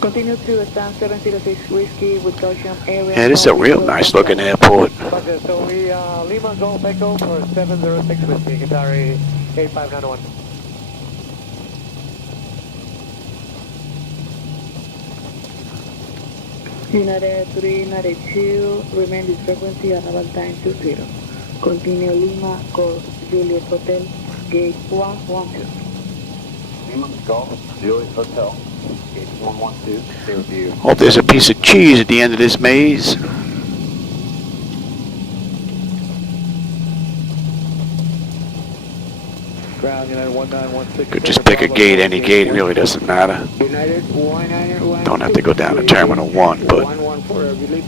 Continue to stand 706 Whiskey with Cayman Airways. Yeah, this is a real nice looking airport. Okay, so we, Lima Golf Echo for 706 Whiskey, Qatari 8591. United 392, remain this frequency, arrival time 20. Continue Lima, Golf, Juliet Hotel, gate 112. Lima Golf, Juliet Hotel, gate 112, clear view. Hope there's a piece of cheese at the end of this maze. Ground United 1916. Could just pick a gate, any gate, it really doesn't matter. United 1916. Don't have to go down to Terminal 1, but 114,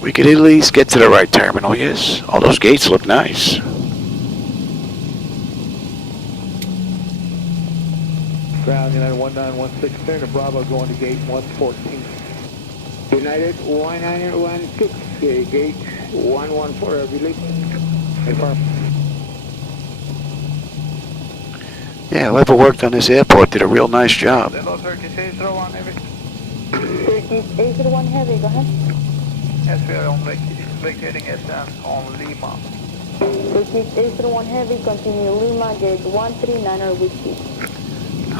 we could at least get to the right terminal, yes. All those gates look nice. Ground United 1916, turn to Bravo going to gate 114. United 1916, gate 114, release. Confirm. Yeah, whoever worked on this airport did a real nice job. Turkish 801 Heavy, go ahead. Yes, we are on vacating SN on Lima. Proceed Eastern 1 Heavy, continue Lima, gate 139er Whiskey.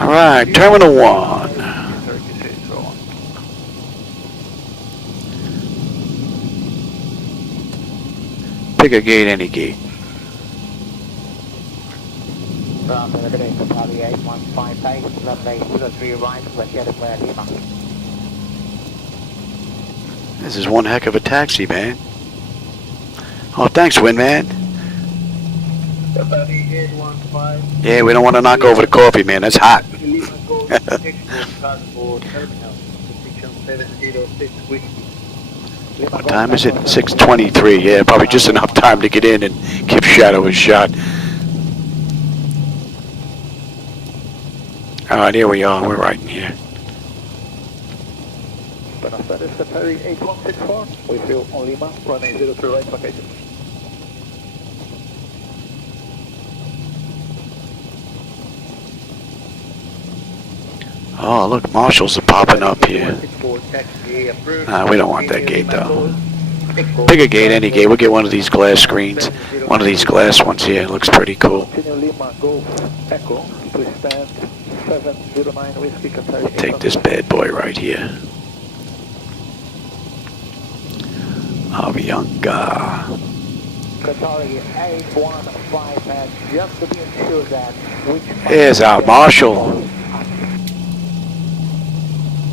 Alright, Terminal 1. Pick a gate, any gate. From the beginning to Charlie 8158, runway 03 right, located where Lima. This is one heck of a taxi, man. Oh, thanks, Windman. Yeah, we don't want to knock over the coffee, man. That's hot. What time is it? 6:23. Yeah, probably just enough time to get in and give Shadow a shot. Alright, here we are. We're right in here. Buenos Aires, Ferry 8164. We feel on Lima, running 03 right location. Oh, look, marshals are popping up here. We don't want that gate, though. Pick a gate, any gate. We'll get one of these glass screens. One of these glass ones here. It looks pretty cool. Take this bad boy right here. Avianca. Here's our marshal.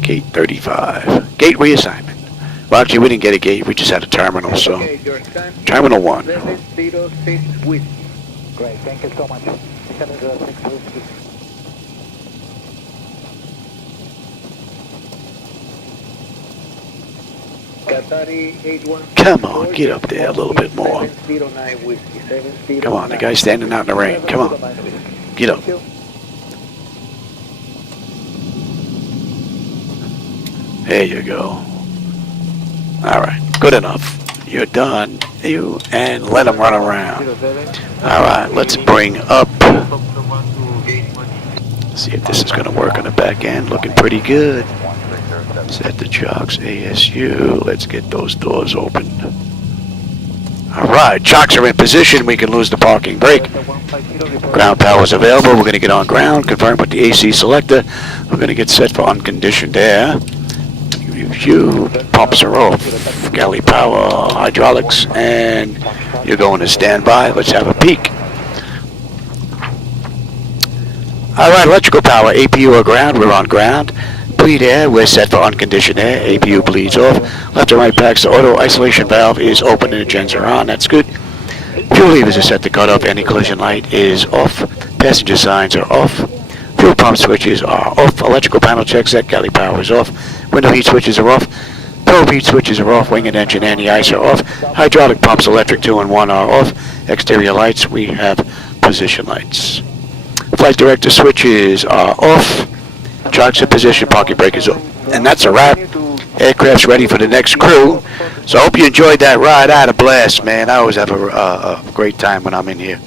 Gate 35. Gate reassignment. Well, actually, we didn't get a gate. We just had a terminal, so. Terminal 1. Great, thank you so much. 706 Whiskey. Come on, get up there a little bit more. Come on, the guy's standing out in the rain. Come on. Get up. There you go. Alright, good enough. You're done. You, and let them run around. Alright, let's bring up. See if this is going to work on the back end. Looking pretty good. Set the chocks ASU. Let's get those doors open. Alright, chocks are in position. We can lose the parking brake. Ground power is available. We're going to get on ground. Confirm with the AC selector. We're going to get set for unconditioned air. Pumps are off. Galley power, hydraulics, and you're going to standby. Let's have a peek. Alright, electrical power, APU are ground. We're on ground. Bleed air, we're set for unconditioned air. APU bleeds off. Left and right packs, the auto isolation valve is open and the gens are on. That's good. Fuel levers are set to cut off. Any collision light is off. Passenger signs are off. Fuel pump switches are off. Electrical panel check set. Galley power is off. Window heat switches are off. Probe heat switches are off. Wing and engine anti-ice are off. Hydraulic pumps, electric 2 and 1 are off. Exterior lights, we have position lights. Flight director switches are off. Chocks in position, parking brake is off. And that's a wrap. Aircraft's ready for the next crew. So I hope you enjoyed that ride. I had a blast, man. I always have a great time when I'm in here.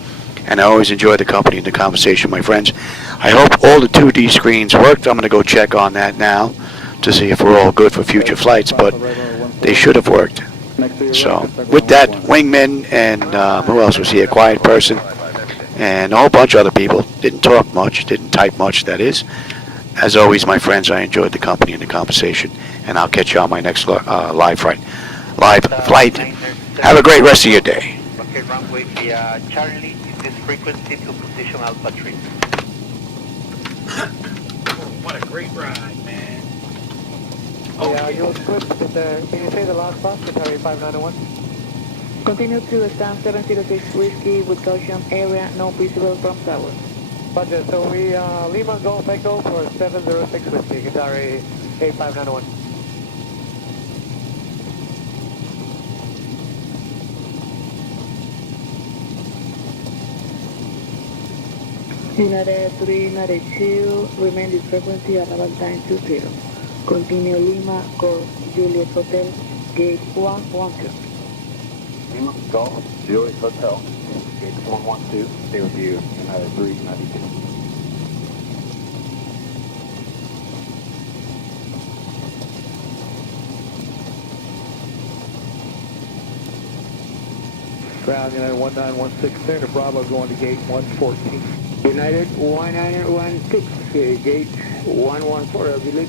And I always enjoy the company and the conversation, my friends. I hope all the 2D screens worked. I'm going to go check on that now to see if we're all good for future flights, but they should have worked. So with that, Wingman and who else was here? Quiet person and a whole bunch of other people. Didn't talk much, didn't type much, that is. As always, my friends, I enjoyed the company and the conversation, and I'll catch you on my next live flight. Have a great rest of your day. Okay, runway via Charlie, this frequency to position Alpha 3. What a great ride, man. Yeah, you was good. Can you say the last part? Sorry, 591. Continue to stand 706 Whiskey with caution area, no visible from tower. Roger, so we, Lima Golf Echo for 706 Whiskey, Qatari 8591. United 392, remain this frequency, arrival time 20. Continue Lima, course Juliet Hotel, gate 112. Lima Golf, Juliet Hotel, gate 112, stay with you, United 392. Ground United 1916 clear to Bravo going to gate 114. United 1916, gate 114, I believe.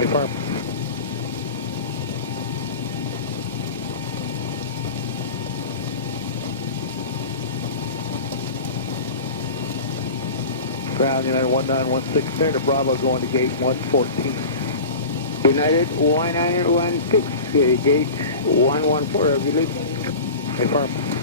Affirm. Ground United 1916 clear to Bravo going to gate 114. United 1916, gate 114, I believe. Affirm.